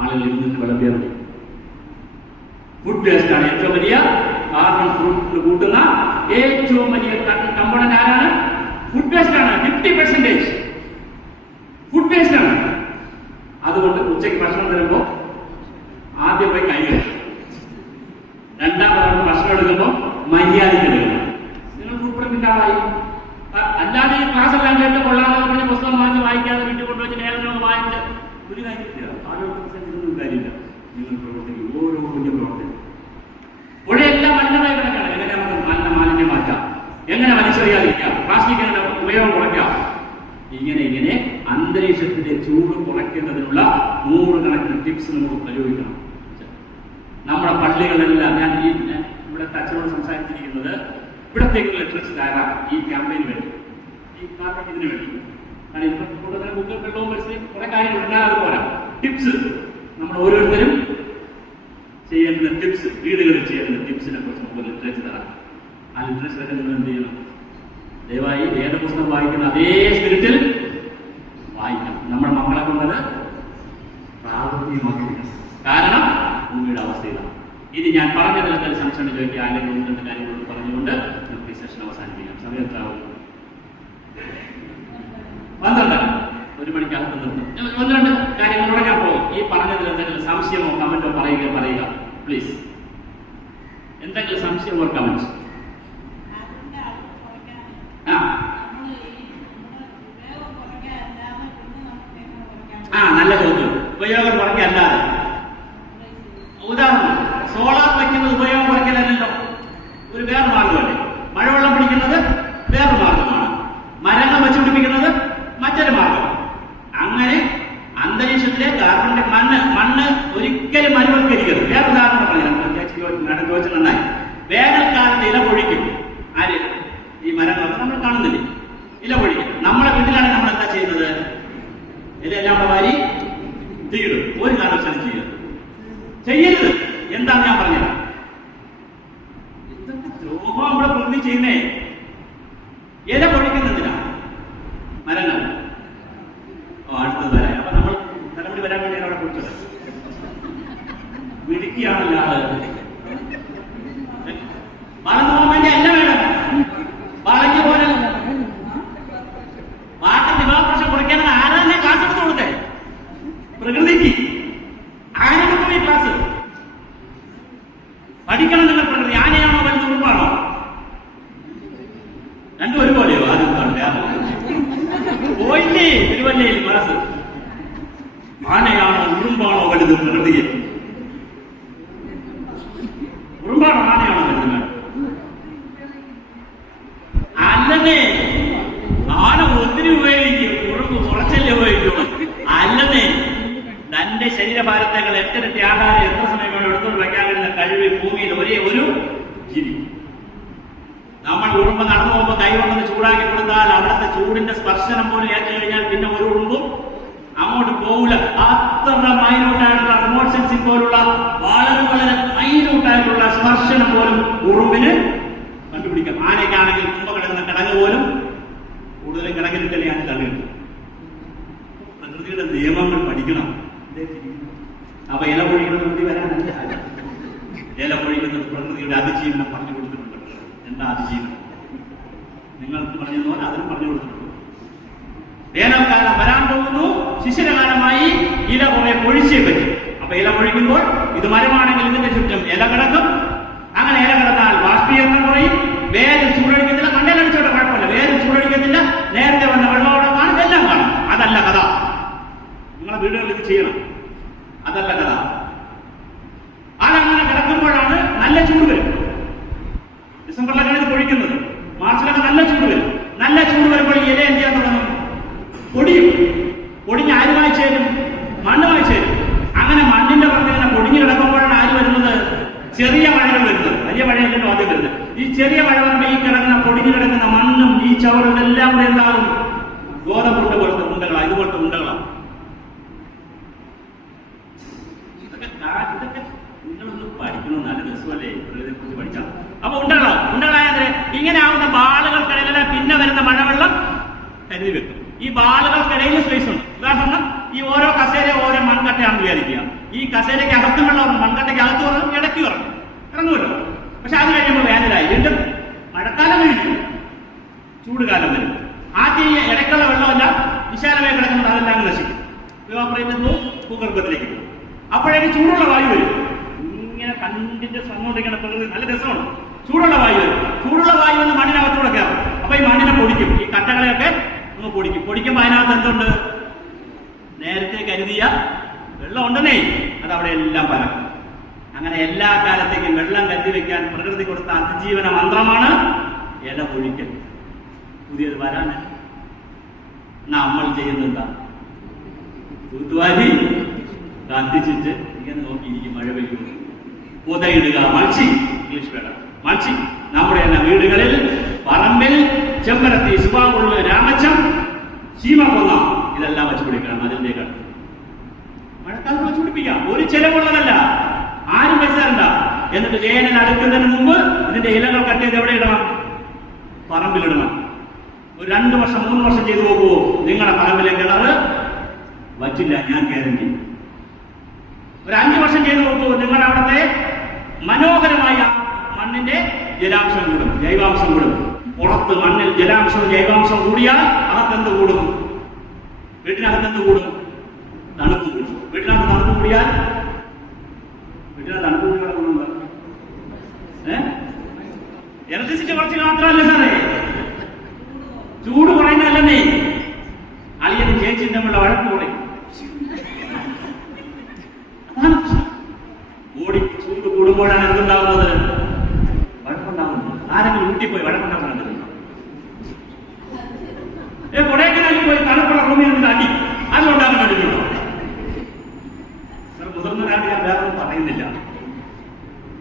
ആളുകൾ ഇരുന്നിട്ട് വിളമ്പിയാൽ മതി. ഫുഡ് വേസ്റ്റ് ആണ് ഏറ്റവും വലിയ കാർബൺ ഫ്രൂട്ട് കൂട്ടുന്ന ഏറ്റവും വലിയ കമ്പോണന്റ്. ആരാണ്? ഫുഡ് വേസ്റ്റ് ആണ്. 50% ഫുഡ് വേസ്റ്റ് ആണ്. അതുകൊണ്ട് ഉച്ചയ്ക്ക് ഭക്ഷണം തരുമ്പോൾ ആദ്യം പോയി കൈ കഴുകുക. രണ്ടാമതാണ് ഭക്ഷണം എടുക്കുമ്പോൾ മര്യാദയ്ക്ക് എടുക്കുക. നിങ്ങൾ ഫുഡ് പ്രിന്റിന്റെ ആളായി. അല്ലാതെ ഈ ക്ലാസ് എല്ലാം കേട്ട് കൊള്ളാതെ പറഞ്ഞ് പുസ്തകം വാങ്ങിച്ച് വായിക്കാതെ വീട്ടിൽ കൊണ്ടുവച്ച് ലേഖനങ്ങൾ വാങ്ങിച്ച് ഒരു കാര്യമില്ല. ആരോഗ്യത്തിനൊന്നും കാര്യമില്ല. നിങ്ങൾ പ്രവർത്തിക്കും. ഓരോ കുഞ്ഞു പ്രവർത്തനം പുഴയെല്ലാം മലിനമായി കിടക്കാണ്. എങ്ങനെ നമുക്ക് മാലിന്യം മാറ്റാം? എങ്ങനെ വലിച്ചെറിയാതിരിക്കാം? പ്ലാസ്റ്റിക്കിന്റെ ഉപയോഗം കുറയ്ക്കാം? ഇങ്ങനെ അന്തരീക്ഷത്തിന്റെ ചൂട് കുറയ്ക്കുന്നതിനുള്ള 100 കണക്കിന് ടിപ്സ് നമുക്ക് പ്രയോഗിക്കണം. നമ്മുടെ പള്ളികളെല്ലാം, ഞാൻ ഇവിടെ ഇവിടുത്തെ അച്ഛനോട് സംസാരിച്ചിരിക്കുന്നത് ഇവിടത്തേക്കുള്ള ലിറ്ററേച്ചർ ധാരാ ഈ ക്യാമ്പയിന് വേണ്ടി, ഈ കാർബൺ ഇതിന് വേണ്ടി. കാരണം ഇതിപ്പോൾ കൂടുതൽ ബുക്ക് വെള്ളവും പരിസ്ഥിതി കുറെ കാര്യങ്ങൾ ഉണ്ടാകാൻ അത് പോരാ. ടിപ്സ് നമ്മൾ ഓരോരുത്തരും ചെയ്യേണ്ട ടിപ്സ്, വീടുകളിൽ ചെയ്യേണ്ട ടിപ്സിനെ കുറിച്ച് നമുക്ക് ലിറ്ററേച്ചർ തരാം. ആ ലിറ്ററേച്ചറൊക്കെ നിങ്ങൾ എന്ത് ചെയ്യണം? ദയവായി വേദപുസ്തകം വായിക്കുന്ന അതേ സ്പിരിറ്റിൽ വായിക്കണം. നമ്മുടെ മക്കളെ കൊണ്ടത് പ്രാവർത്തികമാക്കിയിരിക്കണം. കാരണം ഭൂമിയുടെ അവസ്ഥ ഇതാണ്. ഇനി ഞാൻ പറഞ്ഞതിൽ എന്തെങ്കിലും സംശയം ചോദിക്കുക, അല്ലെങ്കിൽ ഒന്ന് രണ്ട് കാര്യങ്ങളോട് പറഞ്ഞുകൊണ്ട് നമുക്ക് ഈ സെഷൻ അവസാനിപ്പിക്കാം. സമയം എത്രയാവും? 12. 1 മണിക്കകത്ത് നിർത്തും. ഒന്ന് രണ്ട് കാര്യങ്ങളോടെ ഞാൻ പോകും. ഈ പറഞ്ഞതിൽ എന്തെങ്കിലും സംശയമോ കമന്റോ പറയുക പ്ലീസ്. എന്തെങ്കിലും സംശയമോ കമന്റ്? നല്ല ചോദ്യം. ഉപയോഗം കുറയ്ക്കല്ലാതെ ഉദാഹരണം സോളാർ വയ്ക്കുന്നത് ഉപയോഗം കുറയ്ക്കലല്ലോ, ഒരു വേറെ മാർഗമല്ലേ. മഴവെള്ളം പിടിക്കുന്നത് വേറൊരു മാർഗമാണ്, മരങ്ങൾ വെച്ചുപിടിപ്പിക്കുന്നത് മറ്റൊരു മാർഗം. അങ്ങനെ അന്തരീക്ഷത്തിലെ കാർബണിന്റെ മണ്ണ് ഒരിക്കലും മരുവൽക്കരിക്കരുത്. വേറെ ഉദാഹരണം പറഞ്ഞു ചോദിച്ചു നന്നായി. വേനൽക്കാലത്ത് ഇല പൊഴിക്കും. ആര്? ഈ മരങ്ങളൊക്കെ നമ്മൾ കാണുന്നില്ലേ, ഇല പൊഴിക്കും. നമ്മളെ വീട്ടിലാണെങ്കിൽ നമ്മൾ എന്താ ചെയ്യുന്നത്? ഇതെല്ലാം കൂടെ വാരി തീയിടും. ഒരു കാരണവശാലും ചെയ്യരുത്. എന്താണ് ഞാൻ പറഞ്ഞത്? ഇതൊക്കെ ദ്രോഹം നമ്മുടെ പ്രകൃതി ചെയ്യുന്നേ. ഇല പൊഴിക്കുന്നതിനാ മരങ്ങൾ. അടുത്തത് വരാം. അപ്പൊ നമ്മൾ തലമുടി വരാൻ വേണ്ടി അവിടെ പൊഴിച്ചത് വിളിക്കുകയാണല്ലോ ആള്. വളർന്നു പോകാൻ വേണ്ടി അല്ല വേണം, വളഞ്ഞു പോലല്ല. വാട്ടർ വിവാഹ പ്രശ്നം കുറയ്ക്കാനാണ് ആരാ തന്നെ ക്ലാസ് എടുത്തു കൊടുത്തേ? പ്രകൃതിക്ക് ആനയ്ക്ക് പോയി ക്ലാസ് പഠിക്കണം. നിങ്ങൾ പ്രകൃതി ആനയാണോ വലുത് ഉറുമ്പാണോ? രണ്ടും ഒരുപോലെയോ? ആദ്യം പോയില്ലേ തിരുവല്ലയിൽ ക്ലാസ്. ആനയാണോ ഉറുമ്പാണോ വലുത്? പ്രകൃതിയെ ഉറുമ്പാണോ ആനയാണോ വലുത്? അല്ലതേ, ആന ഒത്തിരി ഉപയോഗിക്കും, ഉറുമ്പ് കുറച്ചല്ലേ ഉപയോഗിക്കുള്ളൂ. അല്ലതേ, തന്റെ ശരീരഭാരത്തേക്കാൾ എട്ടിരട്ടി ആഹാരം എത്ര സമയം കൊണ്ട് എടുത്തോണ്ട് വയ്ക്കാൻ കഴിയുന്ന കഴിവ് ഭൂമിയിൽ ഒരേ ഒരു ജീവി. നമ്മൾ ഉറുമ്പ് നടന്നു പോകുമ്പോൾ കൈ കൊണ്ടൊന്ന് ചൂടാക്കി കൊടുത്താൽ അവിടുത്തെ ചൂടിന്റെ സ്പർശനം പോലും ഏറ്റു കഴിഞ്ഞാൽ പിന്നെ ഒരു ഉറുമ്പും അങ്ങോട്ട് പോകില്ല. അത്ര മൈന്യൂട്ടായിട്ടുള്ള റിമോട്ട് സെൻസിംഗ് പോലുള്ള വളരെ വളരെ മൈന്യൂട്ടായിട്ടുള്ള സ്പർശനം പോലും ഉറുമ്പിന് കണ്ടുപിടിക്കാം. ആനയ്ക്കാണെങ്കിൽ മുമ്പ് കിടക്കുന്ന കിടങ്ങ് പോലും കൂടുതലും കിടങ്ങിലിട്ടല്ലേ ഞാൻ തള്ളിയിട്ടു. പ്രകൃതിയുടെ നിയമങ്ങൾ പഠിക്കണം. അപ്പൊ ഇല പൊഴിക്കുന്നത് പ്രകൃതി വരാനല്ല, ഇല പൊഴിക്കുന്നത് പ്രകൃതിയുടെ അതിജീവനം പറഞ്ഞു കൊടുത്തിട്ടുണ്ട്. എന്താ അതിജീവനം? നിങ്ങൾക്ക് പറഞ്ഞു പോലെ അതിനും പറഞ്ഞു കൊടുത്തിട്ടുണ്ട്. വേനൽക്കാലം വരാൻ പോകുന്നു, ശിശിരകാലമായി ഇല കുറെ പൊഴിച്ചേ പറ്റും. അപ്പൊ ഇല പൊഴിക്കുമ്പോൾ ഇത് മരമാണെങ്കിൽ ഇതിന്റെ ചുറ്റും ഇല കിടക്കും. അങ്ങനെ ഇല കിടന്നാൽ ബാഷ്പീകരണം കുറയും. വേര് ചൂടടിക്കത്തില്ല. മണ്ടയിലടിച്ചോട്ടെ കുഴപ്പമില്ല, വേര് ചൂടടിക്കത്തില്ല. നേരത്തെ വന്ന വെള്ളമോടെ കാണും, എല്ലാം കാണും. അതല്ല കഥ. നിങ്ങളെ വീടുകളിൽ ഇത് ചെയ്യണം. അതല്ല കഥ. അതങ്ങനെ കിടക്കുമ്പോഴാണ് നല്ല ചൂട് വരും. ഡിസംബറിലൊക്കെയാണ് ഇത് പൊഴിക്കുന്നത്. മാർച്ചിലൊക്കെ നല്ല ചൂട് വരും. നല്ല ചൂട് വരുമ്പോൾ ഈ ഇല എന്ത് ചെയ്യാൻ തുടങ്ങും? പൊടിയും. പൊടിഞ്ഞ് ആരുമായി ചേരും? മണ്ണുമായി ചേരും. അങ്ങനെ മണ്ണിന്റെ പുറത്തിങ്ങനെ പൊടിഞ്ഞു കിടക്കുമ്പോഴാണ് ആര് വരുന്നത്? ചെറിയ മഴകൾ വരുന്നത്. വലിയ മഴയല്ലല്ലോ ആദ്യം വരുന്നത്. ഈ ചെറിയ മഴ വരുമ്പോൾ ഈ കിടക്കുന്ന പൊടിഞ്ഞു കിടക്കുന്ന മണ്ണും ഈ ചവറും എല്ലാം കൂടെ എന്താകും? ഗോതമ്പുണ്ട പോലത്തെ ഉണ്ടകളാണ്, ഇതുപോലത്തെ ഉണ്ടകളാണ്. ഇതൊക്കെ നിങ്ങളൊന്ന് പഠിക്കണം. നല്ല രസമല്ലേ പ്രകൃതിയെ കുറിച്ച് പഠിച്ചാൽ. അപ്പൊ ഉണ്ടകളായത് ഇങ്ങനെ ആവുന്ന ബാളുകൾക്കിടയിൽ പിന്നെ വരുന്ന മഴവെള്ളം കരുതി വെക്കും. ഈ ബാളുകൾക്കിടയിൽ സ്പേസ് ഉണ്ട്. ഉദാഹരണം, ഈ ഓരോ കസേര ഓരോ മൺകട്ടയാണെന്ന് വിചാരിക്കുക. ഈ കസേരയ്ക്ക് അകത്തും വെള്ളം മൺകട്ടയ്ക്ക് അകത്ത് ഇറങ്ങും, ഇടയ്ക്ക് ഇറങ്ങുമല്ലോ. പക്ഷെ അത് കഴിയുമ്പോൾ വേനലായി, വീണ്ടും മഴക്കാലം കഴിഞ്ഞു, ചൂടുകാലം വരും. ആദ്യം ഈ ഇടയ്ക്കുള്ള വെള്ളമെല്ലാം വിശാലമായി കിടക്കുന്നത് അതെല്ലാം നശിക്കും. ഇവാപറേറ്റ് ഭൂഗർഭത്തിലേക്ക് പോകും. അപ്പോഴേക്ക് ചൂടുള്ള വായു വരും. ഇങ്ങനെ കണ്ടിന്യൂസ് വന്നുകൊണ്ടിരിക്കുന്ന പ്രകൃതി നല്ല രസമാണ്. ചൂടുള്ള വായു വരും. ചൂടുള്ള വായു വന്ന് മണ്ണിനകത്തൂടെ കയറും. അപ്പൊ ഈ മണ്ണിനെ പൊടിക്കും. ഈ കട്ടകളെയൊക്കെ ഒന്ന് പൊടിക്കും. പൊടിക്കുമ്പോൾ അതിനകത്ത് എന്തുണ്ട്? നേരത്തെ കരുതിയ വെള്ളം ഉണ്ടെന്നേ, അതവിടെ എല്ലാം പരക്കും. അങ്ങനെ എല്ലാ കാലത്തേക്കും വെള്ളം കരുതി വെക്കാൻ പ്രകൃതി കൊടുത്ത അതിജീവന മന്ത്രമാണ് ഇല പൊഴിക്കൽ. പുതിയത് വരാന് നമ്മൾ ചെയ്യുന്നത് എന്താ? തൂത്തുവാരി കത്തിച്ചിട്ട് ഇങ്ങനെ നോക്കിയിരിക്കും. മഴ പെയ്യുന്നു. പുതയിടുക, മൾച്ചിങ് ഇംഗ്ലീഷ് വേണം. മത്സ്യം നമ്മുടെ എല്ലാം വീടുകളിൽ, പറമ്പിൽ, ചെമ്പരത്തി, സുബാവുള്ള, രാമച്ചം, ചീമക്കൊന്ന ഇതെല്ലാം വെച്ച് പിടിക്കണം. അതിന്റെ കട മഴക്കാലത്ത് വെച്ച് പിടിപ്പിക്കാം. ഒരു ചെലവുള്ളതല്ല, ആരും പൈസ തരണ്ട. എന്നിട്ട് വേനൽ അടുക്കുന്നതിന് മുമ്പ് ഇതിന്റെ ഇലകൾ കട്ട് ചെയ്ത് എവിടെ ഇടണം? പറമ്പിലിടണം. ഒരു 2 വർഷം 3 വർഷം ചെയ്തു നോക്കൂ, നിങ്ങളുടെ പറമ്പിലെ കിണറ് വറ്റില്ല, ഞാൻ ഗ്യാരണ്ടി. ഒരു 5 വർഷം ചെയ്തു നോക്കൂ, നിങ്ങളുടെ അവിടുത്തെ മനോഹരമായ മണ്ണിന്റെ ജലാംശം കൂടും, ജൈവാംശം കൂടും. പുറത്ത് മണ്ണിൽ ജലാംശവും ജൈവാംശം കൂടിയാൽ അകത്തെന്ത് കൂടും? വീട്ടിനകത്തെന്ത് കൂടും? തണുപ്പ് കൂടും. വീട്ടിനകത്ത് തണുപ്പ് കൂടിയാൽ തണുപ്പ് കൂടിയുള്ള ഗുണമുണ്ട്. ഇലക്ട്രിസിറ്റി കുറച്ച് മാത്രമല്ല സാറേ, ചൂട് കുറയുന്നതല്ലേ. അളിയനും ചേച്ചിയും തമ്മിലുള്ള വഴക്ക് കുറയും. ഓടി ചൂട് കൂടുമ്പോഴാണ് എന്തുണ്ടാവുന്നത്? വഴക്കുണ്ടാവുന്നത്. ആരെങ്കിലും ഊട്ടിപ്പോയി വഴക്കുണ്ടാവുന്നത്? കൊടൈക്കനാലിൽ പോയി തണുപ്പുള്ള റൂമിൽ നിന്ന് അടി അതുകൊണ്ടാണ് കണ്ടിട്ടുണ്ടോ? മുതിർന്നവരാണ്, ഞാൻ വേറെ ഒന്നും പറയുന്നില്ല.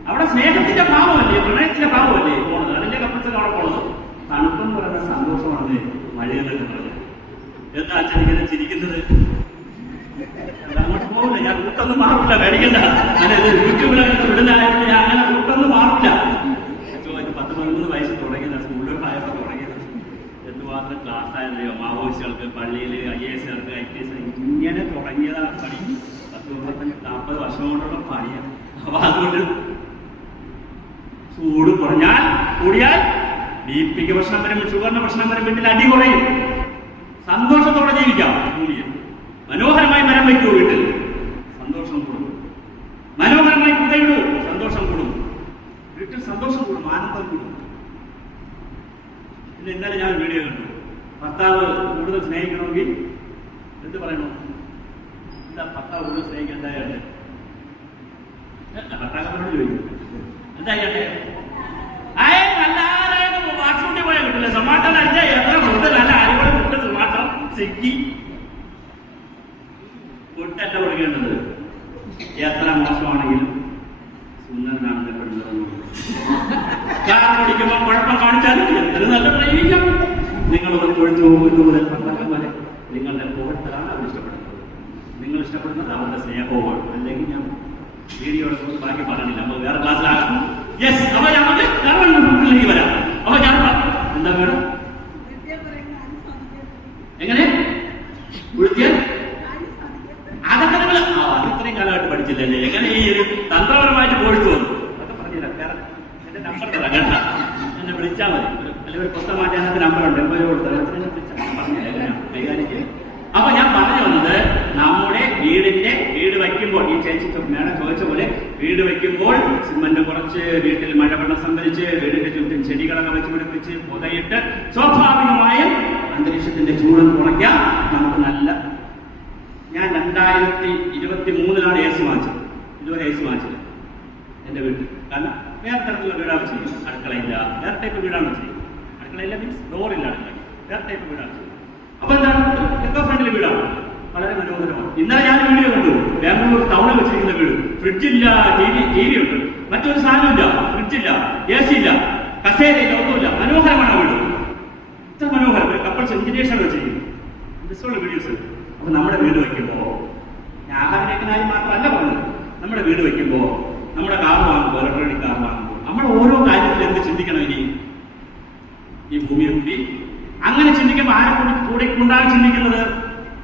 അവിടെ സ്നേഹത്തിന്റെ ഭാവമല്ലേ, പ്രണയത്തിന്റെ ഭാവമല്ലേ പോണത്. അതിന്റെ കപ്പിൾസ് അവിടെ പോണത്. തണുപ്പെന്ന് പറയുന്ന സന്തോഷമാണ് മഴയെന്നൊക്കെ പറഞ്ഞത്. എന്താ അച്ഛനിങ്ങനെ ചിരിക്കുന്നത്? അങ്ങോട്ട് പോകില്ല, ഞാൻ റൂട്ടൊന്നും മാറില്ല, മേടിക്കണ്ട. ഞാനത് യൂട്യൂബിലൊക്കെ വിടുന്നതായിരുന്നു, ഞാൻ അങ്ങനെ റൂട്ടൊന്നും മാറില്ല. 10-13 വയസ്സ് തുടങ്ങിയത്, സ്കൂളിലോട്ടായപ്പോൾ തുടങ്ങിയത്. എന്തുമാത്രം ക്ലാസ് ആയതയോ, മാവോയിസ്റ്റുകൾക്ക്, പള്ളിയിൽ IAS-കാർക്ക്, IPS ഇങ്ങനെ തുടങ്ങിയതാണ് പണി. 40 വർഷം കൊണ്ടുള്ള പണിയാണ്. അപ്പൊ അതുകൊണ്ട് ചൂട് കൂടിയാൽ BP-ക്ക് പ്രശ്നം വരും, ഷുഗറിന് പ്രശ്നം വരും, വീട്ടിൽ അടി കുറയും. സന്തോഷത്തോടെ ജീവിക്കാം. ഭൂമിയിൽ മനോഹരമായി മരം വയ്ക്കൂ, വീട്ടിൽ സന്തോഷം കൂടും. മനോഹരമായി പുതയിടൂ, സന്തോഷം കൂടും. വീട്ടിൽ സന്തോഷം കൂടും, ആനന്ദം കൂടും. പിന്നെ ഇന്നലെ ഞാൻ വീഡിയോ കണ്ടു. ഭർത്താവ് കൂടുതൽ സ്നേഹിക്കണമെങ്കിൽ എന്ത് പറയണോ? എന്താ ഭർത്താവ് കൂടുതൽ സ്നേഹിക്കേണ്ടതായിട്ട്? ഭർത്താക്കന്മാരോട് ചോദിക്കും, എന്താ ചെയ്യട്ടെ? വാട്സപ്പിൽ പോയാൽ കിട്ടില്ല. സൊമാറ്റോ അടിച്ചാൽ എത്ര ഫുഡ്, നല്ല അടിപൊളി ഫുഡ്, സൊമാറ്റോ, സ്വിഗ്ഗി ഫുഡല്ല കൊടുക്കേണ്ടത്. എത്ര മോശമാണെങ്കിലും സുന്ദരനാണെന്ന് പെടുന്നത്. കാർ ഓടിക്കുമ്പോൾ കുഴപ്പം കാണിച്ചാലും എന്തൊരു നല്ല പ്രയോഗിക്കാം. നിങ്ങളൊന്ന് കൊഴുത്തു പോകുന്നു മുതൽ ഭർത്താക്കന്മാരെ നിങ്ങളുടെ പോകട്ടാണ് അവർ ഇഷ്ടപ്പെടുന്നത്. നിങ്ങൾ ഇഷ്ടപ്പെടുന്നത് അവരുടെ സ്നേഹവുമാണ്. അല്ലെങ്കിൽ ഞാൻ വീഡിയോ ബാക്കി പറഞ്ഞില്ല, നമ്മൾ വേറെ ക്ലാസ്സിലാകാം. യെസ്, അപ്പൊ ഞങ്ങൾക്ക് വീട്ടിലേക്ക് വരാം. അപ്പൊ ഞാൻ എന്താ വേണം? എങ്ങനെ വൃത്തിയാൽ അതൊക്കെ നിങ്ങൾ ഇത്രയും കാലമായിട്ട് പഠിച്ചില്ലല്ലേ? എങ്ങനെ ഈ ഒരു തന്ത്രപരമായിട്ട് പോയിട്ട് വന്നു? അതൊക്കെ പറഞ്ഞുതരാം. വേറെ എന്റെ നമ്പർ തരാം കേട്ടാ, എന്നെ വിളിച്ചാൽ മതി. അല്ലെങ്കിൽ ഒരു പുസ്തകം മാറ്റി അതിനകത്ത് നമ്പറുണ്ട്, എംബോയ് കൊടുത്താൽ പറഞ്ഞുതരാം, കൈകാര്യം ചെയ്യും. അപ്പൊ ഞാൻ പറഞ്ഞു വന്നത്, നമ്മുടെ വീട് വയ്ക്കുമ്പോൾ, ഈ ചേച്ചി മേഡം ചോദിച്ച പോലെ, വീട് വയ്ക്കുമ്പോൾ സിമന്റ് കുറച്ച്, വീട്ടിൽ മഴവെള്ളം സംഭരിച്ച്, വീടിന്റെ ചുറ്റും ചെടികളൊക്കെ വെച്ച് പിടിപ്പിച്ച് പുതയിട്ട് സ്വാഭാവികമായും അന്തരീക്ഷത്തിന്റെ ചൂട് കുറയ്ക്കാം. നമുക്ക് നല്ല, ഞാൻ 2023 AC വാങ്ങിച്ചത്. ഇതുവരെ AC വാങ്ങിച്ചത് എന്റെ വീട്ടിൽ. കാരണം വേറെ തരത്തിലുള്ള വീടാണ് ചെയ്യുന്നത്. അടുക്കളയില്ല, വേറെ ടൈപ്പ് വീടാണ് ചെയ്യുന്നത്. അടുക്കളയില്ല മീൻസ് ഡോറില്ല, അടുക്കള വേറെ ടൈപ്പ് വീടാണ് ചെയ്യുന്നത്. അപ്പൊ എന്താണ്, എക്കോ ഫ്രണ്ട്ലി വീടാണ്, വളരെ മനോഹരമാണ്. ഇന്നലെ ഞാൻ വീഡിയോ കണ്ടു, ബാംഗ്ലൂർ ടൗണിൽ വെച്ചിരിക്കുന്ന വീട്. ഫ്രിഡ്ജില്ല, TV ഉണ്ട്, മറ്റൊരു സാധനമില്ല, ഫ്രിഡ്ജില്ല, AC ഇല്ല, കസേരയില്ല, ഒന്നുമില്ല. മനോഹരമാണ് വീട്, ഇത്ര മനോഹരം. കപ്പിൾസ് എഞ്ചിനീയേഴ്സാണ് വെച്ചിരിക്കുന്നത്. ബെസ്റ്റുള്ള വീഡിയോസ്. അപ്പൊ നമ്മുടെ വീട് വയ്ക്കുമ്പോൾ, ഞാൻ ആഹാരം കഴിക്കുന്നതിന് മാത്രമല്ല പറഞ്ഞത്, നമ്മുടെ വീട് വയ്ക്കുമ്പോൾ, നമ്മുടെ കാർ വാങ്ങുമ്പോൾ, ഇലക്ട്രോണിക് കാർ വാങ്ങുമ്പോൾ, നമ്മൾ ഓരോ കാര്യത്തിൽ എന്ത് ചിന്തിക്കണം? ഇനി ഈ ഭൂമിയെ കൂടി അങ്ങനെ ചിന്തിക്കുമ്പോൾ ആരെ കൂടി കൊണ്ടാണ് ചിന്തിക്കുന്നത്?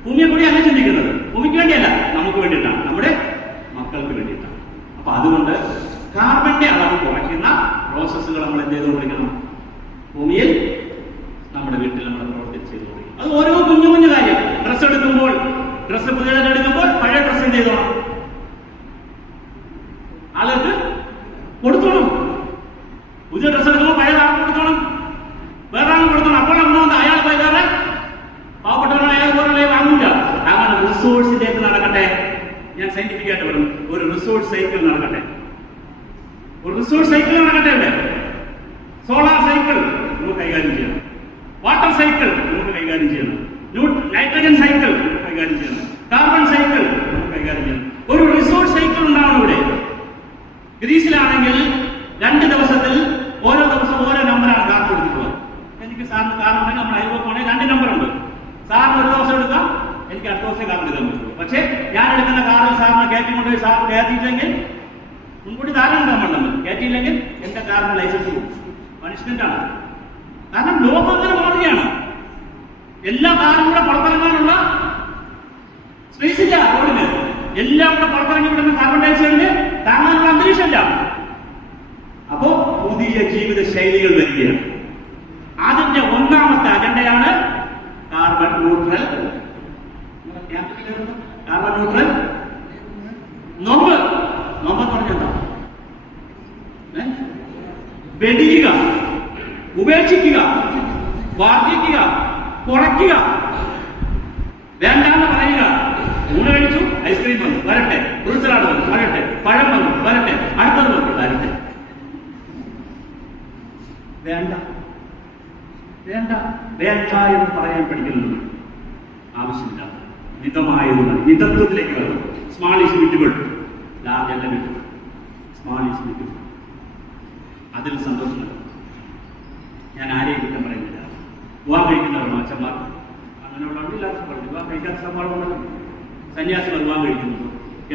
ഭൂമിയെ കൂടി അല്ല ചിന്തിക്കുന്നത്. ഭൂമിക്ക് വേണ്ടിയല്ല, നമുക്ക് വേണ്ടിയിട്ടാണ്, നമ്മുടെ മക്കൾക്ക് വേണ്ടിയിട്ടാണ്. അപ്പൊ അതുകൊണ്ട് കാർബണിന്റെ അളവ് കുറയ്ക്കുന്ന പ്രോസസ്സുകൾ നമ്മൾ എന്ത് ചെയ്തുകൊണ്ടിരിക്കണം? ഭൂമിയിൽ നമ്മുടെ വീട്ടിൽ നമ്മൾ പ്രവർത്തിച്ച് ചെയ്തുകൊണ്ടിരിക്കണം. അത് ഓരോ കുഞ്ഞു കുഞ്ഞു കാര്യം. ഡ്രസ്സ് എടുക്കുമ്പോൾ, ഡ്രസ്സ് പുതിയതെടുക്കുമ്പോൾ പഴയ ഡ്രസ്സ് എന്ത് ചെയ്തോണം? ആളുകൾക്ക് കൊടുത്തോണം. പുതിയ ഡ്രസ്സ് എടുക്കുമ്പോൾ പഴയ ആൾക്ക് കൊടുത്തോണം, വേറെ ആൾക്ക് കൊടുത്തോണം. അപ്പോഴാണ് അയാൾ പോയി വേറെ പാവപ്പെട്ടവരാണ്, അയാൾ പോലെ വാങ്ങൂല. അങ്ങനെ റിസോഴ്സിലേക്ക് നടക്കട്ടെ. ഞാൻ സയന്റിഫിക് ആയിട്ട് പറഞ്ഞു, ഒരു റിസോഴ്സ് സൈക്കിൾ നടക്കട്ടെ. ഒരു റിസോഴ്സ് സൈക്കിൾ നടക്കട്ടെ. ഇവിടെ സോളാർ സൈക്കിൾ നമുക്ക് കൈകാര്യം ചെയ്യണം, വാട്ടർ സൈക്കിൾ നമുക്ക് കൈകാര്യം ചെയ്യണം, നൈട്രജൻ സൈക്കിൾ നമുക്ക് കൈകാര്യം ചെയ്യണം, കാർബൺ സൈക്കിൾ നമുക്ക് കൈകാര്യം ചെയ്യണം. ഒരു റിസോഴ്സ് സൈക്കിൾ ഉണ്ടാവണം ഇവിടെ. ഗ്രീസിലാണെങ്കിൽ 2 ദിവസത്തിൽ ഓരോ ദിവസം ഓരോ നമ്പറാണ് കാർ കൊടുത്തിട്ടുള്ളത്. എനിക്ക് സാറിന് കാറുണ്ടെങ്കിൽ നമ്മുടെ അയൽവക്കമാണെങ്കിൽ 2 നമ്പറുണ്ട്. സാറിന് ഒരു ദിവസം എടുക്കാം, എനിക്ക് അടുത്ത ദിവസം കാർ എടുക്കാൻ പറ്റുള്ളൂ. പക്ഷേ ഞാൻ എടുക്കുന്ന കാറിൽ സാറിനെ കയറ്റി കൊണ്ടുപോയി സാർ കയറ്റിയില്ലെങ്കിൽ മുൻകൂട്ടി ധാരണ ഉണ്ടാകുന്നുണ്ട്. കയറ്റിയില്ലെങ്കിൽ എന്റെ കാറിന്റെ ലൈസൻസ് പോകും. പണിഷ്മെന്റാണ്. കാരണം ലോകം അങ്ങനെ മാറുകയാണ്. എല്ലാ കാറും കൂടെ പുറത്തിറങ്ങാനുള്ള സ്പേസ് ഇല്ല റോഡിന്. എല്ലാം കൂടെ പുറത്തിറങ്ങി വിടുന്ന കാർബൺ ഡയോക്സൈഡിന് താങ്ങാനുള്ള അന്തരീക്ഷമില്ല. അപ്പോ പുതിയ ജീവിത ശൈലികൾ വരികയാണ്. അതിന്റെ ഒന്നാമത്തെ അജണ്ടയാണ് കാർബൺ ന്യൂട്രൽ. കാർബൺ ന്യൂട്രൽ നോമ്പ്. നോമ്പെന്ന് പറഞ്ഞെന്താ? വെടിയുക, ഉപേക്ഷിക്കുക, വർദ്ധിക്കുക, കുറയ്ക്കുക, വേണ്ടാന്ന് പറയുക. ഊണ് കഴിച്ചു, ഐസ്ക്രീം വന്നു വരട്ടെ, ഫ്രൂട്ട് സലാഡ് വന്നു വരട്ടെ, പഴം വന്നു വരട്ടെ, അടുത്തത് വന്നു വരട്ടെ. വേണ്ട വേണ്ട വേണ്ട എന്ന് പറയാൻ പഠിക്കുന്നത് ആവശ്യമില്ല. മിതമായതുകൊണ്ട് മിതത്വത്തിലേക്ക് വരണം. സ്മാൾ ഈസ് വിറ്റുകൾ, ലാർജ് അല്ല വിറ്റുകൾ. സ്മാൾ ഈസ് വിറ്റുകൾ, അതിൽ സന്തോഷമുണ്ട്. ഞാൻ ആരെയും കുറ്റം പറയുന്നില്ല. വിവാഹം കഴിക്കുന്നവരാണോ അച്ഛന്മാർ? അങ്ങനെയുള്ള ഇല്ലാത്ത പറഞ്ഞു. വിവാഹം കഴിക്കാത്ത സംഭവമുണ്ടല്ലോ. സന്യാസികൾ വിവാഹം കഴിക്കുന്നു,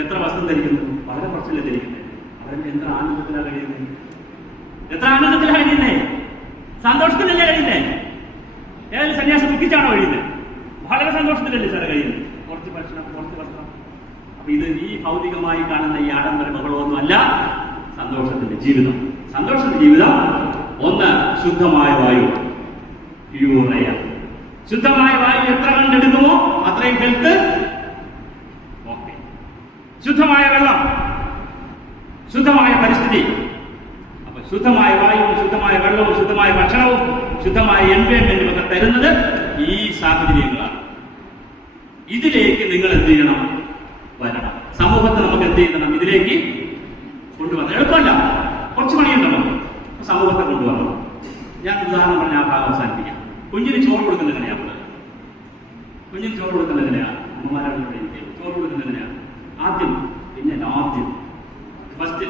എത്ര വസ്ത്രം ധരിക്കുന്നു? വളരെ കുറച്ചല്ലേ ധരിക്കുന്നത്. അവരുടെ എത്ര ആനന്ദത്തിലാണ് കഴിയുന്നത്? എത്ര ആനന്ദത്തിലാണ് കഴിയുന്നത്? സന്തോഷത്തിലല്ലേ കഴിയുന്നത്? ഏതൊരു സന്യാസം ദുഃഖിച്ചാണോ കഴിയുന്നത്? വളരെ സന്തോഷത്തിലല്ലേ സാറ് കഴിയുന്നത്? കുറച്ച് ഭക്ഷണം, കുറച്ച് വസ്ത്രം. അപ്പൊ ഇത് ഈ ഭൗതികമായി കാണുന്ന ഈ ആഡംബര ബഹളമൊന്നും അല്ല സന്തോഷത്തിന്റെ ജീവിതം. സന്തോഷത്തിന്റെ ജീവിതം ഒന്ന്, ശുദ്ധമായ വായു, പ്യൂർ എയർ. ശുദ്ധമായ വായു എത്ര കണ്ടെടുക്കുമോ അത്രയും ഹെൽത്ത് ഓക്കെ. ശുദ്ധമായ വെള്ളം, ശുദ്ധമായ പരിസ്ഥിതി. അപ്പൊ ശുദ്ധമായ വായുവും ശുദ്ധമായ വെള്ളവും ശുദ്ധമായ ഭക്ഷണവും ശുദ്ധമായ എൻവയോൺമെന്റും ഒക്കെ തരുന്നത് ഈ സാഹചര്യങ്ങളാണ്. ഇതിലേക്ക് നിങ്ങൾ എന്ത് ചെയ്യണം? വരണം. സമൂഹത്തെ നമുക്ക് എന്ത് ചെയ്യണം? ഇതിലേക്ക് കൊണ്ടുവരണം. എളുപ്പമല്ല, കുറച്ച് പണിയുണ്ടല്ലോ. സമൂഹത്തെ കൊണ്ടുവരണം. ഞാൻ ഉദാഹരണം പറഞ്ഞ ആ ഭാഗം അവസാനിപ്പിക്കാം. കുഞ്ഞിന് ചോറ് കൊടുക്കുന്നത് എങ്ങനെയാണ്? കുഞ്ഞിന് ചോറ് കൊടുക്കുന്നത് എങ്ങനെയാണ്? അമ്മമാരാണ് ചോറ് കൊടുക്കുന്നത് എങ്ങനെയാണ്? ആദ്യം ഫസ്റ്റ്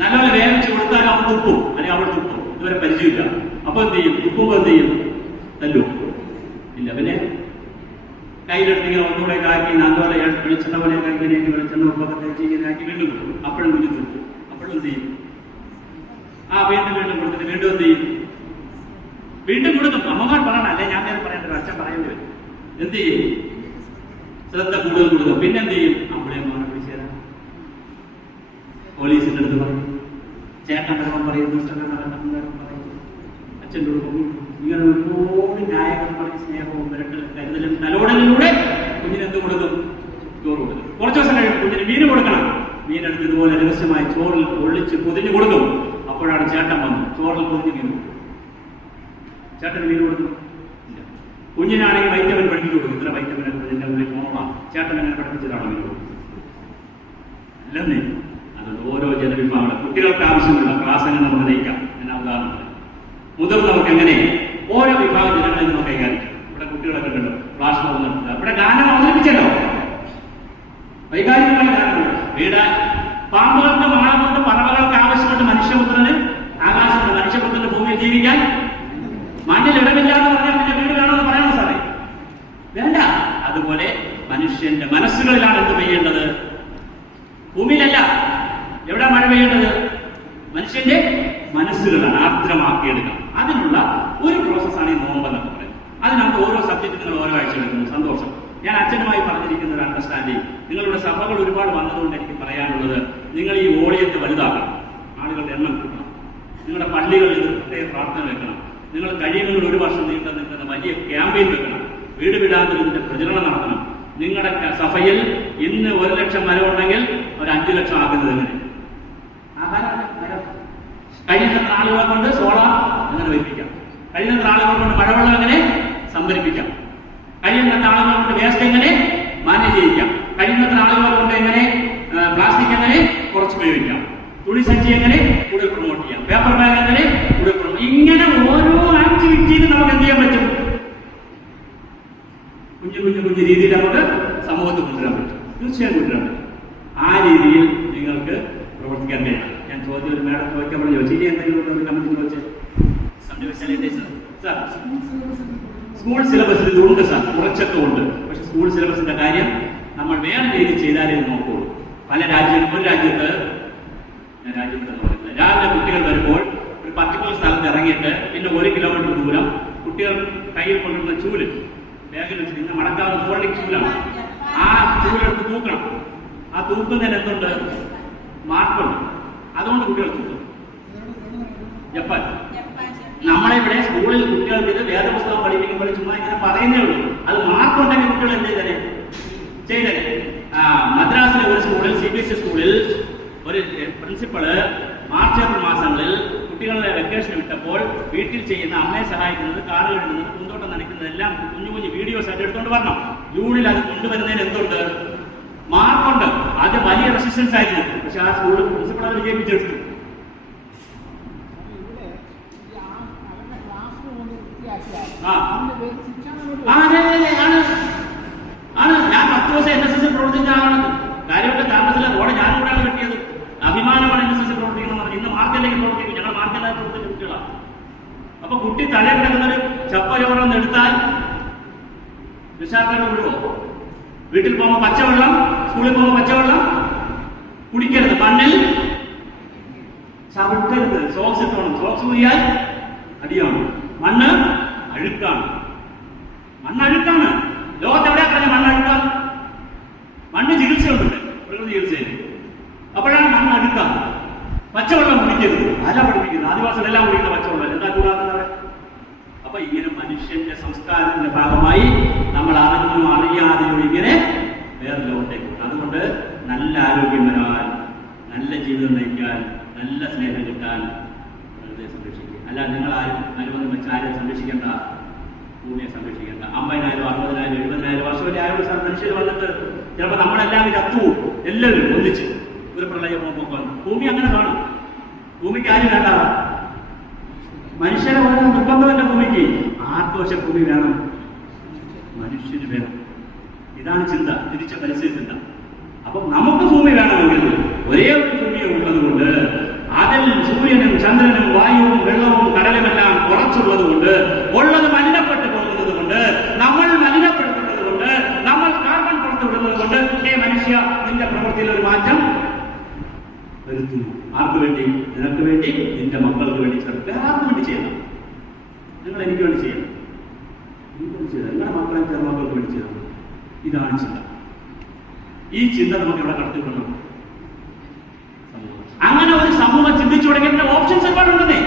നല്ലപോലെ വേവിച്ച് കൊടുത്താൽ അവൻ തുപ്പും, അല്ലെങ്കിൽ അവൾ തുപ്പും. ഇതുവരെ പരിചയമില്ല. അപ്പൊ എന്ത് ചെയ്യും? തുപ്പുമ്പോൾ എന്ത് ചെയ്യും? തല്ലോ ഇല്ല. പിന്നെ കയ്യിലെടുത്തിങ്ങനെ ഒന്നുകൂടെ കാക്കി നല്ലപോലെ വെളിച്ചെണ്ണ പോലെ ഇങ്ങനെയൊക്കെ വെളിച്ചെണ്ണ ഉപ്പൊക്കെ തേച്ച് ഇങ്ങനെ ആക്കി വീണ്ടും കൊടുക്കും. അപ്പോഴും കുഞ്ഞ് തുപ്പും. അപ്പോഴും എന്ത് ചെയ്യും? വീണ്ടും കൊടുത്തിട്ട് വീണ്ടും എന്ത് ചെയ്യും? വീണ്ടും കൊടുക്കും. അമ്മമാർ പറയണം, അല്ലെ ഞാൻ നേരെ പറയേണ്ടത്, അച്ഛൻ പറയേണ്ടി വരും. എന്ത് ചെയ്യും? ശ്രദ്ധ കൂടുതൽ കൊടുക്കും. പിന്നെ എന്ത് ചെയ്യും? അമ്മളെയമ്മനെ വിളിച്ചു തരാം. പോലീസിന്റെ അടുത്ത് പറയും, ചേട്ടൻ വരവൻ പറയും, ദുഷ്ടകരണം പറയും, അച്ഛൻ്റെ കൊടുക്കും. ഇങ്ങനെ ഒരുപാട് ന്യായങ്ങൾ പറയും. സ്നേഹവും കരുതലും തലോടലിലൂടെ കുഞ്ഞിനെന്ത് കൊടുക്കും? ചോറ് കൊടുക്കും. കുറച്ച് ദിവസം കഴിയും കുഞ്ഞിന് മീൻ കൊടുക്കണം. മീനെടുത്ത് ഇതുപോലെ രഹസ്യമായി ചോറിൽ ഒളിച്ച് പൊതിഞ്ഞു കൊടുക്കും. അപ്പോഴാണ് ചേട്ടൻ വന്നു ചോറിൽ പൊതിഞ്ഞ് മീൻ കൊടുക്കും. ചേട്ടന് മീൻ കൊടുക്കും. കുഞ്ഞിനാണെങ്കിൽ വൈറ്റമിൻ പഠിപ്പിച്ചു കൊടുക്കും. ഇത്ര വൈറ്റമിൻ കുഞ്ഞിന്റെ ഉള്ളിൽ പോകണം. ചേട്ടൻ അങ്ങനെ പഠിപ്പിച്ചതാണ് മീൻ കൊടുക്കും. അല്ലെന്നേ, അതുകൊണ്ട് ഓരോ ജനവിഭാഗങ്ങളും കുട്ടികൾക്ക് ആവശ്യമുള്ള ക്ലാസ് എങ്ങനെ നമുക്ക് നയിക്കാം എന്ന ഉദാഹരണം. മുതിർന്നവർക്ക് എങ്ങനെ ഓരോ വിഭാഗം ജനങ്ങളിൽ നമുക്ക് കൈകാര്യം. ഇവിടെ കുട്ടികളൊക്കെ ഉണ്ടല്ലോ, ക്ലാസ് പോകുന്നുണ്ട്. ഇവിടെ ഗാനം അവതരിപ്പിച്ചല്ലോ, വൈകാരികമായ ഗാനമുണ്ട്. വീട് പാമ്പുകൾക്ക് മാളമുണ്ട്, പറവകൾക്ക് ആവശ്യമുണ്ട്. മനുഷ്യപുത്രന് ആകാശമുണ്ട്. മനുഷ്യപുത്രന് ഭൂമിയിൽ ജീവിക്കാൻ മണ്ണിൽ ഇടമില്ല എന്ന് പറഞ്ഞാൽ പിന്നെ വീട് വേണമെന്ന് പറയണം സാറേ? വേണ്ട. അതുപോലെ മനുഷ്യന്റെ മനസ്സുകളിലാണ് എന്ത് പെയ്യേണ്ടത്? ഭൂമിയിലല്ല. എവിടെ മഴ പെയ്യേണ്ടത്? മനുഷ്യന്റെ മനസ്സുകളാണ് ആർദ്രമാക്കിയെടുക്കണം. അതിനുള്ള ഒരു പ്രോസസ്സാണ് ഈ നോമ്പെന്നൊക്കെ പറയുന്നത്. അതിനകത്ത് ഓരോ സബ്ജക്റ്റ് നിങ്ങൾ ഓരോ ആഴ്ച എടുക്കുന്നു. സന്തോഷം. ഞാൻ അച്ഛനുമായി പറഞ്ഞിരിക്കുന്ന ഒരു അണ്ടർസ്റ്റാൻഡിങ്, നിങ്ങളുടെ സഭകൾ ഒരുപാട് വന്നതുകൊണ്ട് എനിക്ക് പറയാനുള്ളത്, നിങ്ങൾ ഈ ഓഡിയൻസ് വലുതാക്കണം. ആളുകളുടെ എണ്ണം കൂട്ടണം. നിങ്ങളുടെ പള്ളികളിൽ ഇത് പ്രത്യേക പ്രാർത്ഥന വെക്കണം. നിങ്ങൾ കഴിയുമെങ്കിൽ 1 വർഷം നീണ്ടു നിൽക്കുന്ന വലിയ ക്യാമ്പയിൻ വെക്കണം. വീട് വീടാന്തരം ഇതിന്റെ പ്രചരണം നടത്തണം. നിങ്ങളുടെ സഭയിൽ ഇന്ന് 1 ലക്ഷം മരമുണ്ടെങ്കിൽ ഒരു 5 ലക്ഷം ആകുന്നത് എങ്ങനെ? കഴിയുന്നത്ര ആളുകളെ കൊണ്ട് സോളാർ എങ്ങനെ വയ്പ്പിക്കാം? കഴിയുന്നത്ര ആളുകളെ കൊണ്ട് മഴവെള്ളം എങ്ങനെ സംഭരിപ്പിക്കാം? കഴിയുന്നത്ര ആളുകളെ കൊണ്ട് വേസ്റ്റ് എങ്ങനെ മാനേജ് ചെയ്യിക്കാം? കഴിയുന്നത്ര ആളുകളെ കൊണ്ട് എങ്ങനെ പ്ലാസ്റ്റിക് എങ്ങനെ കുറച്ച് ഉപയോഗിക്കാം? തുണി സഞ്ചി എങ്ങനെ കൂടുതൽ പ്രൊമോട്ട് ചെയ്യാം? പേപ്പർ ബാഗ് എങ്ങനെ കൂടുതൽ പ്രൊമോട്ട്? ഇങ്ങനെ ഓരോ ആക്ടിവിറ്റിയിൽ നമുക്ക് എന്ത് ചെയ്യാൻ പറ്റും? കുഞ്ഞു രീതിയിൽ നമുക്ക് സമൂഹത്തിൽ കൊണ്ടുവരാൻ പറ്റും. തീർച്ചയായും കൊണ്ടുവരാൻ പറ്റും. ആ രീതിയിൽ നിങ്ങൾക്ക് പ്രവർത്തിക്കാൻ കഴിയണം. ഞാൻ ചോദ്യം ഒരു മേഡം ചോദിക്കാൻ പറഞ്ഞു ചോദിച്ചു. ഇനി എന്തെങ്കിലും കമ്മിറ്റി ചോദിച്ചത് സാർ സ്കൂൾ സിലബസിൽ ഇതുണ്ട് സാർ, കുറച്ചൊക്കെ ഉണ്ട്. പക്ഷെ സ്കൂൾ സിലബസിന്റെ കാര്യം നമ്മൾ വേറെ രീതിയിൽ ചെയ്താലേ നോക്കുള്ളൂ. പല രാജ്യത്ത് ഒരു രാജ്യത്ത് ഞാൻ രാജ്യത്ത് പറയുന്നത് രാവിലെ കുട്ടികൾ വരുമ്പോൾ ഒരു പർട്ടിക്കുലർ സ്ഥലത്ത് ഇറങ്ങിയിട്ട് പിന്നെ 1 കിലോമീറ്റർ ദൂരം കുട്ടികൾ കയ്യിൽ കൊണ്ടുവരുന്ന ചൂല് ബാഗിൽ വെച്ചിട്ട് ഇന്ന് മടക്കാവുന്ന ഫോൾഡിംഗ് ചൂലാണ്. ആ ചൂലെടുത്ത് തൂക്കണം. ആ തൂക്കുന്നതിന് എന്തുണ്ട്? മാർക്കുണ്ട്. അതുകൊണ്ട് കുട്ടികൾ തൂക്കും. ജപ്പാൻ. നമ്മളെ ഇവിടെ സ്കൂളിൽ കുട്ടികൾക്ക് ഇത് വേദപുസ്തകം പഠിപ്പിക്കുമ്പോൾ ചുമ്മാ ഇങ്ങനെ പറയുന്നേ ഉള്ളൂ. അത് മാർക്കുണ്ടെങ്കിൽ കുട്ടികൾ എന്ത് ചെയ്തേ. മദ്രാസിലെ ഒരു സ്കൂളിൽ CBSE സ്കൂളിൽ ഒരു പ്രിൻസിപ്പള് മാർച്ച് ഏപ്രിൽ മാസങ്ങളിൽ കുട്ടികളെ വെക്കേഷൻ വിട്ടപ്പോൾ വീട്ടിൽ ചെയ്യുന്ന അമ്മയെ സഹായിക്കുന്നത്, കാട് കഴുകുന്നത്, പൂന്തോട്ടം നനയ്ക്കുന്നത് എല്ലാം കുഞ്ഞു കുഞ്ഞു വീഡിയോസ് ആയിട്ട് എടുത്തുകൊണ്ട് വരണം. ജൂണിൽ അത് കൊണ്ടുവരുന്നതിന് എന്തുണ്ട്? മാർക്കുണ്ട്. ആദ്യം വലിയ റെസിസ്റ്റൻസ് ആയിരുന്നു. പക്ഷെ ആ സ്കൂൾ പ്രിൻസിപ്പൾ അത് വിജയിപ്പിച്ചെടുത്തു. ആണ് ഞാൻ 10 ദിവസം NSS പ്രവർത്തിച്ച ആളാണ്. കാര്യമായിട്ട് താമസില്ല. റോഡ് ഞാൻ കൂടെയാണ് കിട്ടിയത്. അഭിമാനമാണ് NSS പ്രവർത്തിക്കണം. ഇന്ന് മാർക്കറ്റിലേക്ക് പ്രവർത്തിക്കും. ഞങ്ങൾ മാർക്കറ്റിലായി പ്രവർത്തിച്ച കുട്ടികളാണ്. അപ്പൊ കുട്ടി തലയിൽ കിടക്കുന്നൊരു ചപ്പ ചോറൊന്ന് എടുത്താൽ രക്ഷാക്കാരൻ വിടുവോ? വീട്ടിൽ പോകുമ്പോൾ പച്ചവെള്ളം, സ്കൂളിൽ പോകുമ്പോൾ പച്ചവെള്ളം കുടിക്കരുത്. മണ്ണിൽ ചവിട്ടരുത്. സോക്സ് ഇട്ടോണം. സോക്സ് ഊരിയാൽ അടിയാണ്. മണ്ണ് അഴുക്കാണ്. മണ്ണഴുക്കാണ്. ലോകത്ത് എവിടെയാ പറഞ്ഞ മണ്ണഴുക്കാണ്? മണ്ണ് ചികിത്സയുണ്ട്, പ്രകൃതി ചികിത്സയിൽ. അപ്പോഴാണ് മണ്ണ് അഴുക്കാണ്. പച്ചവെള്ളം കുടിക്കരുത്. ആരാ പഠിപ്പിക്കുന്നത്? ആദിവാസികളെല്ലാം കുടിക്കുന്ന പച്ചവെള്ളം. എന്താ കൂടാതെ? അപ്പൊ ഇങ്ങനെ മനുഷ്യന്റെ സംസ്കാരത്തിന്റെ ഭാഗമായി നമ്മൾ അറിഞ്ഞും അറിയാതെയും ഇങ്ങനെ വേറെ ലോകത്തേക്ക് പോകും. അതുകൊണ്ട് നല്ല ആരോഗ്യം വരാൻ, നല്ല ജീവിതം നയിക്കാൻ, നല്ല സ്നേഹം കിട്ടാൻ പ്രകൃതിയെ സംരക്ഷിക്കുക. അല്ല നിങ്ങൾ ആരും അനുബന്ധം വെച്ച് ആരെയും സംരക്ഷിക്കേണ്ട, ഭൂമിയെ സംരക്ഷിക്കേണ്ട. 50,000, 60,000, 70,000 വർഷം വരെ ആയോട് സാർ മനുഷ്യർ വന്നിട്ട് ചിലപ്പോൾ നമ്മളെല്ലാം ചത്തുപോകും. എല്ലാവരും ഒന്നിച്ച് ഒരു പ്രളയം നോക്കാൻ. ഭൂമി അങ്ങനെ കാണും. ഭൂമിക്ക് ആരും വേണ്ട. മനുഷ്യരെ വളരെ നിർബന്ധമല്ല ഭൂമിക്ക്. ആർക്ക് പക്ഷെ ഭൂമി വേണം? മനുഷ്യന് വേണം. ഇതാണ് ചിന്ത, തിരിച്ച പരിസ്ഥിതി ചിന്ത. അപ്പം നമുക്ക് ഭൂമി വേണമെങ്കിൽ ഒരേ ഒരു ഭൂമിയെ ഉള്ളത് കൊണ്ട് അതിൽ സൂര്യനും ചന്ദ്രനും വായുവും വെള്ളവും കടലുമെല്ലാം കുറച്ചുള്ളത് കൊണ്ട്, ഉള്ളത് മലിനപ്പെട്ടു പോകുന്നത് കൊണ്ട്, നമ്മൾ മലിനപ്പെടുത്തുന്നത് കൊണ്ട്, നമ്മൾ കാർബൺ പുറത്തു വിടുന്നത് കൊണ്ട് ഹേ മനുഷ്യ നിന്റെ പ്രവൃത്തിയിൽ ഒരു മാറ്റം വരുത്തുന്നു. ആർക്ക് വേണ്ടി? നിനക്ക് വേണ്ടി, നിന്റെ മക്കൾക്ക് വേണ്ടി. ആർക്ക് വേണ്ടി ചെയ്യണം? നിങ്ങൾ എനിക്ക് വേണ്ടി ചെയ്യണം. നിങ്ങളുടെ മക്കളെ മക്കൾക്ക് വേണ്ടി ചെയ്യണം. ഇതാണ് ചിന്ത. ഈ ചിന്ത നമുക്ക് ഇവിടെ കടത്തിക്കൊണ്ടു. അങ്ങനെ ഒരു സമൂഹം ചിന്തിച്ചു തുടങ്ങിയ ഓപ്ഷൻസ് ഒരുപാടുണ്ടെന്നേ.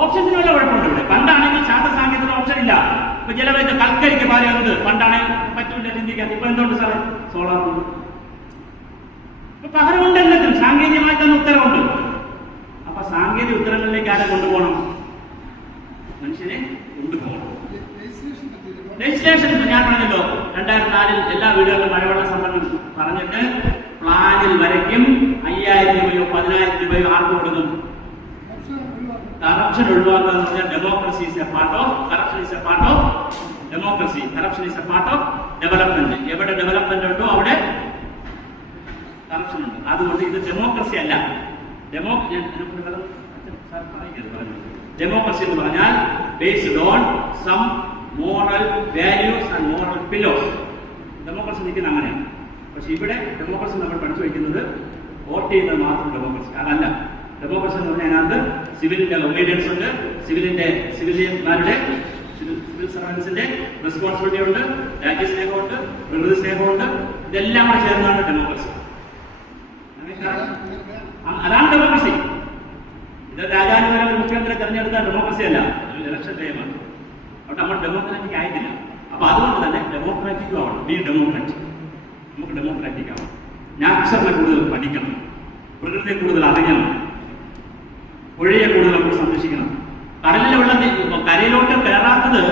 ഓപ്ഷൻസിന് വല്ല കുഴപ്പമുണ്ട് ഇവിടെ. പണ്ടാണെങ്കിൽ ശാസ്ത്ര സാങ്കേതിക ഓപ്ഷൻ ഇല്ല. ഇപ്പൊ ജലവൈദ്യുത കൽക്കരിക്ക് പറയുന്നത് പണ്ടാണെങ്കിൽ പറ്റൂല ചിന്തിക്കാൻ. ഇപ്പൊ എന്തുകൊണ്ട് സാറേ? സോളാർ ഉണ്ട്. ഇപ്പൊ പകരമുണ്ട്. എല്ലാത്തിനും സാങ്കേതികമായി തന്നെ ഉത്തരവുണ്ട്. അപ്പൊ സാങ്കേതിക ഉത്തരങ്ങളിലേക്ക് ആരെ കൊണ്ടുപോകണം? മനുഷ്യനെ കൊണ്ടുപോകണം. രജിസ്ട്രേഷൻ ഞാൻ പറഞ്ഞല്ലോ 2004 എല്ലാ വീടുകളിലും മഴവെള്ള സംഭരണം പറഞ്ഞിട്ട് പ്ലാനിൽ വരയ്ക്കും. 5,000 രൂപയോ 10,000 രൂപയോ ആർക്ക് കൊടുക്കും? കറപ്ഷൻ ഒഴിവാക്കുക എന്ന് പറഞ്ഞാൽ democracy is A part of democracy. Corruption is A part of development. എവിടെ ഡെവലപ്മെന്റ് ഉണ്ടോ അവിടെ കറപ്ഷൻ ഉണ്ട്. അതുകൊണ്ട് ഇത് ഡെമോക്രസി അല്ല. ഡെമോക്രസി എന്ന് പറഞ്ഞാൽ based on some moral values and moral pillars. Democracy നിൽക്കുന്ന അങ്ങനെയാണ്. പക്ഷെ ഇവിടെ ഡെമോക്രസി നമ്മൾ പഠിച്ചു വയ്ക്കുന്നത് വോട്ട് ചെയ്യുന്നത് മാത്രം ഡെമോക്രസി അതല്ല. ഡെമോക്രസി എന്ന് പറഞ്ഞാൽ അതിനകത്ത് സിവിലിന്റെ ഒബീഡിയൻസ് ഉണ്ട്, സിവിലിയന്മാരുടെ സിവിൽ സർവൻസിന്റെ റെസ്പോൺസിബിലിറ്റി ഉണ്ട്, രാജ്യസ്നേഹമുണ്ട്, പ്രകൃതി സ്നേഹമുണ്ട്. ഇതെല്ലാം കൂടെ ചേർന്നാണ് ഡെമോക്രസി. അതാണ് ഡെമോക്രസി. ഇത് രാജാവിനെ മുഖ്യമന്ത്രി തെരഞ്ഞെടുത്ത ഡെമോക്രസി അല്ല, ഒരു ഇലക്ഷൻ ടൈമാണ്. അവിടെ നമ്മൾ ഡെമോക്രാറ്റിക് ആയിട്ടില്ല. അപ്പൊ അതുകൊണ്ട് തന്നെ ഡെമോക്രാറ്റിക് ആവണം. B democratic. നമുക്ക് ഡെമോക്രാറ്റിക് ആവണം. നാച്ചുറലിനെ കൂടുതൽ പഠിക്കണം, പ്രകൃതിയെ കൂടുതൽ അറിയണം, പുഴയെ കൂടുതൽ നമ്മൾ സംരക്ഷിക്കണം. കടലിലെ വെള്ളത്തിൽ കരയിലോട്ട് കയറാത്തത്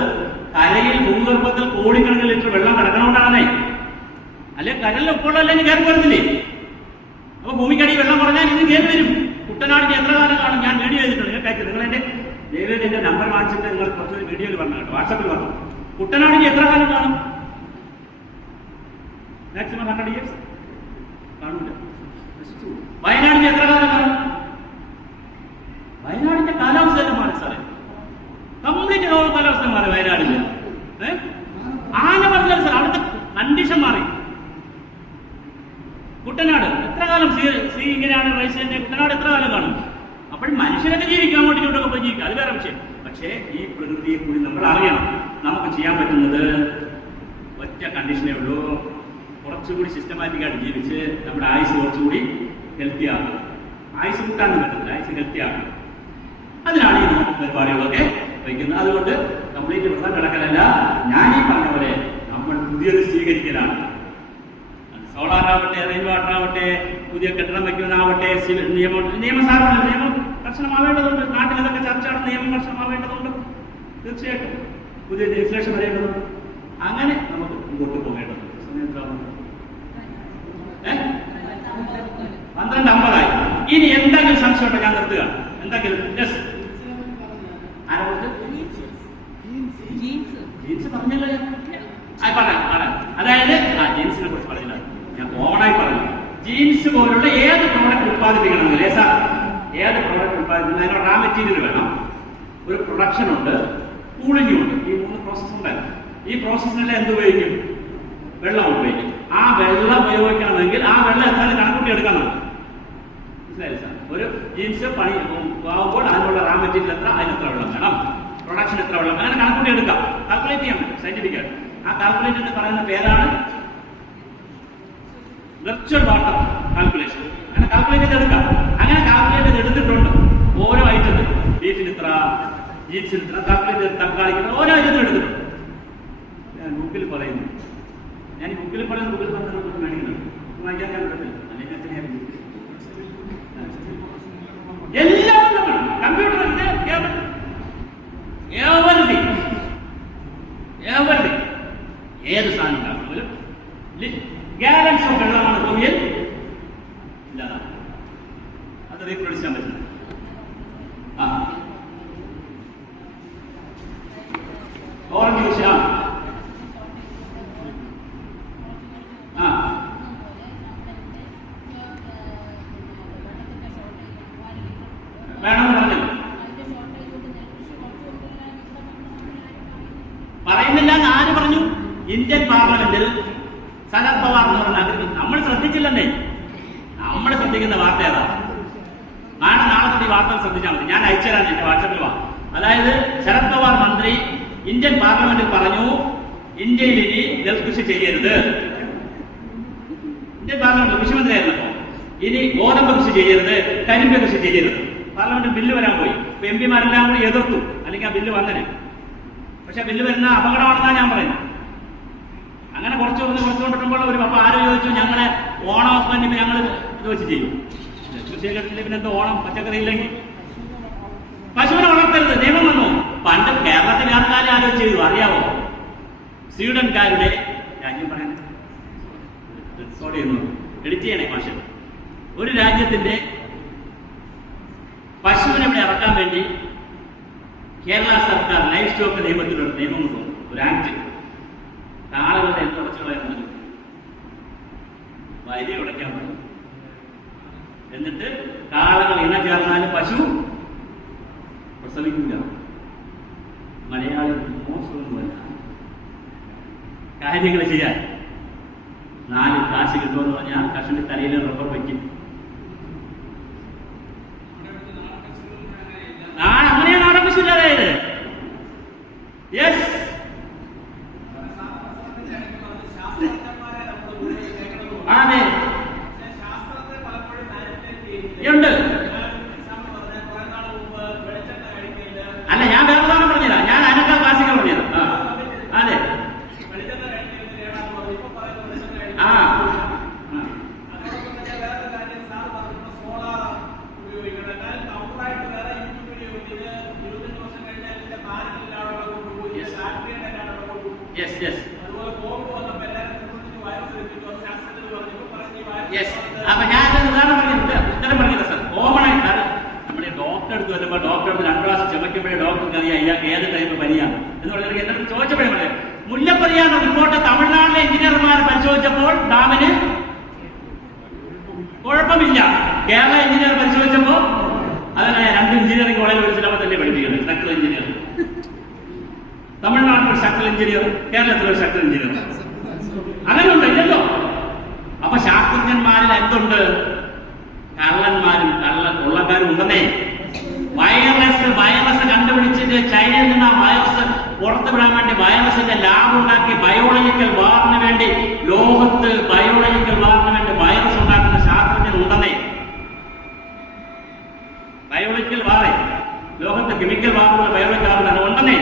കരയിൽ ഭൂഗർഭത്തിൽ കോടിക്കണക്കിന് ലിറ്റർ വെള്ളം കിടക്കണോണ്ടാണേ. അല്ലെ കരലിൽ ഉപ്പുള്ളല്ലേ കയറി വരുന്നില്ലേ? അപ്പൊ ഭൂമിക്കടി വെള്ളം പറഞ്ഞാൽ ഇത് കയറി വരും. കുട്ടനാടിന് എത്ര കാലം കാണും? ഞാൻ വീഡിയോ ചെയ്തിട്ടുണ്ട്. നിങ്ങൾ എന്റെ ദയവേദി എന്റെ നമ്പർ വാങ്ങിച്ചിട്ട് നിങ്ങൾ കുറച്ച് വീഡിയോയിൽ പറഞ്ഞു കേട്ടോ, വാട്സാപ്പിൽ പറഞ്ഞു. കുട്ടനാടിന് എത്ര കാലം കാണും? മാക്സിമം 100 years കാണൂല. വയനാടിന് എത്ര കാലം കാണും? സി ഇങ്ങനെയാണ് റൈസ് തന്നെ കുട്ടനാട് എത്ര കാലം കാണും? അപ്പോൾ മനുഷ്യരൊക്കെ ജീവിക്കാൻ വേണ്ടി ഇങ്ങോട്ടൊക്കെ പോയി ജീവിക്കുക, അത് വേറെ വിഷയം. പക്ഷേ ഈ പ്രകൃതിയെ കൂടി നമ്മൾ അറിയണം. നമുക്ക് ചെയ്യാൻ പറ്റുന്നത് ഒറ്റ കണ്ടീഷനേ ഉള്ളൂ, കുറച്ചുകൂടി സിസ്റ്റമാറ്റിക്കായിട്ട് ജീവിച്ച് നമ്മുടെ ആയുസ് കുറച്ചുകൂടി ഹെൽത്തി ആക്കുക. ആയുസ് കൂട്ടാനും പറ്റുന്നത്, ആയുസ് ഹെൽത്തി ആക്കുക. അതിനാണ് ഈ നോമ്പ് പരിപാടികളൊക്കെ വയ്ക്കുന്നത്. അതുകൊണ്ട് കംപ്ലീറ്റ് വ്രതം കിടക്കലല്ല, ഞാൻ ഈ പറഞ്ഞ പോലെ നമ്മൾ പുതിയത് സ്വീകരിക്കലാണ്. സോളാർ ആവട്ടെ, റെയിൻ വാട്ടർ ആവട്ടെ, പുതിയ കെട്ടിടം വയ്ക്കുന്നതാവട്ടെ, നിയമം കർശനമാവേണ്ടതുണ്ട്. നാട്ടിൽ ഇതൊക്കെ ചർച്ചയാണ്, നിയമം കർശനമാവേണ്ടതുണ്ട്. തീർച്ചയായിട്ടും പുതിയ ലെജിസ്ലേഷൻ വരേണ്ടതുണ്ട്. അങ്ങനെ നമുക്ക് മുമ്പോട്ട് പോകേണ്ടതുണ്ട്. 12:50. ഇനി എന്തെങ്കിലും സംശയമുണ്ടോ? ഞാൻ നിർത്തുക. എന്തെങ്കിലും ജീൻസ് പറഞ്ഞല്ലോ, പറയാം. അതായത് ജീൻസിനെ കുറിച്ച് പറഞ്ഞില്ല, ഞാൻ ഓണായി പറഞ്ഞു. ജീൻസ് പോലുള്ള ഏത് പ്രോഡക്റ്റ് ഉത്പാദിപ്പിക്കണമെങ്കിൽ ഏത് പ്രോഡക്റ്റ് ഉത്പാദിപ്പിക്കണം, അതിന് റാ മെറ്റീരിയൽ വേണം, ഒരു പ്രൊഡക്ഷൻ ഉണ്ട്, കൂളിംഗും ഉണ്ട്. ഈ 3 പ്രോസസ് ഉണ്ട്. ഈ പ്രോസസ്സിനെല്ലാം എന്ത് ഉപയോഗിക്കും? വെള്ളം ഉപയോഗിക്കും. ആ വെള്ളം ഉപയോഗിക്കണമെങ്കിൽ ആ വെള്ളം എത്ര കണക്കൂട്ടി എടുക്കണം. മനസ്സിലായില്ല സാർ? ഒരു ജീൻസ് പണി ആവുമ്പോൾ അതിനുള്ള റാ മെറ്റീരിയൽ എത്ര, അതിനെത്ര വെള്ളം വേണം, പ്രൊഡക്ഷൻ എത്ര വെള്ളം, അങ്ങനെ കണക്കൂട്ടി എടുക്കാം. കാൽക്കുലേറ്റ് ചെയ്യാൻ പറ്റും സയന്റിഫിക്കായിട്ട്. ആ കാൽക്കുലേറ്റ് എന്ന് പറയുന്ന പേരാണ് വെർച്വൽ വാട്ടർ കാൽക്കുലേഷൻ. അങ്ങനെ കാൽക്കുലേറ്റ് ചെയ്ത് എടുക്കാം. അങ്ങനെ കാൽക്കുലേറ്റ് ചെയ്ത് എടുത്തിട്ടുണ്ട്. ഓരോ ഐറ്റത്തിൽ ബീഫിന് ഇത്ര, ജീൻസിന് ഇത്ര, തക്കാളിക്ക് ഓരോ ഐറ്റത്തിനും എടുത്തിട്ടുണ്ട്. ഞാൻ ബുക്കിൽ പറയുന്നു, ഞാൻ ബുക്കിൽ പറയുന്ന ബുക്കിൽ പറഞ്ഞ മേടിക്കുന്നുണ്ട്, വായിക്കാൻ ഞാൻ പറ്റില്ല. എല്ലാം കമ്പ്യൂട്ടർ ഏത് സാധനം ഉണ്ടാക്കുമ്പോഴും ഗ്യാലൻസ് ഓഫ് വെള്ളമാണ് ഭൂമിയിൽ ഇല്ലാതാണ്. അത് റീപ്രൊഡ്യൂസ് ചെയ്യാൻ പറ്റില്ല. ഓറഞ്ച് ജ്യൂസ് വേണമെന്ന് പറഞ്ഞു പറയുന്നില്ല എന്ന് ആര് പറഞ്ഞു? ഇന്ത്യൻ പാർലമെന്റിൽ ശരത് പവാർ എന്ന് പറഞ്ഞ, നമ്മൾ ശ്രദ്ധിച്ചില്ലെന്നേ. നമ്മൾ ശ്രദ്ധിക്കുന്ന വാർത്ത ഏതാ? നാളെ തൊട്ട് ഈ വാർത്ത ശ്രദ്ധിച്ചാൽ മതി. ഞാൻ അയച്ചുതരാൻ എന്റെ വാട്സാപ്പിൽ വാ. അതായത് ശരത് പവാർ മന്ത്രി ഇന്ത്യൻ പാർലമെന്റിൽ പറഞ്ഞു, ഇന്ത്യയിൽ ഇനി നെൽകൃഷി ചെയ്യരുത്. ഇന്ത്യൻ പാർലമെന്റ് കൃഷിമന്ത്രിയായിരുന്നപ്പോ ഇനി ഗോതമ്പ് കൃഷി ചെയ്യരുത്, കരിമ്പ് കൃഷി ചെയ്യരുത്. പാർലമെന്റിൽ ബില്ല് വരാൻ പോയി. എം പിമാരെല്ലാം കൂടി എതിർത്തു, അല്ലെങ്കിൽ ആ ബില്ല് വന്നനെ. പക്ഷെ ബില്ല് വരുന്ന അപകടമാണെന്നാണ് ഞാൻ പറയുന്നത്. അങ്ങനെ കുറച്ചുകൊണ്ടിട്ടുമ്പോൾ ഒരു അപ്പൊ ആരോ ചോദിച്ചു, ഞങ്ങളെ ഓണം ഒക്കെ ഞങ്ങൾ ഇത് വെച്ച് ചെയ്യും. കൃഷി കേട്ടില്ല, പിന്നെ എന്തോ ഓണം പച്ചക്കറി ഇല്ലെങ്കിൽ പശുവിനെ വളർത്തരുത് നിയമം വന്നു. പണ്ട് കേരളത്തിൽ ആൾക്കാരെ ആലോചിച്ച് ചെയ്തു, അറിയാവോ? സ്വീഡൻകാരുടെ രാജ്യം പറയാൻ എഡിറ്റ് ചെയ്യണേ ഭാഷ. ഒരു രാജ്യത്തിന്റെ പശുവിനെ ഇവിടെ ഇറക്കാൻ വേണ്ടി കേരള സർക്കാർ ലൈഫ് സ്റ്റോക്ക് നിയമത്തിലൊരു നിയമം കൊണ്ടുവന്നു, ഒരു ആക്ട്. കാളകളുടെ ഉടച്ചുകളായിരുന്നു വരി ഉടയ്ക്കാൻ പറ്റും. എന്നിട്ട് കാളകൾ ഇണ ചേർന്നാലും പശു പ്രസവിക്കില്ല. മലയാളി മോശമൊന്നുമല്ല കാര്യങ്ങൾ ചെയ്യാൻ. 4 കാശ് കിട്ടുമെന്ന് പറഞ്ഞാൽ കഷണ്ടി തലയിൽ റബ്ബർ വയ്ക്കും. അങ്ങനെയാണ് നാടൻ പശു ഇല്ലാതായത്. യെസ്, അതെ ഉണ്ട്. അല്ല, ഞാൻ വേറെ ഉദാഹരണം പറഞ്ഞില്ല, ഞാൻ അതിനേക്കാൾ ക്ലാസിക്കൽ പറഞ്ഞത്. അതെ, അപ്പൊ ഞാൻ ഉദാഹരണം പറഞ്ഞിട്ടുണ്ട്, ഉത്തരം പറഞ്ഞില്ല സാർ. കോമണായിട്ട് നമ്മുടെ ഡോക്ടർ അടുത്ത് വരുമ്പോൾ ഡോക്ടർ 2 പ്രാവശ്യം ചുമക്കുമ്പോഴേ ഡോക്ടർക്ക് അറിയാം ഇയാൾക്ക് ഏത് ടൈപ്പ് പനിയാണ് എന്ന് പറഞ്ഞിട്ട് എന്നെ ചോദിച്ചപ്പോഴേ പറയാം. മുല്ലപ്പെരിയാർ റിപ്പോർട്ട് തമിഴ്നാട്ടിലെ എഞ്ചിനീയർമാർ പരിശോധിച്ചപ്പോൾ ഡാമിന് കുഴപ്പമില്ല. കേരള എഞ്ചിനീയർ പരിശോധിച്ചപ്പോ അതങ്ങനെ 2 എഞ്ചിനീയറിംഗ് കോളേജ് പഠിച്ചിട്ട് തന്നെ പഠിപ്പിക്കുന്നത് സ്ട്രക്ചറൽ എഞ്ചിനീയർ. തമിഴ്നാട്ടിൽ ഒരു സ്ട്രക്ചറൽ എഞ്ചിനീയർ, കേരളത്തിലെ ഒരു സ്ട്രക്ചറൽ എഞ്ചിനീയർ. അങ്ങനെ ഉണ്ട്, ഇല്ലല്ലോ. അപ്പൊ ശാസ്ത്രജ്ഞന്മാരിൽ എന്തുണ്ട്? പുറത്തു വിടാൻ വേണ്ടി വൈറസിന്റെ ലാബ് ഉണ്ടാക്കി ബയോളജിക്കൽ വാറിന് വേണ്ടി ലോകത്ത് ബയോളജിക്കൽ വാറിന് വേണ്ടി വൈറസ് ഉണ്ടാക്കുന്ന ശാസ്ത്രജ്ഞർ ഉണ്ടെന്നേ. ബയോളജിക്കൽ വാറേ, ലോകത്ത് കെമിക്കൽ വാറുള്ള ബയോളജിക്കൽ വാറുകൾ ഉണ്ടെന്നേ.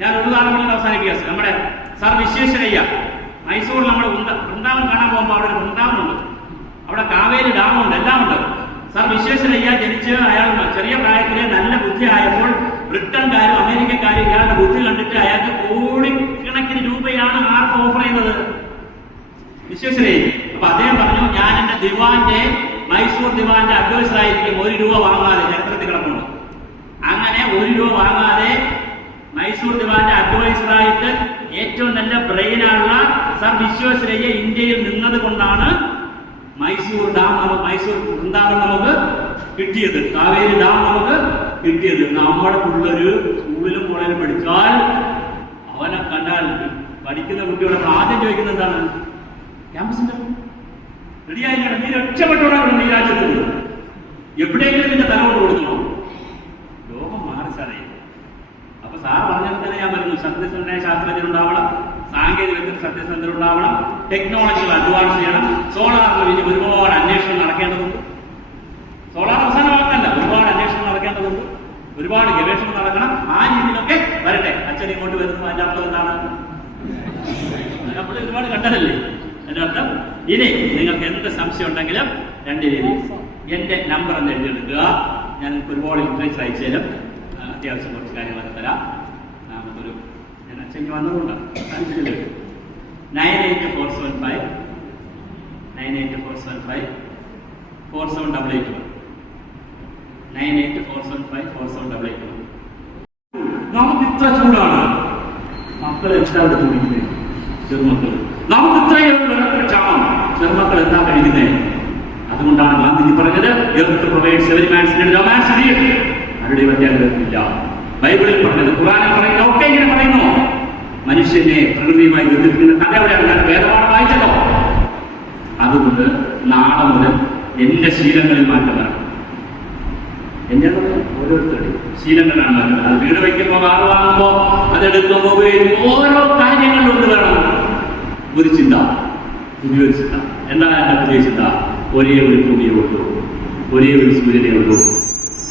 ഞാൻ ഒരു ഉദാഹരണം അവസാനിപ്പിക്കുക. നമ്മുടെ സർ വിശ്വേശ്വരയ്യ മൈസൂരിൽ നമ്മൾ വൃന്ദാവൻ കാണാൻ പോകുമ്പോൾ അവിടെ ഒരു വൃന്ദാവനുണ്ട്, അവിടെ കാവേരി ഡാമുണ്ട്, എല്ലാം ഉണ്ട്. സർ വിശ്വേശ്വരയ്യ ജനിച്ച് അയാൾ ചെറിയ പ്രായത്തിലെ നല്ല ബുദ്ധി ആയപ്പോൾ ബ്രിട്ടൻകാരും അമേരിക്കക്കാരും ഇയാളുടെ ബുദ്ധി കണ്ടിട്ട് അയാൾക്ക് കോടിക്കണക്കിന് രൂപയാണ് ആർക്ക് ഓഫർ ചെയ്യുന്നത്? വിശ്വേശ്വരയ്യ. അപ്പൊ അദ്ദേഹം പറഞ്ഞു, ഞാൻ എന്റെ ദിവാന്റെ മൈസൂർ ദിവാന്റെ അഡ്വൈസർ ആയിരിക്കും, 1 രൂപ വാങ്ങാതെ. ചരിത്രത്തിൽ കിടപ്പുണ്ട്. അങ്ങനെ 1 രൂപ വാങ്ങാതെ മൈസൂർ ദിവാന്റെ അഡ്വൈസറായിട്ട് ഏറ്റവും നല്ല ബ്രെയിനുള്ള സർ വിശ്വേശ്വരയ്യ ഇന്ത്യയിൽ നിന്നത് കൊണ്ടാണ് മൈസൂർ വൃന്ദാവൻ നമുക്ക് കിട്ടിയത്, കാവേരി ഡാം നമുക്ക് കിട്ടിയത്. നമ്മുടെ പിള്ളേര് സ്കൂളിലും കോളേജിലും പഠിച്ചാൽ അവനെ കണ്ടാൽ പഠിക്കുന്ന കുട്ടികളെ ആദ്യം ചോദിക്കുന്നത് എന്താണ്? ക്യാമ്പസിന്റെ റെഡിയായില്ല, നീ രക്ഷപ്പെട്ടോടാണ് ഈ രാജ്യത്ത്, എവിടെയെങ്കിലും നിന്റെ തല കൊണ്ട് കൊടുക്കണോ? ലോകം മാറി സാറേ. അപ്പൊ സാർ പറഞ്ഞാൽ തന്നെ ഞാൻ പറയുന്നു, സത്യസന്ധനായ ശാസ്ത്രജ്ഞരുണ്ടാവണം, സാങ്കേതികത്തിൽ സത്യസന്ധരുണ്ടാവണം, ടെക്നോളജികൾ അഡ്വാൻസ് ചെയ്യണം. സോളാറിൽ ഇനി ഒരുപാട് അന്വേഷണം നടക്കേണ്ടതുണ്ട്. സോളാർ അവസാനമാക്കല്ല, ഒരുപാട് അന്വേഷണം നടക്കേണ്ടതുണ്ട്, ഒരുപാട് ഗവേഷണം നടക്കണം. ആ രീതിയിലൊക്കെ വരട്ടെ. അച്ഛൻ ഇങ്ങോട്ട് വരുന്നു, അതിന്റെ അർത്ഥം എന്താണ്? നമ്മൾ ഒരുപാട് കണ്ടതല്ലേ. അതിന്റെ അർത്ഥം ഇനി നിങ്ങൾക്ക് എന്ത് സംശയം ഉണ്ടെങ്കിലും 2 രീതി. എന്റെ നമ്പർ എന്ന് എഴുതിയെടുക്കുക. ഞാൻ ഒരുപാട് ലിറ്ററേച്ചർ അയച്ചു തരും, അത്യാവശ്യം കുറച്ച് കാര്യങ്ങളൊക്കെ തരാം. നമുക്കൊരു ഞാൻ അച്ഛൻ വന്നതുകൊണ്ടാണ് 98475 98475 4788 98475 4788. നമുക്ക് ഇത്ര ചൂടാണ്, മക്കൾ എന്താണ് കുടിക്കുന്നത്? ചെറുമക്കൾ. നമുക്ക് ഇത്രയും വെള്ളത്തിൽ ക്ഷാമം, ചെറുമക്കൾ എന്താ കഴിക്കുന്നത്? അതുകൊണ്ടാണ് ഗാന്ധിജി പറഞ്ഞത്, earth provides every man's need, no man's need. ആരുടെയും അത്യാഗ്രഹമില്ല. ബൈബിളിൽ പറഞ്ഞത്, ഖുർആനിൽ പറയുന്നത് ഒക്കെ ഇങ്ങനെ പറയുന്നു. മനുഷ്യനെ പ്രകൃതിയുമായി ബന്ധിപ്പിക്കുന്ന കഥ എവിടെയാണ്? ഞാൻ വേദപാഠം വായിച്ചല്ലോ. അതുകൊണ്ട് നാളെ മുതൽ എന്റെ ശീലങ്ങളിൽ മാറ്റം വരണം. എന്റെ ഓരോരുത്തരുടെയും ശീലങ്ങളാണ് മാറ്റം. അത് വീട് വയ്ക്കുമ്പോൾ, കാറ് വാങ്ങുമ്പോൾ, അതെടുക്കുമ്പോൾ, ഉപയോഗിക്കുമ്പോൾ ഓരോ കാര്യങ്ങളിലും ഒന്ന് വേണം ഒരു ചിന്ത, പുതിയൊരു ചിന്ത. എന്താണ് എന്റെ പുതിയ ചിന്ത? ഒരേ ഒരു ഭൂമിയെ ഉള്ളൂ, ഒരേ ഒരു സൂര്യനെ ഉള്ളൂ.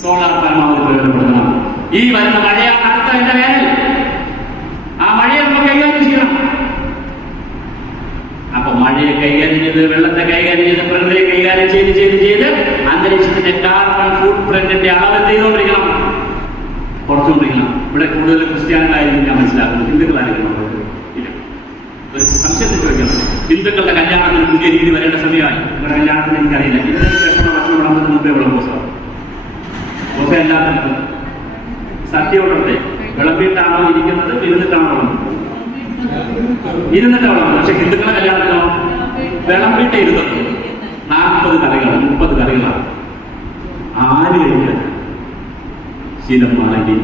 സോളാർ പരമാവധി പ്രയോജനപ്പെടുത്തണം. ഈ വരുന്ന മഴയാണ് അടുത്ത എന്റെ വേനൽ. ആ മഴയെ നമ്മൾ കൈകാര്യം ചെയ്യണം. അപ്പൊ മഴയെ കൈകാര്യം ചെയ്ത്, വെള്ളത്തെ കൈകാര്യം ചെയ്ത്, പ്രകൃതിയെ കൈകാര്യം ചെയ്ത് അന്തരീക്ഷത്തിന്റെ കാർബൺ ഫുട് പ്രിന്റിന്റെ അളവ് എന്ത് ചെയ്തുകൊണ്ടിരിക്കണം? കുറച്ചുകൊണ്ടിരിക്കണം. ഇവിടെ കൂടുതൽ ക്രിസ്ത്യാനികളായിരിക്കും ഞാൻ മനസ്സിലാക്കുന്നത്, ഹിന്ദുക്കളായിരിക്കണം. സംശയത്തിൽ ചോദിക്കണം, ഹിന്ദുക്കളുടെ കല്യാണത്തിന് പുതിയ രീതി വരേണ്ട സമയമായി. നിങ്ങളുടെ കല്യാണത്തിന് എനിക്കറിയില്ല, ഇതിന് ശേഷം ഭക്ഷണം വിളമ്പുന്നതിന് മുമ്പേ വിളമ്പോസം എല്ലാത്തിനും സത്യയോടെ വിളമ്പിയിട്ടാണോ ഇരിക്കുന്നത്, ഇരുന്നിട്ടാണോ വിളമ്പുന്നത്? ഇരുന്നിട്ട് വിളമ്പുന്നത്. പക്ഷെ ഹിന്ദുക്കളുടെ കല്യാണത്തിനോ വിളമ്പിയിട്ട് ഇരുന്നത് 40 കറികളാണ്, 30 കറികളാണ്. ആര് കഴിക്കാൻ ശീലം മാറേണ്ടി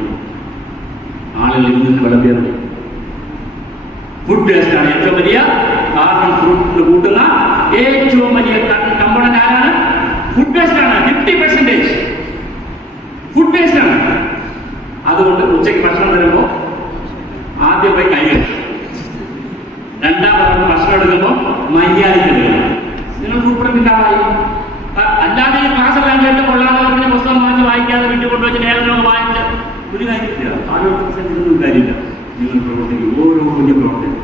ആളുകൾ ഇരുന്നിട്ട് വിളമ്പിയത്. ഫുഡ് വേസ്റ്റ് ആണ് ഏറ്റവും വലിയ കാർബൺ ഫുഡ് കൂട്ടുന്ന ഏറ്റവും വലിയ കമ്പോണന്റ് ആരാണ്? ഫുഡ് വേസ്റ്റ് ആണ്. 50% ഫുഡ് വേസ്റ്റ് ആണ്. അതുകൊണ്ട് ഉച്ചയ്ക്ക് ഭക്ഷണം തരുമ്പോൾ ആദ്യം പോയി കൈ കഴുകും, രണ്ടാമത് ഭക്ഷണം എടുക്കുമ്പോൾ മര്യാദയ്ക്കെടുക്കണം. നിങ്ങൾ ഫുഡ് പ്രിന്റ് ആളായി. അല്ലാതെ ഈ ക്ലാസ്സെല്ലാം കേട്ട് കൊള്ളാതെ പറഞ്ഞ പുസ്തകം വാങ്ങിച്ച് വായിക്കാതെ വീട്ടിൽ കൊണ്ടുവച്ച് ലേഖനമൊക്കെ വാങ്ങിച്ച് ഒരു കാര്യമില്ല. ആരോഗ്യത്തിനൊന്നും കാര്യമില്ല. നിങ്ങൾ പ്രവർത്തിക്കും ഓരോ കുഞ്ഞു പ്രവർത്തനം.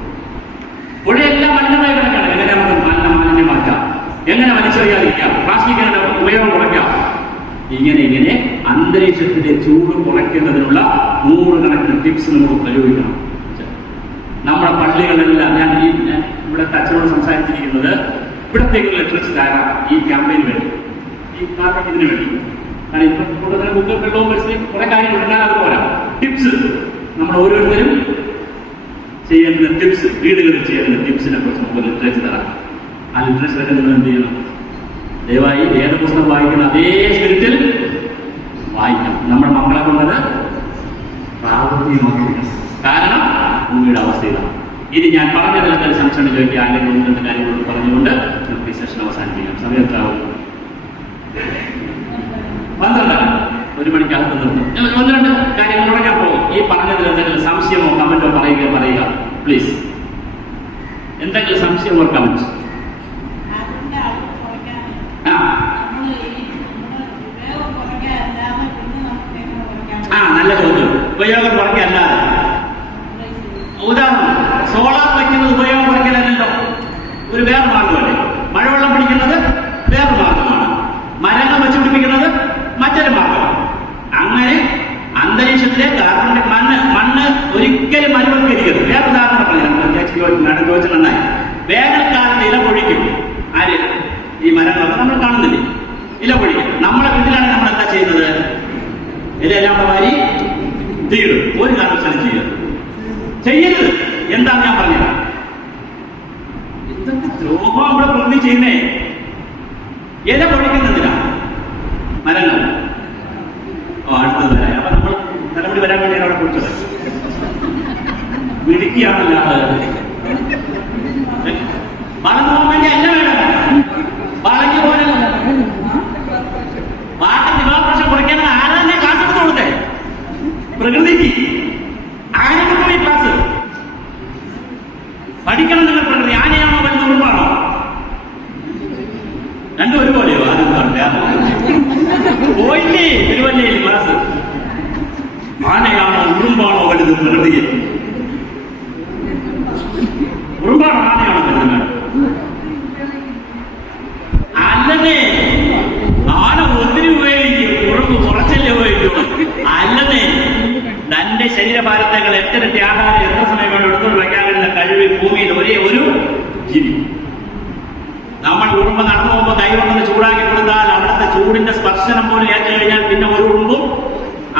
പുഴയെല്ലാം മലിനമായി കിടക്കാണ്. എങ്ങനെ നമുക്ക് മാലിന്യം മാറ്റാം, എങ്ങനെ വലിച്ചെറിയാതിരിക്കാം, പ്ലാസ്റ്റിക് ഉപയോഗം കുറയ്ക്കാം. ഇങ്ങനെ അന്തരീക്ഷത്തിന്റെ ചൂട് കുറയ്ക്കുന്നതിനുള്ള 100 കണക്കിന് ടിപ്സ് നമുക്ക് പ്രയോഗിക്കണം. നമ്മുടെ പള്ളികളിലെല്ലാം ഞാൻ ഇവിടെ അച്ഛനോട് സംസാരിച്ചിരിക്കുന്നത് ഇവിടത്തേക്ക് ലിറ്ററേച്ചർ തയ്യാറാം ഈ ക്യാമ്പയിന് വേണ്ടി, ഈ ഇതിന് വേണ്ടി. കാരണം ഇപ്പൊ കൂടുതൽ ഗൂഗിൾ വെള്ളവും പരിസ്ഥിതി കുറെ കാര്യങ്ങളുണ്ട്. ഞാൻ അതുപോലെ ടിപ്സ് നമ്മൾ ഓരോരുത്തരും ചെയ്യുന്ന ടിപ്സ്, വീടുകളിൽ ചെയ്യുന്ന ടിപ്സിനെ കുറിച്ച് നമുക്ക് ലിറ്ററേച്ചർ തരാം. ആ ലിറ്ററേച്ചറൊക്കെ നിങ്ങൾ എന്ത് ചെയ്യണം? ദയവായി ഏത് പുസ്തകം വായിക്കണം അതേ സ്പിരിറ്റിൽ വായിക്കണം. നമ്മുടെ മക്കളെ കൊണ്ടത് പ്രാവർത്തികമാക്കിയിരിക്കണം. കാരണം ഭൂമിയുടെ അവസ്ഥ ഇതാണ്. ഇനി ഞാൻ പറഞ്ഞതിലൊക്കെ സംശയം ചോദിക്കുക, അല്ലെങ്കിൽ 1-2 കാര്യങ്ങൾ പറഞ്ഞുകൊണ്ട് നമുക്ക് ഈ സെഷൻ അവസാനിപ്പിക്കാം. സമയത്താവും 12. 1 മണിക്കകത്ത് നിർത്തും. 1-2 കാര്യങ്ങളോടെ ഞാൻ പോകും. ഈ പറഞ്ഞതിൽ എന്തെങ്കിലും സംശയമോ കമന്റോ പറയുക പ്ലീസ്. എന്തെങ്കിലും സംശയമോ കമന്റ്? നല്ല ചോദ്യം. ഉപയോഗം കുറയ്ക്കല്ലാതെ ഉദാഹരണം സോളാർ വയ്ക്കുന്നത് ഉപയോഗം കുറയ്ക്കലല്ലോ, ഒരു വേറെ മാർഗമല്ലേ. മഴവെള്ളം പിടിക്കുന്നത് വേറൊരു മാർഗമാണ്. മരങ്ങൾ വെച്ചുപിടിപ്പിക്കുന്നത് മറ്റൊരു മാർഗമാണ്. അങ്ങനെ അന്തരീക്ഷത്തിലെ കാർബണിന്റെ മണ്ണ് ഒരിക്കലും മരുവൽക്കരിക്കരുത്. വേറെ ഉദാഹരണം പറഞ്ഞു ചോദിച്ചാൽ നന്നായി. വേനൽക്കാലത്ത് ഇല പൊഴിക്കും. ആര്? ഈ മരങ്ങളൊക്കെ നമ്മൾ കാണുന്നില്ലേ, ഇല പൊഴിക്കും. നമ്മളെ വീട്ടിലാണ് നമ്മൾ എന്താ ചെയ്യുന്നത്? ഇലയെല്ലാം വാരി തീരും. ഒരു കാരണവശാലും ചെയ്യരുത്. എന്താണ് ഞാൻ പറഞ്ഞത്? എന്തൊക്കെ ദ്രോഹം നമ്മുടെ പ്രകൃതി ചെയ്യുന്നേ. ഇല പൊഴിക്കുന്നതിനാ മരങ്ങൾ. അടുത്തത് വരാം. അപ്പൊ നമ്മൾ തലമുടി വരാൻ വേണ്ടിയാണ് അവിടെ പൊഴിച്ചത്. മിടുക്കിയാണല്ലോ വളർന്നു പോകാൻ വേണ്ടി അല്ല വേണം, വളഞ്ഞു പോലല്ല. വാട്ടർ നിവാപ്രശ്നം കുറയ്ക്കാൻ ആരാധന ക്ലാസ് എടുത്ത് കൊടുത്തേ പ്രകൃതിക്ക്. ആനയ്ക്ക് പോയി ക്ലാസ് പഠിക്കണം. നിങ്ങൾ പ്രകൃതി ആനയാണോ വലുത് ഉറുമ്പാണോ? രണ്ടും ഒരുപോലെയോ? ആദ്യം പോയില്ലേ തിരുവല്ലയിൽ ക്ലാസ്. ആനയാണോ ഉറുമ്പാണോ വലുത് പ്രകൃതിയിൽ? ഉറുമ്പാണോ ആനയാണോ വലുത്? അല്ലതേ, ആന ഒത്തിരി ഉപയോഗിക്കും, ഉറുമ്പ് കുറച്ചല്ലേ ഉപയോഗിക്കുള്ളൂ. അല്ലതേ, തന്റെ ശരീരഭാരത്തേക്കാൾ എത്തിരട്ടി ആഹാരം എത്ര സമയം കൊണ്ട് എടുത്തുകൊണ്ട് വയ്ക്കാൻ കഴിയുന്ന കഴിവ് ഭൂമിയിൽ ഒരേ ഒരു ജീവി. നമ്മൾ ഉറുമ്പ് നടന്നു പോകുമ്പോൾ കൈ കൊണ്ടൊന്ന് ചൂടാക്കി കൊടുത്താൽ അവിടുത്തെ ചൂടിന്റെ സ്പർശനം പോലും ഏറ്റു കഴിഞ്ഞാൽ പിന്നെ ഒരു ഉറുമ്പും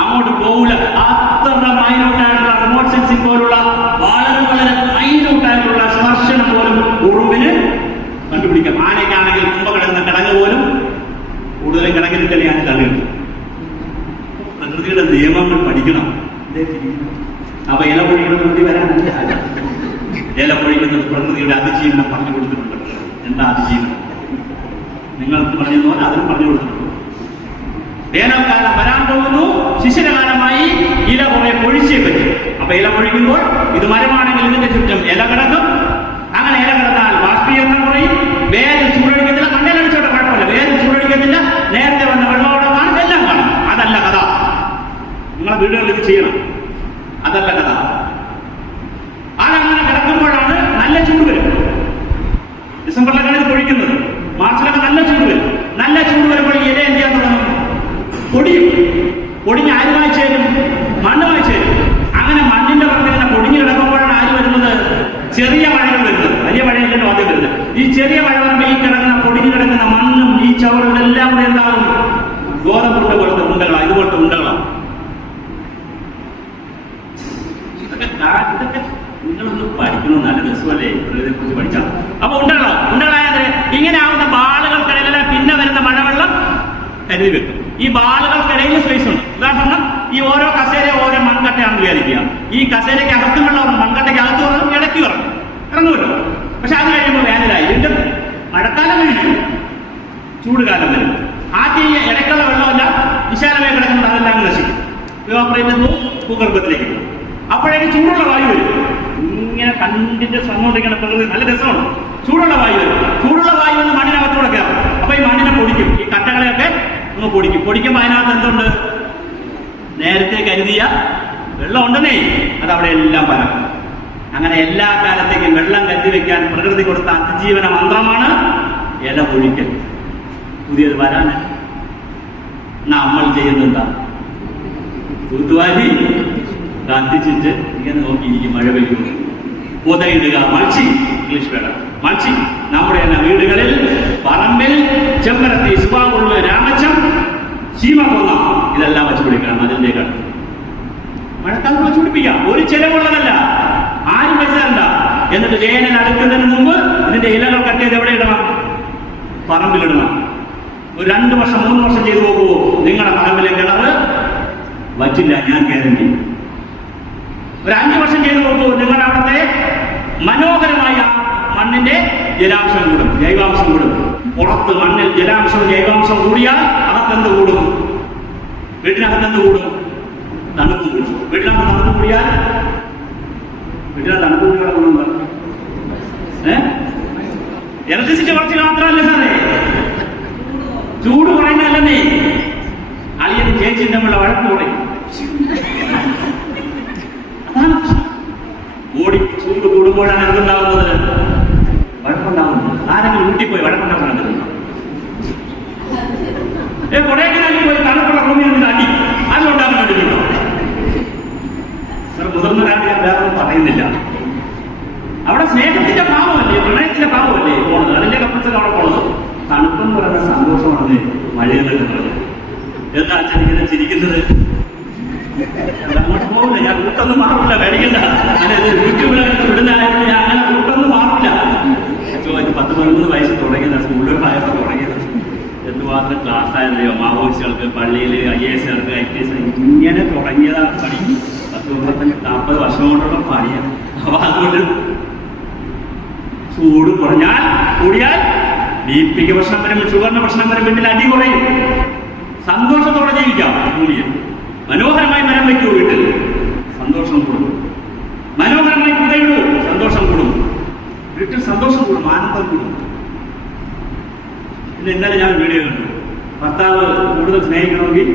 അങ്ങോട്ട് പോകില്ല. അത്ര മൈന്യൂട്ടായിട്ടുള്ള റിമോട്ട് സെൻസിംഗ് പോലുള്ള വളരെ വളരെ മൈന്യൂട്ടായിട്ടുള്ള സ്പർശനം പോലും ഉറുമ്പിന് കണ്ടുപിടിക്കാം. ആനയ്ക്കാണെങ്കിൽ മുമ്പ് കിടന്ന കിടങ്ങ് പോലും കൂടുതലും കിടങ്ങിലിട്ടല്ലേ ഞാൻ തള്ളിയിട്ടു. പ്രകൃതിയുടെ നിയമങ്ങൾ പഠിക്കണം. അപ്പൊ ഇല പൊഴിക്കുന്നത് ബുദ്ധി വരാനല്ല. ഇല പൊഴിക്കുന്നത് പ്രകൃതിയുടെ അതിജീവനം പറഞ്ഞു കൊടുത്തിട്ടുണ്ട്. എന്താ അതിജീവനം? നിങ്ങൾക്ക് പറഞ്ഞു പോലെ അതിനും പറഞ്ഞു കൊടുത്തിട്ടുണ്ട്. വേനൽക്കാലം വരാൻ പോകുന്നു, ശിശിരകാലമായി ഇല കുറെ പൊഴിച്ചേ പറ്റും. അപ്പൊ ഇല പൊഴിക്കുമ്പോൾ ഇത് മരമാണെങ്കിൽ ഇതിന്റെ ചുറ്റും ഇല കിടക്കും. അങ്ങനെ ഇല കിടന്നാൽ ബാഷ്പീകരണം കുറയും. വേരിൽ ചൂടൊഴിക്കത്തില്ല. മണ്ണിലടിച്ചോട്ടെ കുഴപ്പമില്ല, വേരിൽ ചൂടൊഴിക്കത്തില്ല. നേരത്തെ വന്ന വെള്ളമോടെ കാണും, എല്ലാം കാണും. അതല്ല കഥ. നിങ്ങളെ വീടുകളിൽ ഇത് ചെയ്യണം. അതല്ല കഥ. അതങ്ങനെ കിടക്കുമ്പോഴാണ് നല്ല ചൂട് വരും. ഡിസംബറിലൊക്കെയാണ് ഇത് പൊഴിക്കുന്നത്. മാർച്ചിലൊക്കെ നല്ല ചൂട് വരും. നല്ല ചൂട് വരുമ്പോൾ ഇല എന്ത് ചെയ്യാൻ തുടങ്ങും? പൊടിയും. പൊടിഞ്ഞ് ആരുമായി ചേരും? മണ്ണുമായി ചേരും. അങ്ങനെ മണ്ണിന്റെ പുറത്ത് ഇങ്ങനെ പൊടിഞ്ഞു കിടക്കുമ്പോഴാണ് ആര് വരുന്നത്? ചെറിയ മഴകൾ വരുന്നത്. വലിയ മഴയില്ലല്ലോ ആദ്യം വരുന്നത്. ഈ ചെറിയ മഴ വരുമ്പോൾ ഈ കിടക്കുന്ന പൊടിഞ്ഞു കിടക്കുന്ന മണ്ണും ഈ ചവറും എല്ലാം കൂടെ എന്താകും? ഗോതമ്പുണ്ട പോലത്തെ ഉണ്ടകളാണ്. ഇതുപോലത്തെ ഉണ്ടകളാണ്. ഇതൊക്കെ നിങ്ങളൊന്ന് പഠിക്കണം. നല്ല രസമല്ലേ പ്രകൃതിയെ കുറിച്ച് പഠിച്ചാൽ. അപ്പൊ ഉണ്ടകളായത് ഇങ്ങനെ ആവുന്ന ബാളുകൾക്കിടയിലെ പിന്നെ വരുന്ന മഴവെള്ളം കരുതി വെക്കും. ഈ ബാളുകൾക്കിടയിൽ സ്പേസ് ഉണ്ട്. ഉദാഹരണം, ഈ ഓരോ കസേര ഓരോ മൺകട്ടയാണെന്ന് വിചാരിക്കുക. ഈ കസേരയ്ക്ക് അകത്തും വെള്ളം, മൺകട്ടയ്ക്ക് അകത്ത് ഇറങ്ങും, ഇടയ്ക്ക് ഇറങ്ങുമല്ലോ. പക്ഷെ അത് കഴിയുമ്പോൾ വേനലായി. വീണ്ടും മഴക്കാലം കഴിഞ്ഞു, ചൂടുകാലം വരും. ആദ്യം ഈ ഇടയ്ക്കുള്ള വെള്ളമല്ല വിശാലമായി കിടക്കുന്നത് അതെല്ലാം നശിക്കും. ഇവാപ്പറേറ്റ് ഭൂഗർഭത്തിലേക്ക് പോകും. അപ്പോഴേക്ക് ചൂടുള്ള വായു വരും. ഇങ്ങനെ കണ്ടിന്റെ ശ്രമം പ്രകൃതി നല്ല രസമാണ്. ചൂടുള്ള വായു വരും. ചൂടുള്ള വായു വന്ന് മണ്ണിനകത്തൂടെ കയറും. അപ്പൊ ഈ മണ്ണിനെ പൊടിക്കും. ഈ കട്ടകളെയൊക്കെ ഒന്ന് പൊടിക്കും. പൊടിക്കുമ്പോൾ അതിനകത്ത് എന്തുണ്ട്? നേരത്തെ കരുതിയ വെള്ളം ഉണ്ടെന്നേ, അത് അവിടെ എല്ലാം പരക്കും. അങ്ങനെ എല്ലാ കാലത്തേക്കും വെള്ളം കരുതി വെക്കാൻ പ്രകൃതി കൊടുത്ത അതിജീവന മന്ത്രമാണ് ഇല പൊഴിക്കൽ. പുതിയത് വരാൻ നമ്മൾ ചെയ്യുന്നെന്താ? തൂത്തുവാരി കത്തിച്ചിട്ട് ഇങ്ങനെ നോക്കിയിരിക്കും. മഴ പെയ്യും. പുതയിടുക, മൾച്ചിങ്, ഇംഗ്ലീഷ് വേണം. മൾച്ചിങ് നമ്മുടെ തന്നെ വീടുകളിൽ, പറമ്പിൽ, ചെമ്പരത്തി, സുബാകുള്ള, രാമച്ചം, ശീമകൊന്ന ഇതെല്ലാം വെച്ച് പിടിക്കണം. അതിൻ്റെക്കാണ് മഴക്കാലത്ത് വെച്ച് പിടിപ്പിക്കാം. ഒരു ചെലവുള്ളതല്ല, ആരും പൈസ തരണ്ട. എന്നിട്ട് വേനൽ അടുക്കുന്നതിന് മുമ്പ് ഇതിന്റെ ഇലകൾ കട്ട് ചെയ്ത് എവിടെ ഇടണം? പറമ്പിലിടണം. ഒരു 2 വർഷം 3 വർഷം ചെയ്തു പോകുമോ നിങ്ങളുടെ പറമ്പിലെ കിണറ് വറ്റില്ല, ഞാൻ ഗ്യാരണ്ടി. ഒരു 5 വർഷം ചെയ്തു നോക്കൂ, നിങ്ങളുടെ അവിടുത്തെ മനോഹരമായ മണ്ണിന്റെ ജലാംശം കൂടും, ജൈവാംശം കൂടും. പുറത്ത് മണ്ണിൽ ജലാംശവും ജൈവാംശം കൂടിയാൽ അകത്തെന്ത് കൂടും? വീട്ടിനകത്ത് എന്ത് കൂടും? തണുപ്പ് കൂടും. വീട്ടിനകത്ത് തണുപ്പ് കൂടിയാൽ വീട്ടിനകത്ത് തണുപ്പ് കൂടിയുള്ള ഗുണമെന്താ? ഇലക്ട്രിസിറ്റി കുറച്ച് മാത്രമല്ല സാറേ, ചൂട് കുറയുന്നതല്ലേ. അളിയനും ചേച്ചിയും തമ്മിലുള്ള വഴക്ക് കുറയും. ഓടി ചൂട് കൂടുമ്പോഴാണ് എന്തുണ്ടാവുന്നത്? വഴക്കുണ്ടാവുന്നത്. ആരെങ്കിലും വീട്ടിൽ പോയി വഴക്കുണ്ടാക്കുന്നത്? കൊടൈക്കനാലിൽ പോയി തണുപ്പുള്ള റൂമിൽ നിന്ന് അടി അതുകൊണ്ടാണ് കണ്ടിട്ടുണ്ടോ? മുതിർന്നവരാണ്, ഞാൻ വേറെ പറയുന്നില്ല. അവിടെ സ്നേഹത്തിന്റെ ഭാവമല്ലേ, പ്രണയത്തിന്റെ ഭാവമല്ലേ പോണത്. അതിന്റെ കപ്പിൾസൊക്കെ അവിടെ പോണത്. തണുപ്പെന്ന് പറയുന്ന സന്തോഷമാണെന്ന് മഴയെന്നൊക്കെ പറഞ്ഞത്. എന്താ അച്ഛൻ ഇങ്ങനെ ചിരിക്കുന്നത്? അങ്ങോട്ട് പോകില്ല, ഞാൻ റൂട്ടൊന്നും മാറില്ല, കഴിക്കണ്ട. യൂട്യൂബിലൊക്കെ വിടുന്നതായിരുന്നു, ഞാൻ അങ്ങനെ റൂട്ടൊന്നും മാറില്ല. 10-11 വയസ്സ് തുടങ്ങിയതാണ്, സ്കൂളിലോട്ടായപ്പോൾ തുടങ്ങിയത്. എന്തുമാത്രം ക്ലാസ് ആയിരുന്നോ മാവോയിസ്റ്റുകൾക്ക്, പള്ളിയിൽ IAS-കാർക്ക്, IPS ഇങ്ങനെ തുടങ്ങിയതാണ് പണി. 30-40 വർഷം കൊണ്ടുള്ള പണിയാണ്. അപ്പൊ അതുകൊണ്ട് ചൂട് കുറഞ്ഞാൽ കൂടിയാൽ BP-ക്ക് പ്രശ്നം വരും, ഷുഗറിന് പ്രശ്നം വരും, വീട്ടിൽ അടി കുറയും. സന്തോഷത്തോടെ ജീവിക്കാം ഭൂമിയിൽ. മനോഹരമായി മരം വയ്ക്കൂ, വീട്ടിൽ സന്തോഷം കൂടും. മനോഹരമായി പുതയിടൂ, സന്തോഷം കൂടും. വീട്ടിൽ സന്തോഷം കൂടും, ആനന്ദം കൂടും. പിന്നെ ഇന്നലെ ഞാൻ വീഡിയോ കണ്ടു. ഭർത്താവ് കൂടുതൽ സ്നേഹിക്കണമെങ്കിൽ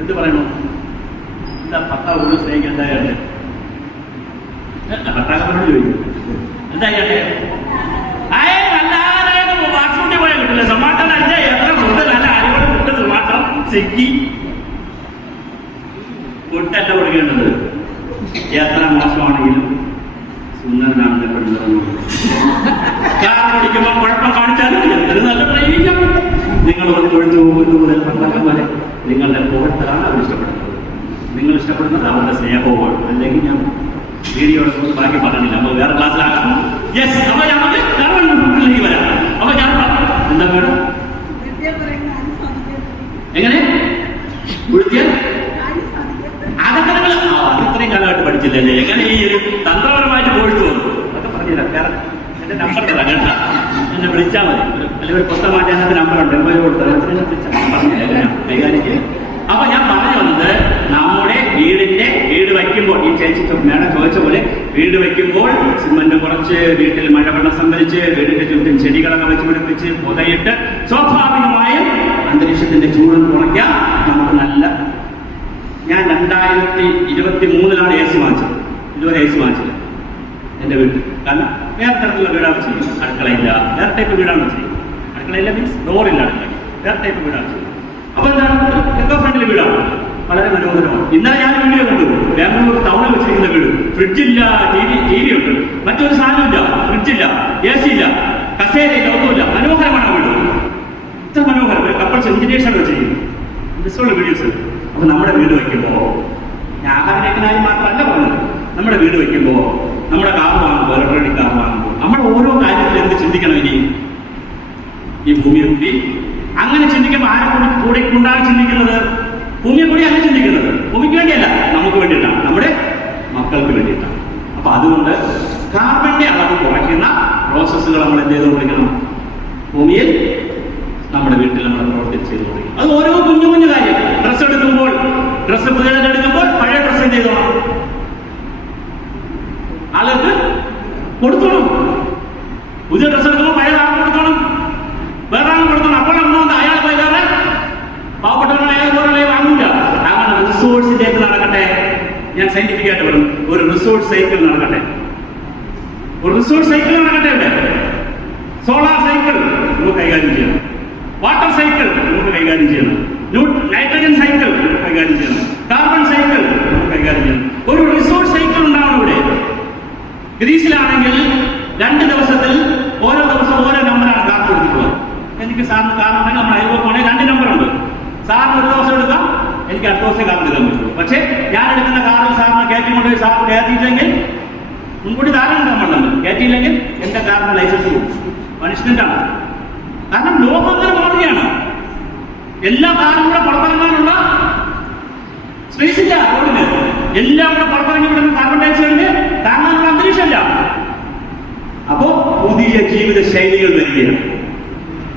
എന്ത് പറയണോ? എന്താ ഭർത്താവ് കൂടുതൽ സ്നേഹിക്കാൻ എന്തായാലും ഭർത്താക്കന്മാരോട് ചോദിക്കും, എന്താ ചെയ്യട്ടെ? വാട്സൂട്ടി പോയാൽ കിട്ടില്ല. സൊമാറ്റോ അടിച്ചാൽ എത്ര ഫുഡ്, നല്ല അടിപൊളി ഫുഡ്, സൊമാറ്റോ, സ്വിഗ്ഗി ഫുഡല്ല കൊടുക്കേണ്ടത്. എത്ര മോശമാണെങ്കിലും സുന്ദരനാണെന്ന് പെടുന്നത്. കാർ ഓടിക്കുമ്പോൾ കുഴപ്പം കാണിച്ചാലും എന്തൊരു നല്ല പ്രയോഗിക്കാം. നിങ്ങളോട് തൊഴുതു പോകുന്ന മുതൽ ഭർത്താക്കന്മാരെ നിങ്ങളുടെ പ്രവർത്തനാണ് അവർ ഇഷ്ടപ്പെടുന്നത്. നിങ്ങൾ ഇഷ്ടപ്പെടുന്നത് അവരുടെ സ്നേഹവുമാണ്. അല്ലെങ്കിൽ ഞാൻ വീഡിയോ ബാക്കി പറഞ്ഞില്ല, നമ്മൾ വേറെ ക്ലാസ്സിലാക്കാം. യെസ്, അപ്പൊ ഞങ്ങൾക്ക് വീട്ടിലേക്ക് വരാം. അപ്പൊ ഞാൻ എന്താ വേണം? എങ്ങനെ അതൊക്കെ നിങ്ങൾ ഇത്രയും കാലമായിട്ട് പഠിച്ചില്ലല്ലേ? എങ്ങനെ ഈ ഒരു തന്ത്രപരമായിട്ട് പോയിട്ട് വന്നു അതൊക്കെ പറഞ്ഞില്ല. വേറെ എന്റെ നമ്പർ തരാം കേട്ട, എന്നെ വിളിച്ചാൽ മതി. അല്ലെങ്കിൽ ഒരു പുസ്തകമായിട്ട് അതിനകത്ത് നമ്പറുണ്ട്, എംബൈ കൊടുത്തത് പറഞ്ഞില്ല കൈകാര്യം ചെയ്യും. അപ്പൊ ഞാൻ പറഞ്ഞു വന്നത്, നമ്മുടെ വീട് വയ്ക്കുമ്പോൾ ഈ ചേച്ചി മേഡം ചോദിച്ച പോലെ വീട് വയ്ക്കുമ്പോൾ സിമന്റ് കുറച്ച്, വീട്ടിൽ മഴവെള്ളം സംഭരിച്ച്, വീടിന്റെ ചുറ്റും ചെടികളൊക്കെ വെച്ച് പിടിപ്പിച്ച് പുതയിട്ട് സ്വാഭാവികമായും അന്തരീക്ഷത്തിന്റെ ചൂടും കുറയ്ക്കാൻ നമുക്ക് നല്ല. ഞാൻ 2023 AC വാങ്ങിച്ചത്. ഇതുവരെ AC വാങ്ങിച്ചില്ല എന്റെ വീട്ടിൽ. കാരണം വേറെ തരത്തിലുള്ള വീടാണ് ചെയ്യുന്നത്. അടുക്കളയില്ല, വേറെ ടൈപ്പ് വീടാണ് ചെയ്യുന്നത്. അടുക്കളയില്ല മീൻസ് ഡോറില്ല, അടുക്കള വേറെ ടൈപ്പ് വീടാണ് ചെയ്യുന്നത്. അപ്പൊ എന്താണ്, എക്കോ ഫ്രണ്ട്ലി വീടാണ്, വളരെ മനോഹരമാണ്. ഇന്നലെ ഞാൻ വീഡിയോ കണ്ടു, ബാംഗ്ലൂർ ടൗണിൽ വെച്ചിരിക്കുന്ന വീട്. ഫ്രിഡ്ജില്ല, TV ഉണ്ട്, മറ്റൊരു സാധനമില്ല, ഫ്രിഡ്ജില്ല, AC ഇല്ല, കസേരയില്ല, ഒന്നുമില്ല. മനോഹരമാണ് വീട്, ഇത്ര മനോഹരം. കപ്പിൾസ് എഞ്ചിനീയേഴ്സാണ് വെച്ചിരിക്കുന്നത്. മിസ്സുള്ള വീഡിയോസ്. അപ്പൊ നമ്മുടെ വീട് വയ്ക്കുമ്പോ, ഞാൻ ആഹാരം കഴിക്കുന്നതിന് മാത്രമല്ല പറഞ്ഞത്, നമ്മുടെ വീട് വയ്ക്കുമ്പോ, നമ്മുടെ കാർ വാങ്ങുമ്പോൾ, ഇലക്ട്രോണിക് കാർ വാങ്ങുമ്പോൾ, നമ്മൾ ഓരോ കാര്യത്തിൽ എന്ത് ചിന്തിക്കണം? ഇനി ഈ ഭൂമിയെ കൂടി അങ്ങനെ ചിന്തിക്കുമ്പോൾ ആരെ കൂടെ കൊണ്ടാണ് ചിന്തിക്കുന്നത്? ഭൂമിയെ കൂടി അങ്ങനെ ചിന്തിക്കുന്നത് ഭൂമിക്ക് വേണ്ടിയല്ല, നമുക്ക് വേണ്ടിയിട്ടാണ്, നമ്മുടെ മക്കൾക്ക് വേണ്ടിയിട്ടാണ്. അപ്പൊ അതുകൊണ്ട് കാർബണിന്റെ അളവ് കുറയ്ക്കുന്ന പ്രോസസ്സുകൾ നമ്മൾ എന്ത് ചെയ്തുകൊണ്ടിരിക്കണം? ഭൂമിയിൽ നമ്മുടെ വീട്ടിൽ നമ്മൾ പ്രവർത്തിച്ച് ചെയ്തുകൊണ്ടിരിക്കണം. അത് ഓരോ കുഞ്ഞു കുഞ്ഞു കാര്യം. ഡ്രസ്സ് എടുക്കുമ്പോൾ, ഡ്രസ്സ് പുതിയതെടുക്കുമ്പോൾ പഴയ ഡ്രസ്സ് എന്ത് ചെയ്തോണം? ആൾക്ക് കൊടുത്തോണം. പുതിയ ഡ്രസ്സ് എടുക്കുമ്പോൾ പഴയ ആൾക്ക് കൊടുത്തോണം, വേറെ ആൾ കൊടുത്തോണം. അപ്പോൾ ഒന്നുകൊണ്ട് അയാൾ പോയി വേറെ പാവപ്പെട്ടവരെ അയാൾ പോലെ വാങ്ങൂല. അങ്ങനെ റിസോഴ്സിലേക്ക് നടക്കട്ടെ. ഞാൻ സയന്റിഫിക് ആയിട്ട് പറയും, ഒരു റിസോഴ്സ് സൈക്കിൾ നടക്കട്ടെ. ഒരു റിസോഴ്സ് സൈക്കിൾ നടക്കട്ടെ. ഇവിടെ സോളാർ സൈക്കിൾ നമുക്ക് കൈകാര്യം ചെയ്യണം, വാട്ടർ സൈക്കിൾ നമുക്ക് കൈകാര്യം ചെയ്യണം, നൈട്രജൻ സൈക്കിൾ നമുക്ക് കൈകാര്യം ചെയ്യണം, കാർബൺ സൈക്കിൾ നമുക്ക് കൈകാര്യം ചെയ്യണം. ഒരു റിസോഴ്സ് സൈക്കിൾ ഉണ്ടാവണം ഇവിടെ. ഗ്രീസിലാണെങ്കിൽ 2 ദിവസത്തിൽ ഓരോ ദിവസം ഓരോ നമ്പറാണ് കാർ കൊടുത്തിട്ടുള്ളത്. എനിക്ക് സാറിന് കാർ ഉണ്ടെങ്കിൽ നമ്മുടെ അയൽവക്കമാണെങ്കിൽ 2 നമ്പറുണ്ട്. സാറിന് ഒരു ദിവസം എടുക്കാം, എനിക്ക് അടുത്ത ദിവസം കാർ എടുക്കാൻ പറ്റുള്ളൂ. പക്ഷേ ഞാൻ എടുക്കുന്ന കാറിൽ സാറിന് കയറ്റി കൊണ്ടുപോയി സാർ കയറ്റിയില്ലെങ്കിൽ മുൻകൂട്ടി ധാരാളം നമ്മളുണ്ട്. കയറ്റിയില്ലെങ്കിൽ എന്റെ കാറിന് ലൈസൻസ് പോകും, പണിഷ്മെന്റാണ്. കാരണം ലോകത്തിന് മാറുകയാണ്. എല്ലാ കാറും കൂടെ പുറത്തിറങ്ങാനുള്ള സ്പേസ് ഇല്ല റോഡിന്. എല്ലാം കൂടെ പുറത്തിറങ്ങി വിടുന്ന കാർബൺ ഡയോക്സൈഡിന് താങ്ങാനുള്ള അന്തരീക്ഷമില്ല. അപ്പോ പുതിയ ജീവിത ശൈലികൾ വരികയാണ്.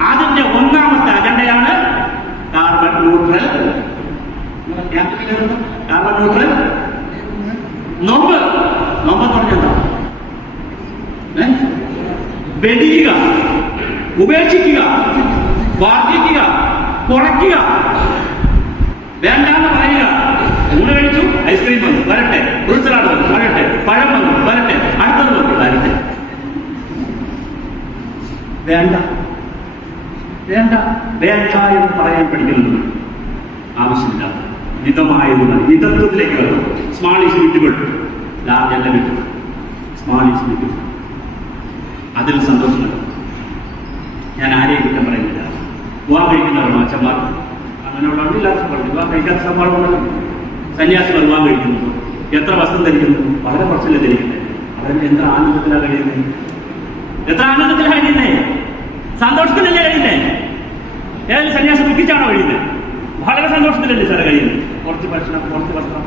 അതിന്റെ ഒന്നാമത്തെ അജണ്ടയാണ് carbon neutral capital carbon neutral നോമ്പ്. നോമ്പെന്ന് പറഞ്ഞെന്താ? വെടിയുക, ഉപേക്ഷിക്കുക, വർദ്ധിക്കുക, കുറയ്ക്കുക, വേണ്ടാന്ന് പറയുക. ഊണ് കഴിച്ചു, ഐസ്ക്രീം വന്നു വരട്ടെ, ഫ്രൂട്ട് സലാഡ് വന്നു വരട്ടെ, പഴം വന്നു വരട്ടെ, അടുത്തത് വന്നു വരട്ടെ. വേണ്ട വേണ്ട വേണ്ട എന്ന് പറയാൻ പഠിക്കുന്നത് ആവശ്യമില്ല. മിതമായതുകൊണ്ട് മിതത്വത്തിലേക്ക് വരണം. സ്മാൾ ഈസ് ബ്യൂട്ടിഫുൾ, ലാർജ് അല്ല ബ്യൂട്ടിഫുൾ, സ്മാൾ ഈസ് ബ്യൂട്ടിഫുൾ. അതിൽ സന്തോഷമുണ്ട്. ഞാൻ ആരെയും കുറ്റം പറയുന്നില്ല. വിവാഹം കഴിക്കുന്നവരാണോ അച്ഛന്മാർ? അങ്ങനെയുള്ളവർ ഇല്ലാത്ത പറഞ്ഞു. വിവാഹം കഴിക്കാത്ത സംഭവമുണ്ടല്ലോ. സന്യാസികൾ വിവാഹം കഴിക്കുന്നു, എത്ര വസ്ത്രം ധരിക്കുന്നു? വളരെ കുറച്ചല്ലേ ധരിക്കുന്നത്. അവരെ എത്ര ആനന്ദത്തിലാണ് കഴിയുന്നത്, എത്ര ആനന്ദത്തിലാണ് കഴിയുന്നത്, സന്തോഷത്തിലല്ലേ കഴിയുന്നത്. ഏതായാലും സന്യാസം ദുഃഖിച്ചാണോ കഴിയുന്നത്? വളരെ സന്തോഷത്തിലല്ലേ സാറ് കഴിയുന്നത്. കുറച്ച് ഭക്ഷണം, കുറച്ച് വസ്ത്രം.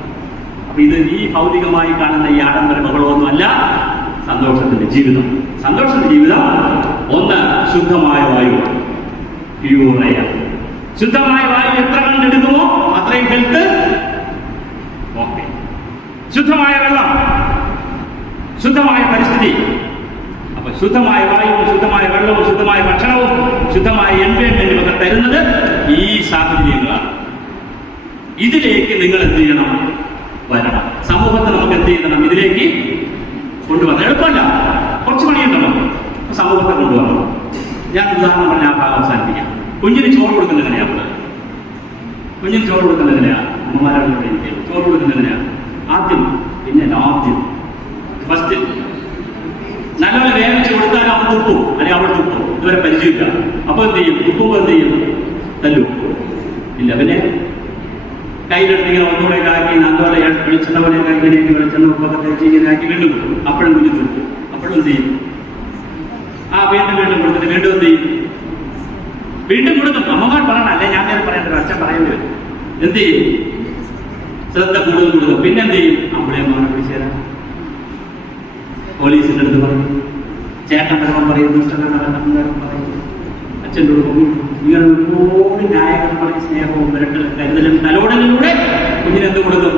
അപ്പൊ ഇത് ഈ ഭൗതികമായി കാണുന്ന ഈ ആഡംബര ബഹളമൊന്നുമല്ല സന്തോഷത്തിന്റെ ജീവിതം. സന്തോഷത്തിന്റെ ജീവിതം ഒന്ന് ശുദ്ധമായ വായു, പ്യൂർ എയർ. ശുദ്ധമായ വായു എത്ര കണ്ടെടുക്കുമോ അത്രയും ഹെൽത്ത് ഓക്കെ. ശുദ്ധമായ വെള്ളം, ശുദ്ധമായ പരിസ്ഥിതി. അപ്പൊ ശുദ്ധമായ വായുവും ശുദ്ധമായ വെള്ളവും ശുദ്ധമായ ഭക്ഷണവും ശുദ്ധമായ എൻവയോൺമെന്റും ഒക്കെ തരുന്നത് ഈ സാഹചര്യങ്ങളാണ്. ഇതിലേക്ക് നിങ്ങൾ എന്ത് ചെയ്യണം? വരണം. സമൂഹത്തെ നമുക്ക് എന്ത് ചെയ്യണം? ഇതിലേക്ക് കൊണ്ടുവരണം. എളുപ്പമല്ല, കുറച്ച് പണിയുണ്ടല്ലോ. സമൂഹത്തെ കൊണ്ടുവരണം. ഞാൻ ഉദാഹരണം പറഞ്ഞ ആ ഭാഗം അവസാനിപ്പിക്കാം. കുഞ്ഞിന് ചോറ് കൊടുക്കുന്നത് എങ്ങനെയാണ്? കുഞ്ഞിന് ചോറ് കൊടുക്കുന്നത് എങ്ങനെയാണ്? അമ്മമാരാണ് എനിക്ക് ചോറ് കൊടുക്കുന്നത് എങ്ങനെയാണ്? ആദ്യം പിന്നെ ആദ്യം ഫസ്റ്റ് നല്ലപോലെ വേവിച്ച് കൊടുത്താൽ അവൻ തുപ്പും, അല്ലെങ്കിൽ അവൾ തുപ്പും. ഇതുവരെ പരിചയമില്ല. അപ്പൊ എന്ത് ചെയ്യും? തുപ്പുമ്പോൾ എന്ത് ചെയ്യും? തല്ലു ഇല്ല. പിന്നെ കയ്യിലെടുത്ത് ഇങ്ങനെ ഒന്നുകൂടെ ആക്കി നല്ലപോലെ വെളിച്ചെണ്ണ പോലെ ഇങ്ങനെയൊക്കെ വെളിച്ചെണ്ണ ഉപ്പൊക്കെ തേച്ച് ഇങ്ങനെ ആക്കി വീണ്ടും കൊടുക്കും. അപ്പോഴും കുഞ്ഞു തുപ്പും. അപ്പോഴും എന്ത് ചെയ്യും? വീണ്ടും വീണ്ടും കൊടുത്തിട്ട് വീണ്ടും എന്ത് ചെയ്യും? വീണ്ടും കൊടുക്കും. അമ്മമാർ പറയണം, അല്ലെ ഞാൻ നേരെ പറയേണ്ടത്, അച്ഛൻ പറയേണ്ടി വരും. എന്ത് ചെയ്യും? ശ്രദ്ധ കൂടുതൽ കൊടുക്കും. പിന്നെ എന്ത് ചെയ്യും? അമ്മളെയമ്മ വിളിച്ചു തരാം. പോലീസിന്റെ അടുത്ത് പറയും, ചേട്ടൻ വരവൻ പറയും, പറയും, അച്ഛൻ്റെ ഇങ്ങനെ ഒരുപാട് ന്യായങ്ങൾ പറയും. സ്നേഹവും വിരട്ടലും കരുതലും തലോടലിലൂടെ കുഞ്ഞിനെന്ത് കൊടുക്കും?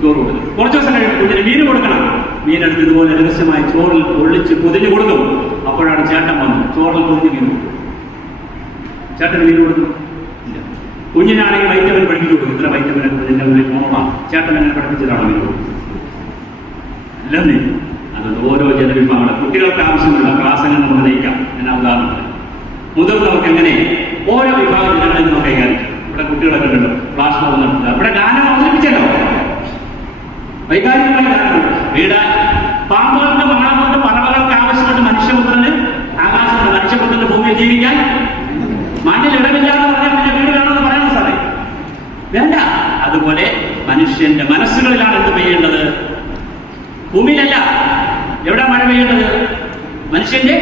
ചോറ് കൊടുക്കും. കുറച്ച് ദിവസം കഴിയും കുഞ്ഞിന് മീൻ കൊടുക്കണം. മീനെടുത്ത് ഇതുപോലെ രഹസ്യമായി ചോറിൽ ഒളിച്ച് പൊതിഞ്ഞു കൊടുക്കും. അപ്പോഴാണ് ചേട്ടൻ വന്നു ചോറിൽ പൊതിഞ്ഞ് മീൻ കൊടുക്കും. ചേട്ടന് മീൻ കൊടുക്കും. കുഞ്ഞിനാണെങ്കിൽ വൈറ്റമിൻ പഠിപ്പിച്ചു കൊടുക്കും. ഇത്ര വൈറ്റമിൻ കുഞ്ഞിന്റെ ഉള്ളിൽ പോകണം. ചേട്ടൻ എങ്ങനെ പഠിപ്പിച്ചതാണോ മീൻ കൊടുക്കും? അല്ലെന്നേ. അത് ഓരോ ജനവിഭാഗങ്ങളും കുട്ടികൾക്ക് ആവശ്യമുള്ള ക്ലാസ്സുകൾ നമുക്ക് നയിക്കാം. ഞാൻ ഉദാഹരണം മുതിർന്നവർക്ക് എങ്ങനെ ഓരോ വിഭാഗം ജനങ്ങളിൽ നമുക്ക് കൈകാര്യം. ഇവിടെ കുട്ടികളൊക്കെ ഉണ്ടല്ലോ, ക്ലാസ് നടത്തുക. ഇവിടെ ഗാനം അവതരിപ്പിച്ചല്ലോ, വൈകാരികമായ ഗാനമുണ്ട്. വീട് പാമ്പുകൾക്ക്, മാളങ്ങൾക്ക്, പറവകൾക്ക് ആവശ്യമുണ്ട് മനുഷ്യപുത്രന് ആകാശമുണ്ട്. മനുഷ്യപുത്രന് ഭൂമിയിൽ ജീവിക്കാൻ മണ്ണിൽ ഇടമില്ലാന്ന് പറഞ്ഞാൽ പിന്നെ വീട് വേണമെന്ന് പറയണം സാറേ? വേണ്ട. അതുപോലെ മനുഷ്യന്റെ മനസ്സുകളിലാണ് എന്ത് പെയ്യേണ്ടത്? ഭൂമിയിലല്ല. എവിടെ മഴ പെയ്യേണ്ടത്? മനുഷ്യന്റെ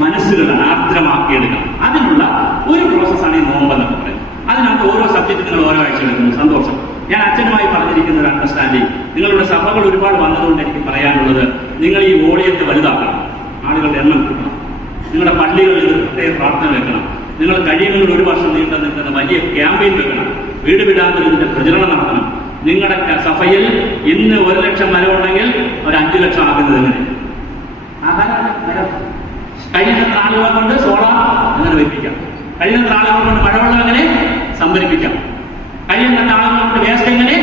മനസ്സുകളാണ് ആർദ്രമാക്കിയെടുക്കണം. അതിനുള്ള ഒരു പ്രോസസ്സാണ് ഈ നോമ്പെന്നൊക്കെ പറയുന്നത്. അതിനകത്ത് ഓരോ സബ്ജക്റ്റ് നിങ്ങൾ ഓരോ ആഴ്ച എടുക്കുന്നു. സന്തോഷം. ഞാൻ അച്ഛനുമായി പറഞ്ഞിരിക്കുന്ന ഒരു അണ്ടർസ്റ്റാൻഡിങ്, നിങ്ങളുടെ സഭകൾ ഒരുപാട് വന്നതുകൊണ്ട് എനിക്ക് പറയാനുള്ളത്, നിങ്ങൾ ഈ വോളിയത്തെ വലുതാക്കണം, ആളുകളുടെ എണ്ണം കൂട്ടണം. നിങ്ങളുടെ പള്ളികളിൽ പ്രത്യേക പ്രാർത്ഥന വെക്കണം. നിങ്ങൾ കഴിയുമെങ്കിൽ ഒരു വർഷം നീണ്ടു നിൽക്കുന്ന വലിയ ക്യാമ്പയിൻ വെക്കണം. വീട് വീടാന്തരം ഇതിന്റെ പ്രചരണം നടത്തണം. നിങ്ങളുടെ സഭയിൽ ഇന്ന് 1,00,000 മരമുണ്ടെങ്കിൽ ഒരു 5 ലക്ഷം ആകുന്നത് എങ്ങനെ? കഴിയുന്നത്ര ആളുകളെ കൊണ്ട് സോളാർ അങ്ങനെ വെപ്പിക്കാം. കഴിയുന്നത്ര ആളുകളെ കൊണ്ട് മഴവെള്ളം എങ്ങനെ സംഭരിപ്പിക്കാം. കഴിയുന്നത്ര ആളുകളെ കൊണ്ട് വേസ്റ്റ് എങ്ങനെ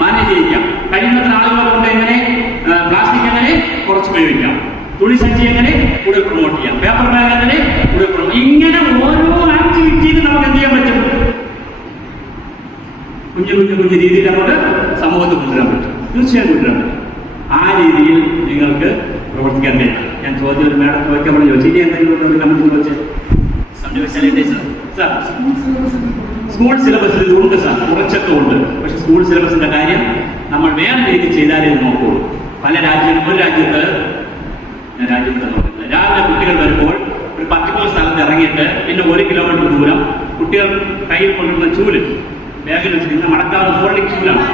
മാനേജ് ചെയ്യിക്കാം. കഴിയുന്നത്ര ആളുകളെ കൊണ്ട് എങ്ങനെ പ്ലാസ്റ്റിക് എങ്ങനെ കുറച്ച് ഉപയോഗിക്കാം. തുണി സഞ്ചി എങ്ങനെ കൂടുതൽ പ്രൊമോട്ട് ചെയ്യാം. പേപ്പർ ബാഗ് എങ്ങനെ കൂടുതൽ പ്രൊമോട്ട്. ഇങ്ങനെ ഓരോ ആക്ടിവിറ്റിയിലും നമുക്ക് എന്ത് ചെയ്യാൻ പറ്റും? കുഞ്ഞു രീതിയിൽ അങ്ങോട്ട് സമൂഹത്തിൽ കൊണ്ടുവരാൻ പറ്റും. തീർച്ചയായും കൊണ്ടുവരാൻ പറ്റും. ആ രീതിയിൽ നിങ്ങൾക്ക് പ്രവർത്തിക്കാൻ കഴിയും. ഞാൻ ചോദ്യം ഒരു മേഡം ചോദിക്കാൻ ചോദിച്ചു, ഇനി എന്തെങ്കിലും കമ്മിറ്റി ചോദിച്ചു സാർ? സ്കൂൾ സിലബസിൽ ഇതുണ്ട് സാർ, കുറച്ചൊക്കെ ഉണ്ട്. പക്ഷെ സ്കൂൾ സിലബസിന്റെ കാര്യം നമ്മൾ വേറെ രീതി ചെയ്താലേ നോക്കുള്ളൂ. പല രാജ്യങ്ങളും, ഒരു രാജ്യത്ത് ഞാൻ രാജ്യത്ത് നോക്കുന്നത്, രാവിലെ കുട്ടികൾ വരുമ്പോൾ ഒരു പർട്ടിക്കുലർ സ്ഥലത്ത് ഇറങ്ങിയിട്ട് പിന്നെ 1 കിലോമീറ്റർ ദൂരം കുട്ടികൾ കയ്യിൽ കൊണ്ടുവരുന്ന ചൂല് ബാഗിൽ വെച്ച് ഇന്ന് മടക്കാവുന്ന ഫോൾഡിംഗ് ചൂലാണ്.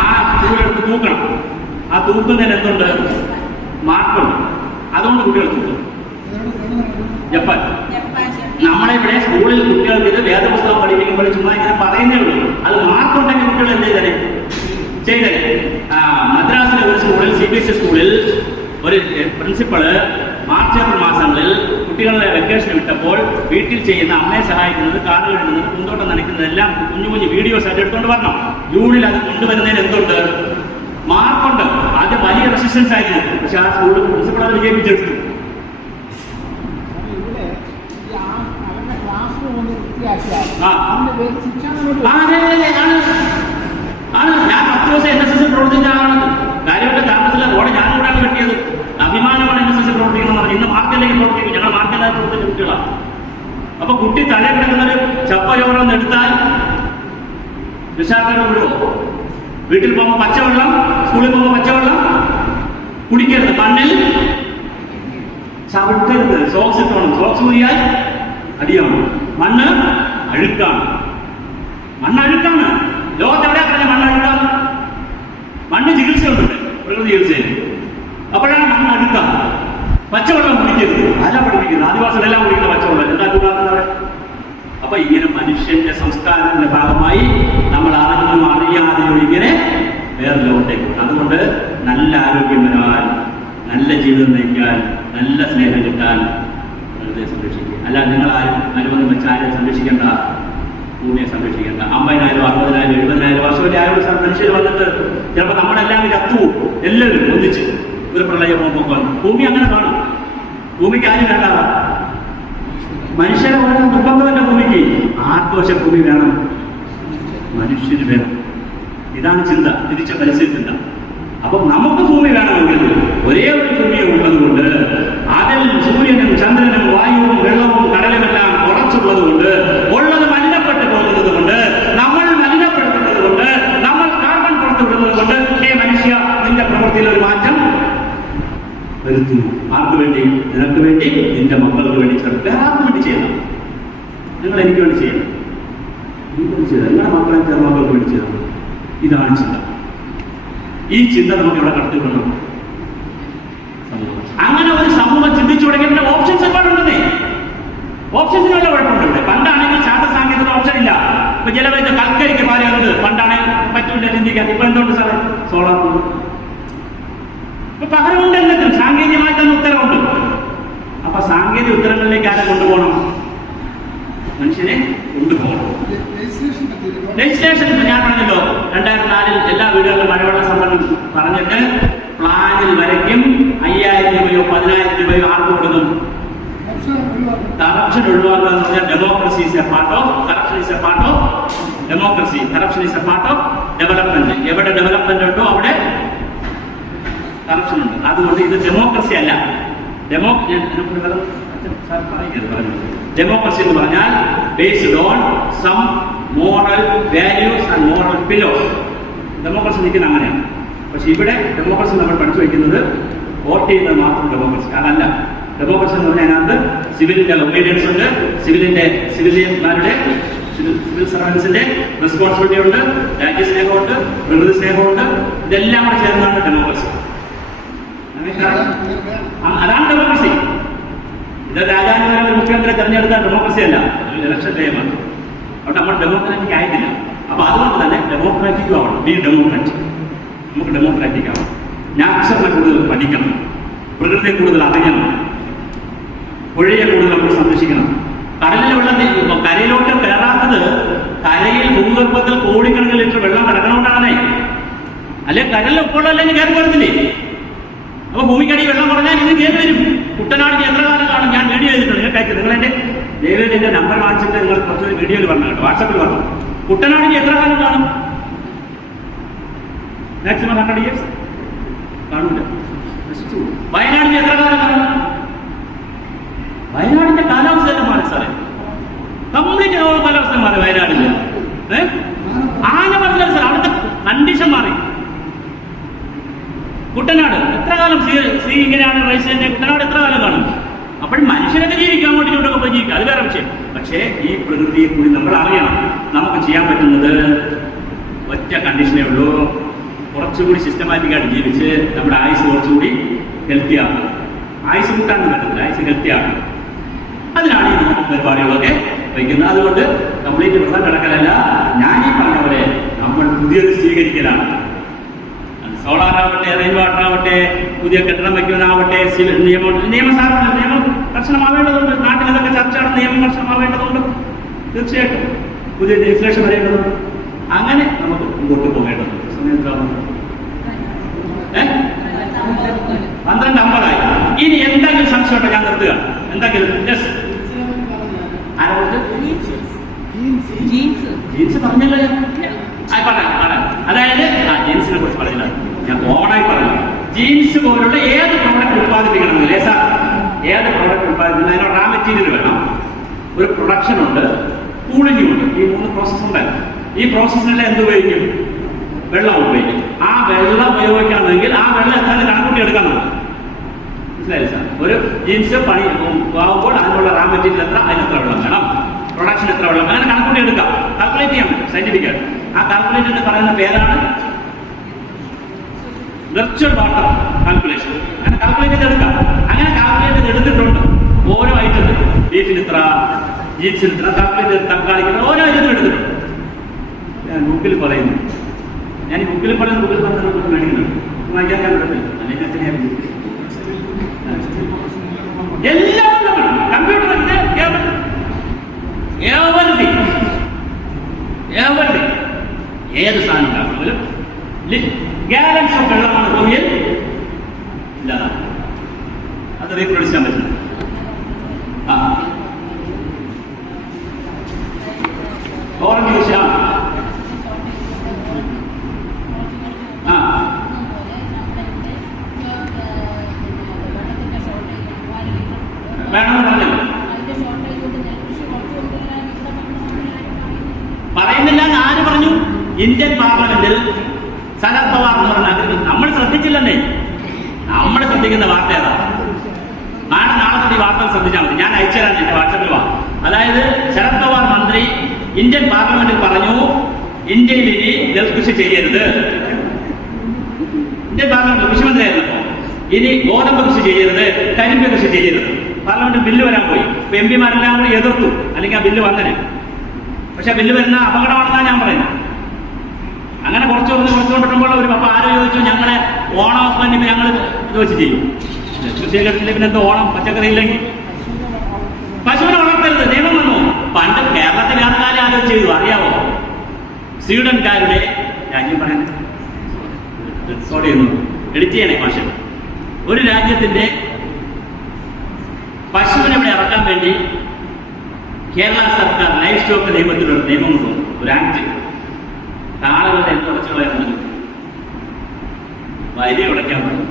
ആ ചൂലെടുത്ത് തൂക്കണം. ആ തൂക്കുന്നതിന് എന്തുണ്ട്? മാർക്കുണ്ട്. അതുകൊണ്ട് കുട്ടികൾ തൂക്കും. ജപ്പാൻ നമ്മളിവിടെ സ്കൂളിൽ കുട്ടികൾക്ക് ഇത് വേദപുസ്തകം പഠിപ്പിക്കുമ്പോൾ ചുമ്മാ ഇങ്ങനെ പറയുന്നേ ഉള്ളൂ. അത് മാർക്കുണ്ടെങ്കിൽ കുട്ടികൾ എന്ത് ചെയ്തേ മദ്രാസിലെ ഒരു സ്കൂളിൽ CBSE സ്കൂളിൽ ഒരു പ്രിൻസിപ്പള് മാർച്ച് ഏപ്രിൽ മാസങ്ങളിൽ കുട്ടികളെ വെക്കേഷൻ വിട്ടപ്പോൾ വീട്ടിൽ ചെയ്യുന്ന അമ്മയെ സഹായിക്കുന്നത്, കാട് കഴുകുന്നത്, പൂന്തോട്ടം നനയ്ക്കുന്നതെല്ലാം കുഞ്ഞു കുഞ്ഞു വീഡിയോസ് ആയിട്ട് എടുത്തുകൊണ്ട് വരണം. ജൂണിൽ അത് കൊണ്ടുവരുന്നതിന് എന്തുണ്ട്? മാർക്കുണ്ട്. ആദ്യം വലിയ റെസിസ്റ്റൻസ് ആയിരുന്നു, പക്ഷെ ആ സ്കൂളിൽ പ്രിൻസിപ്പൾ അത് വിജയിപ്പിച്ചെടുത്തു. ഞാൻ 10 ദിവസം NSS പ്രവർത്തിച്ച ആളാണ്. കാര്യമായിട്ട് താമസത്തില്ല. റോഡ് ഞാൻ കൂടാണ് കിട്ടിയത്. അഭിമാനമാണ് NSS പ്രവർത്തിക്കണം പറഞ്ഞു. ഇന്ന് മാർക്കറ്റിലേക്ക് പ്രവർത്തിക്കും. ഞങ്ങൾ മാർക്കറ്റിലായി പ്രവർത്തിച്ച കുട്ടികളാണ്. അപ്പൊ കുട്ടി തല കിടക്കുന്നൊരു ചപ്പയോളം എടുത്താൽ രക്ഷാകരണം വിടുവോ? വീട്ടിൽ പോകുമ്പോൾ പച്ചവെള്ളം, സ്കൂളിൽ പോകുമ്പോൾ പച്ചവെള്ളം കുടിക്കരുത്, മണ്ണിൽ ചവിട്ടരുത്, സോക്സ് ഇട്ടോണം. സോക്സ് ഊരിയാൽ അടിയാണ്. മണ്ണ് അഴുക്കാണ്. മണ്ണഴുക്കാണ്. ലോകത്ത് എവിടെയാ പറഞ്ഞ മണ്ണഴുക്കാണ്? മണ്ണ് ചികിത്സയുണ്ട്, പ്രകൃതി ചികിത്സയിൽ. അപ്പോഴാണ് മണ്ണ് അഴുക്കാം. പച്ചവെള്ളം കുടിക്കരുത്. ആരാ പഠിപ്പിക്കുന്നത്? ആദിവാസികളെല്ലാം കുടിക്കുന്ന പച്ചവെള്ളം എന്താ കൂടാത്തത്? അപ്പൊ ഇങ്ങനെ മനുഷ്യന്റെ സംസ്കാരത്തിന്റെ ഭാഗമായി നമ്മൾ അറിഞ്ഞും അറിയാതെയോ ഇങ്ങനെ വേറെ ലോകത്തേക്ക്. അതുകൊണ്ട് നല്ല ആരോഗ്യം വരാൻ, നല്ല ജീവിതം നയിക്കാൻ, നല്ല സ്നേഹം കിട്ടാൻ പ്രകൃതിയെ സംരക്ഷിക്കുക. അല്ല നിങ്ങളാരും അനുബന്ധം വെച്ച് ആരെയും സംരക്ഷിക്കേണ്ട, ഭൂമിയെ സംരക്ഷിക്കേണ്ട. 50,000, 60,000, 70,000 വർഷം വരെ ആരോട് മനുഷ്യർ വന്നിട്ട് ചിലപ്പോൾ നമ്മളെല്ലാം കത്തുവും. എല്ലാവരും ഒന്നിച്ച് ഒരു പ്രളയം പോകുമ്പോൾ ഭൂമി അങ്ങനെ കാണും. ഭൂമിക്ക് ആരും വേണ്ട. മനുഷ്യരെ വേണം, നിർബന്ധമല്ല ഭൂമിക്ക്. ആർക്കോശ ഭൂമി വേണം, മനുഷ്യന് വേണം. ഇതാണ് ചിന്ത, തിരിച്ച പരിസ്ഥിതി ചിന്ത. അപ്പം നമുക്ക് ഭൂമി വേണമെങ്കിൽ ഒരേ ഒരു ഭൂമിയെ ഉള്ളത് കൊണ്ട്, അതിൽ സൂര്യനും ചന്ദ്രനും വായുവും വെള്ളവും കടലുമെല്ലാം കുറച്ചുള്ളത് കൊണ്ട്, ഉള്ളത് മലിനപ്പെട്ടു പോകുന്നത് കൊണ്ട്, നമ്മൾ മലിനപ്പെടുത്തുന്നത് കൊണ്ട്, നമ്മൾ കാർബൺ പുറത്തുവിടുന്നത് കൊണ്ട്, ഹേ മനുഷ്യ, നിന്റെ പ്രവൃത്തിയിൽ ഒരു മാറ്റം വരുത്തുന്നു. ആർക്ക് വേണ്ടി? നിനക്ക് വേണ്ടി, നിന്റെ മക്കൾക്ക് വേണ്ടി ചേർത്ത്. ആർക്ക് വേണ്ടി ചെയ്യണം? നിങ്ങൾ എനിക്ക് വേണ്ടി ചെയ്യണം. നിങ്ങളുടെ മക്കളെ ചെറുമക്കൾക്ക് വേണ്ടി ചെയ്യണം. ഇതാണ് ചിന്ത. ഈ ചിന്ത നമുക്ക് ഇവിടെ കടത്തിവിടണം. അങ്ങനെ ഒരു സമൂഹം ചിന്തിച്ചു തുടങ്ങിയ ഓപ്ഷൻസ് ഒരുപാടുണ്ടെന്നേ. ഓപ്ഷൻസിന് വല്ല കുഴപ്പമുണ്ട് ഇവിടെ. പണ്ടാണെങ്കിൽ ശാസ്ത്ര സാങ്കേതിക ഓപ്ഷൻ ഇല്ല. ഇപ്പൊ ജലവൈദ്യ കൽക്കരിക്ക് പറയുന്നത് പണ്ടാണെങ്കിൽ പറ്റൂല ചിന്തിക്കാൻ. ഇപ്പൊ എന്തുകൊണ്ട് സാറേ? സോളാർ. ഇപ്പൊ പകരമുണ്ട്, എന്തെങ്കിലും സാങ്കേതികമായി തന്നെ ഉത്തരവുണ്ട്. അപ്പൊ സാങ്കേതിക ഉത്തരങ്ങളിലേക്ക് ആരെ കൊണ്ടുപോകണം? മനുഷ്യനെ കൊണ്ടുപോകണം. ലെജിസ്ലേഷൻ ഞാൻ പറഞ്ഞല്ലോ, 2004 എല്ലാ വീടുകളിലും മഴവെള്ള സംഭരണം പറഞ്ഞിട്ട് പ്ലാനിൽ വരയ്ക്കും. 5,000 രൂപയോ 10,000 രൂപയോ ആർക്ക് കൊടുക്കും? കറപ്ഷൻ ഒഴിവാക്കുക എന്ന് പറഞ്ഞാൽ democracy is A part of corruption, is A part of democracy. Corruption is A part of development. എവിടെ ഡെവലപ്മെന്റ് ഉണ്ടോ അവിടെ കറപ്ഷൻ ഉണ്ട്. അതുകൊണ്ട് ഇത് ഡെമോക്രസി അല്ല. ഡെമോക്രസി എന്ന് പറഞ്ഞാൽ based on some moral values and moral pillars. Democracy നിൽക്കുന്നത് അങ്ങനെയാണ്. പക്ഷെ ഇവിടെ ഡെമോക്രസി നമ്മൾ പഠിച്ചു വയ്ക്കുന്നത് വോട്ട് ചെയ്യുന്നത് മാത്രം ഡെമോക്രസി. അതല്ല. ഡെമോക്രസി എന്ന് പറഞ്ഞാൽ അതിനകത്ത് സിവിലിന്റെ ഒബീഡിയൻസ് ഉണ്ട്, സിവിലിയന്മാരുടെ സിവിൽ സർവൻസിന്റെ റെസ്പോൺസിബിലിറ്റി ഉണ്ട്, രാജ്യസ്നേഹമുണ്ട്, പ്രകൃതി സ്നേഹമുണ്ട്. ഇതെല്ലാം കൂടെ ചേർന്നാണ് ഡെമോക്രസി. അതാണ് ഡെമോക്രസി. ഇത് രാജാവിനെ മുഖ്യമന്ത്രിയെ തെരഞ്ഞെടുക്കാൻ ഡെമോക്രസി അല്ല, ഇലക്ഷൻ ടൈമാണ്. അവിടെ നമ്മൾ ഡെമോക്രാറ്റിക് ആയിട്ടില്ല. അപ്പൊ അതുകൊണ്ട് തന്നെ ഡെമോക്രാറ്റിക്കും ആവണം. B democratic. നമുക്ക് ഡെമോക്രാറ്റിക് ആവണം. നാച്ചുറലിനെ കൂടുതൽ പഠിക്കണം, പ്രകൃതിയെ കൂടുതൽ അറിയണം, പുഴയെ കൂടുതൽ നമ്മൾ സംരക്ഷിക്കണം. കടലിലെ വെള്ളം കരയിലോട്ട് കയറാത്തത് കരയിൽ ഭൂഗർഭത്തിൽ കോടിക്കണക്കിന് ലിറ്റർ വെള്ളം കിടക്കണോണ്ടാണേ. അല്ലെ കടലിൽ ഉപ്പുള്ളല്ലെങ്കിൽ കയറി വരുന്നില്ലേ? അപ്പൊ ഭൂമിക്കടി വെള്ളം കുറഞ്ഞാൽ ഇത് കയറി വരും. കുട്ടനാടിന് എത്ര കാലം കാണും? ഞാൻ വീഡിയോ ചെയ്തിട്ടുണ്ട്. നിങ്ങൾക്ക് അയച്ചു. നിങ്ങളെന്റെ ദൈവത്തിന്റെ നമ്പർ വാങ്ങിച്ചിട്ട് നിങ്ങൾ കുറച്ച് വീഡിയോയിൽ പറഞ്ഞു കേട്ടോ, വാട്സാപ്പിൽ പറഞ്ഞു. കുട്ടനാടിന് എത്ര കാലം കാണും? മാക്സിമം 100 years കാണൂല. വയനാടിന് എത്ര കാലം കാണും? വയനാടിന്റെ കാലാവസ്ഥ തന്നെ മാറി സാറേ. കംപ്ലീറ്റ് കാലാവസ്ഥ മാറി വയനാടിന്. ആന പറഞ്ഞ സാർ അവിടുത്തെ കണ്ടീഷൻ മാറി. കുട്ടനാട് എത്ര കാലം സീ ഇങ്ങനെയാണ് റൈസ് തന്നെ. കുട്ടനാട് എത്ര കാലം കാണും? അപ്പോഴും മനുഷ്യരൊക്കെ ജീവിക്കാം, അങ്ങോട്ടും ഇങ്ങോട്ടൊക്കെ പോയി ജീവിക്കാം, അത് വേറെ വിഷയം. പക്ഷേ ഈ പ്രകൃതിയെ കൂടി നമ്മൾ അറിയണം. നമുക്ക് ചെയ്യാൻ പറ്റുന്നത് ഒറ്റ കണ്ടീഷനേ ഉള്ളൂ. കുറച്ചുകൂടി സിസ്റ്റമാറ്റിക്കായിട്ട് ജീവിച്ച് നമ്മുടെ ആയുസ് കുറച്ചുകൂടി ഹെൽത്തി ആക്കണം. ആയുസ് കൂട്ടാൻ പറ്റില്ല, ആയുസ് ഹെൽത്തി ആക്കണം. അതിനാണ് ഈ നോമ്പ് പരിപാടികളൊക്കെ വയ്ക്കുന്നത്. അതുകൊണ്ട് കംപ്ലീറ്റ് വ്രതം കിടക്കലല്ല, ഞാൻ ഈ പറഞ്ഞ പോലെ നമ്മൾ പുതിയത് സ്വീകരിക്കലാണ്. സോളാറാവട്ടെ, റെയിൻ വാട്ടർ ആവട്ടെ, പുതിയ കെട്ടിടം വയ്ക്കുന്നതാവട്ടെ, നിയമം കർശനമാവേണ്ടതുണ്ട്. നാട്ടിൽ ഇതൊക്കെ ചർച്ചയാണ്, നിയമം കർശനമാവേണ്ടതുണ്ട്. തീർച്ചയായിട്ടും പുതിയ ലെജിസ്ലേഷൻ വരേണ്ടതുണ്ട്. അങ്ങനെ നമുക്ക് മുമ്പോട്ട് പോകേണ്ടതുണ്ട്. സമയത്താവുന്നു 12:50. ഇനി എന്തെങ്കിലും സംശയമുണ്ടോ? ഞാൻ നിർത്തുക. എന്തെങ്കിലും ജീൻസ് പറഞ്ഞല്ലോ പറയാം. അതായത് ജീൻസിനെ കുറിച്ച് പറഞ്ഞില്ല, ഞാൻ കോമണായി പറഞ്ഞു. ജീൻസ് പോലുള്ള ഏത് പ്രോഡക്റ്റ് ഉത്പാദിപ്പിക്കണമെന്നില്ലേ സാർ? ഏത് പ്രോഡക്റ്റ് ഉത്പാദിപ്പിക്കണം, അതിനുള്ള റാ മെറ്റീരിയൽ വേണം, ഒരു പ്രൊഡക്ഷൻ ഉണ്ട്, കൂളിംഗും ഉണ്ട്. ഈ 3 പ്രോസസ്സ് ഉണ്ട്. ഈ പ്രോസസ്സിനെല്ലാം എന്ത് ഉപയോഗിക്കും? വെള്ളം ഉപയോഗിക്കും. ആ വെള്ളം ഉപയോഗിക്കണമെങ്കിൽ ആ വെള്ളം എത്ര കണക്കൂട്ടി എടുക്കാൻ നമുക്ക് മനസ്സിലായി സാർ? ഒരു ജീൻസ് പണി ആവുമ്പോൾ അതിനുള്ള റാ മെറ്റീരിയൽ എത്ര, അതിനെത്ര വെള്ളം വേണം, പ്രൊഡക്ഷൻ എത്ര വെള്ളം, അങ്ങനെ കണക്കൂട്ടി എടുക്കാം. കാൽക്കുലേറ്റ് ചെയ്യാൻ പറ്റും സയന്റിഫിക്കായിട്ട്. ആ കാൽക്കുലേറ്റ് എന്ന് പറയുന്ന പേരാണ് വെർച്വൽ വാട്ടർ കാൽക്കുലേഷൻ. അങ്ങനെ കാൽക്കുലേറ്റ് ചെയ്തെടുക്കാം. അങ്ങനെ കാൽക്കുലേറ്റ് ചെയ്ത് എടുത്തിട്ടുണ്ട്. ഓരോ ഐറ്റത്തിൽ ബീഫിന് ഇത്ര, ജീൻസിന് ഇത്ര കാൽക്കുലേറ്റ് ചെയ്ത് തക്കാളിക്കുന്ന ഓരോ ഐറ്റത്തിലും എടുത്തിട്ടുണ്ട്. ഞാൻ ബുക്കിൽ പറയുന്നു, ഞാൻ ഈ ബുക്കിൽ പറയുന്ന ബുക്കിൽ പറഞ്ഞ മേടിക്കുന്നുണ്ട്, വായിക്കാൻ ഞാൻ പറ്റില്ല. അല്ലെങ്കിൽ എങ്ങനെയാണ് എല്ലാം കമ്പ്യൂട്ടർ ഏത് സാധനം ഉണ്ടാക്കണമെങ്കിലും ഗ്യാലൻസ് ഓഫ് വെള്ളമാണ് ഭൂമിയിൽ ഇല്ലാതാണ്. അത് റീപ്രൊഡ്യൂസ് ചെയ്യാൻ പറ്റില്ല. ഓറഞ്ച് ജ്യൂസ് വേണമെന്ന് പറഞ്ഞു പറയുന്നില്ല എന്ന് ആര് പറഞ്ഞു? ഇന്ത്യൻ പാർലമെന്റിൽ ശരത് പവാർ എന്ന് പറഞ്ഞ, നമ്മൾ ശ്രദ്ധിച്ചില്ലെന്നേ. നമ്മൾ ശ്രദ്ധിക്കുന്ന വാർത്ത ഏതാ? നാളെ തൊട്ട് ഈ വാർത്തകൾ ശ്രദ്ധിച്ചാൽ മതി. ഞാൻ അയച്ചുതരാൻ എന്റെ വാട്സാപ്പിൽ വാ. അതായത് ശരത് പവാർ മന്ത്രി ഇന്ത്യൻ പാർലമെന്റിൽ പറഞ്ഞു, ഇന്ത്യയിൽ ഇനി നെൽകൃഷി ചെയ്യരുത്. ഇന്ത്യൻ പാർലമെന്റ് കൃഷിമന്ത്രിയായിരുന്നപ്പോ ഇനി ഗോതമ്പ് കൃഷി ചെയ്യരുത്, കരിമ്പ് കൃഷി ചെയ്യരുത്. പാർലമെന്റിൽ ബില്ല് വരാൻ പോയി. ഇപ്പൊ എം പിമാരെല്ലാം കൂടി എതിർത്തു, അല്ലെങ്കിൽ ആ ബില്ല് വന്നനെ. പക്ഷെ ബില്ല് വരുന്ന അപകടമാണെന്നാണ് ഞാൻ പറയുന്നത്. അങ്ങനെ കുറച്ചുകൊണ്ടിട്ടുമ്പോൾ ഒരു പപ്പ ആരോ ചോദിച്ചു, ഞങ്ങളെ ഓണമൊക്കെ ഞങ്ങൾ ഇത് വെച്ച് ചെയ്യും. കൃഷി കെട്ടില്ല, പിന്നെ എന്തോ ഓണം പച്ചക്കറി ഇല്ലെങ്കിൽ പശുവിനെ വളർത്തരുത് നിയമം വന്നു. പണ്ട് കേരളത്തിൽ ആൾക്കാരെ ആലോചിച്ച് ചെയ്തു അറിയാവോ? സ്വീഡൻകാരുടെ രാജ്യം പറയാൻ റെക്കോർഡ് ചെയ്യുന്നു, എഡിറ്റ് ചെയ്യണേ ഭാഷ. ഒരു രാജ്യത്തിന്റെ പശുവിനെ ഇവിടെ ഇറക്കാൻ വേണ്ടി കേരള സർക്കാർ ലൈഫ് സ്റ്റോക്ക് നിയമത്തിലൊരു നിയമം കൊണ്ടുവന്നു, ഒരു ആക്ട്. കാളകളുടെ എണ്ണ ഉടച്ചുകളായിരുന്നു, വരി ഉടയ്ക്കാൻ പറ്റും.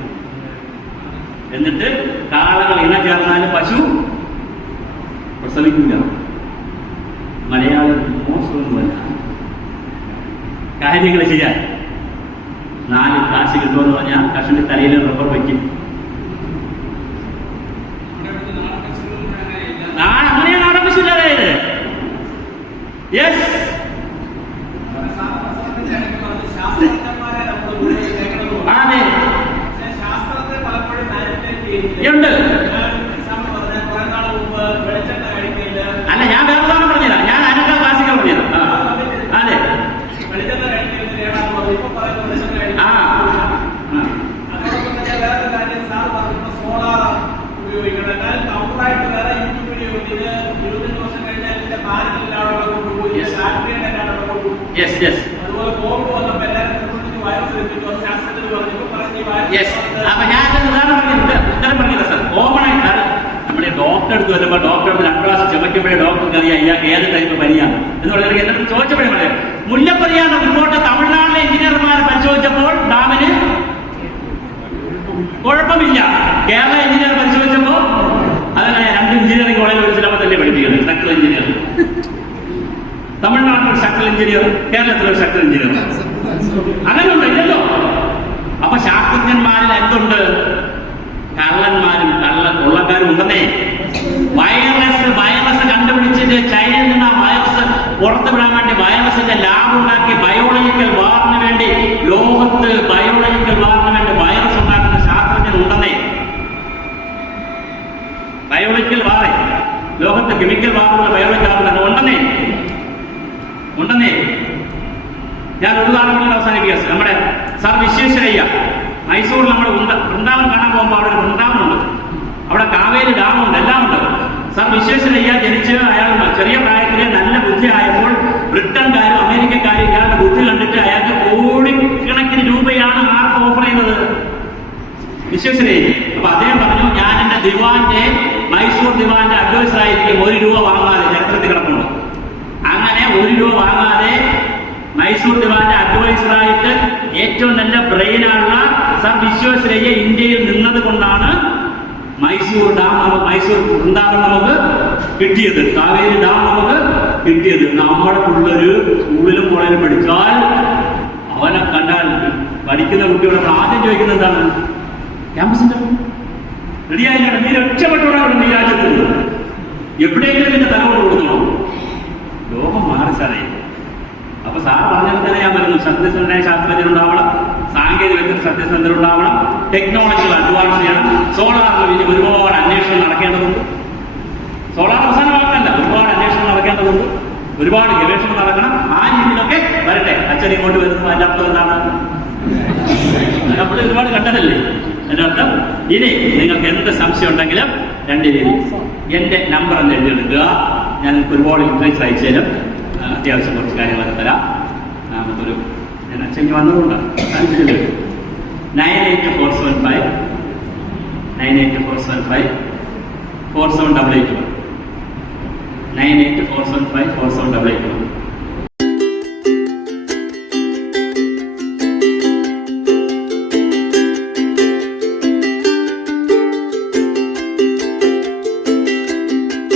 എന്നിട്ട് കാളകൾ ഇണ ചേർന്നാലും പശു പ്രസവിക്കില്ല. മലയാളം മോശമൊന്നുമല്ല, കാര്യങ്ങൾ ചെയ്യാൻ 4 കാശ് കിട്ടുമെന്ന് പറഞ്ഞാൽ കഷന്റെ തലയിൽ റബ്ബർ വയ്ക്കും. അങ്ങനെയാണ് നാടൻ പശു ഇല്ലാതായത്. യെസ്, അതെ ഉണ്ട്. അല്ല, ഞാൻ വേറെ ഉദാഹരണം പറഞ്ഞില്ല, ഞാൻ അതിനേക്കാൾ ക്ലാസിക്കൽ പറഞ്ഞത്. അതെ, യെസ് യെസ് യെസ്. അപ്പൊ ഞാൻ ഉദാഹരണം പറഞ്ഞിട്ട് ഉത്തരം പറഞ്ഞില്ല സാർ. കോമൺ ആയിട്ട് നമ്മുടെ ഡോക്ടർ അടുത്ത് വരുമ്പോൾ ഡോക്ടർ 2 പ്രാവശ്യം ചുമക്കുമ്പോഴേ ഡോക്ടർക്ക് അറിയാം ഇയാൾക്ക് ഏത് ടൈപ്പ് പനിയാണ് എന്ന് പറഞ്ഞാൽ എന്നിട്ട് ചോദിച്ചപ്പോഴേ പറയാം. മുല്ലപ്പെരിയാറിന്റെ റിപ്പോർട്ട് തമിഴ്നാട്ടിലെ എഞ്ചിനീയർമാർ പരിശോധിച്ചപ്പോൾ ഡാമിന് കുഴപ്പമില്ല. കേരള എഞ്ചിനീയർ പരിശോധിച്ചപ്പോൾ അതങ്ങനെ 2 എഞ്ചിനീയറിംഗ് കോളേജ് പഠിച്ചിട്ട് തന്നെ പഠിപ്പിക്കുന്നത് സ്ട്രക്ചറൽ എഞ്ചിനീയർ. തമിഴ്നാട്ടിൽ സ്ട്രക്ചറൽ എഞ്ചിനീയർ, കേരളത്തിലൊരു സ്ട്രക്ചറൽ എഞ്ചിനീയർ. അങ്ങനെയുണ്ട് ഇല്ലല്ലോ. അപ്പൊ ശാസ്ത്രജ്ഞന്മാരിൽ എന്തുണ്ട്? കള്ളന്മാരും കൊള്ളക്കാരും ഉണ്ടെന്നേ. വൈറസ് കണ്ടുപിടിച്ചിട്ട് ചൈനയിൽ നിന്ന് ആ വൈറസ് പുറത്തു വിടാൻ വേണ്ടി വൈറസിന്റെ ലാബ് ഉണ്ടാക്കി ബയോളജിക്കൽ വാറിന് വേണ്ടി ലോകത്ത് ബയോളജിക്കൽ വാറിന് വേണ്ടി വൈറസ് ഉണ്ടാക്കുന്ന ശാസ്ത്രജ്ഞൻ ഉണ്ടെന്നേ. ബയോളജിക്കൽ വാറേ ലോകത്ത് പുറത്ത് കെമിക്കൽ വാക്കുകൾ ബയോളജി വാക്കുകൾ ഉണ്ടെന്നേ. ഞാൻ ഒരു ഉദാഹരണം അവസാനിക്കുക. നമ്മുടെ സാർ വിശ്വേശ്വരയ്യ മൈസൂരിൽ നമ്മൾ വൃന്ദാവൻ കാണാൻ പോകുമ്പോൾ അവിടെ ഒരു വൃന്ദാവനുണ്ട്, അവിടെ കാവേരി ഡാമുണ്ട്, എല്ലാം ഉണ്ട്. സാർ വിശ്വേശ്വരയ്യ ജനിച്ച് അയാൾ ചെറിയ പ്രായത്തിലെ നല്ല ബുദ്ധി ആയപ്പോൾ ബ്രിട്ടൻകാരും അമേരിക്കക്കാരും ഇയാളുടെ ബുദ്ധി കണ്ടിട്ട് അയാൾക്ക് കോടിക്കണക്കിന് രൂപയാണ് ആർക്ക് ഓഫർ ചെയ്തത്? വിശ്വേശ്വരയ്യ. അപ്പൊ അദ്ദേഹം പറഞ്ഞു, ഞാൻ എന്റെ മൈസൂർ ദിവാന്റെ അഡ്വൈസർ ആയിരിക്കും 1 രൂപ വാങ്ങാതെ, ചരിത്രത്തിൽ കിടപ്പുണ്ട്. അങ്ങനെ 1 രൂപ വാങ്ങാതെ മൈസൂർ ദിവാന്റെ അഡ്വൈസറായിട്ട് ഏറ്റവും നല്ല ബ്രെയിനുള്ള സർ വിശ്വേശ്വരയ്യ ഇന്ത്യയിൽ നിന്നത് കൊണ്ടാണ് മൈസൂർ വൃന്ദാവൻ നമുക്ക് കിട്ടിയത്, കാവേരി ഡാം നമുക്ക് കിട്ടിയത്. നമ്മുടെ പിള്ളേര് സ്കൂളിലും കോളേജിലും പഠിച്ചാൽ അവനെ കണ്ടാൽ പഠിക്കുന്ന കുട്ടികളോട് ആദ്യം ചോദിക്കുന്നത് എന്താണ്? ക്യാമ്പസിന്റെ റെഡിയായില്ല, നീ രക്ഷപ്പെട്ടോടാണ് നീ രാജ്യത്ത് എവിടെയെങ്കിലും നിന്റെ തല കൊണ്ട് കൊടുക്കണോ? ലോകം മാറി സാറേ. അപ്പൊ സാർ പറഞ്ഞത് തന്നെ ഞാൻ പറയുന്നു, സത്യസന്ധനായ ശാസ്ത്രജ്ഞരുണ്ടാവണം, സാങ്കേതികത്തിൽ സത്യസന്ധരുണ്ടാവണം, ടെക്നോളജികൾ അഡ്വാൻസ് ചെയ്യണം. സോളാറിൽ ഒരുപാട് അന്വേഷണം നടക്കേണ്ടതുണ്ട്. സോളാർ അവസാനമാക്കല്ല, ഒരുപാട് അന്വേഷണം നടക്കേണ്ടതുണ്ട്, ഒരുപാട് ഗവേഷണം നടക്കണം. ആ രീതിയിലൊക്കെ വരട്ടെ. അച്ഛൻ ഇങ്ങോട്ട് വരുന്നത് അതിൻ്റെ അർത്ഥം എന്താണ്? നമ്മൾ ഒരുപാട് കണ്ടതല്ലേ. അതിൻ്റെ അർത്ഥം ഇനി നിങ്ങൾക്ക് എന്ത് സംശയം ഉണ്ടെങ്കിലും 2 രീതി എൻ്റെ നമ്പർ എന്ന് എഴുതിയെടുക്കുക. ഞാൻ ഒരുപാട് ലിറ്ററേച്ചർ അയച്ചു തരും, അത്യാവശ്യം കുറച്ച് കാര്യങ്ങളൊക്കെ തരാം. നമുക്കൊരു ഞാൻ അച്ഛൻ വന്നതുകൊണ്ടാണ് 98475 98475 4788 98475 4788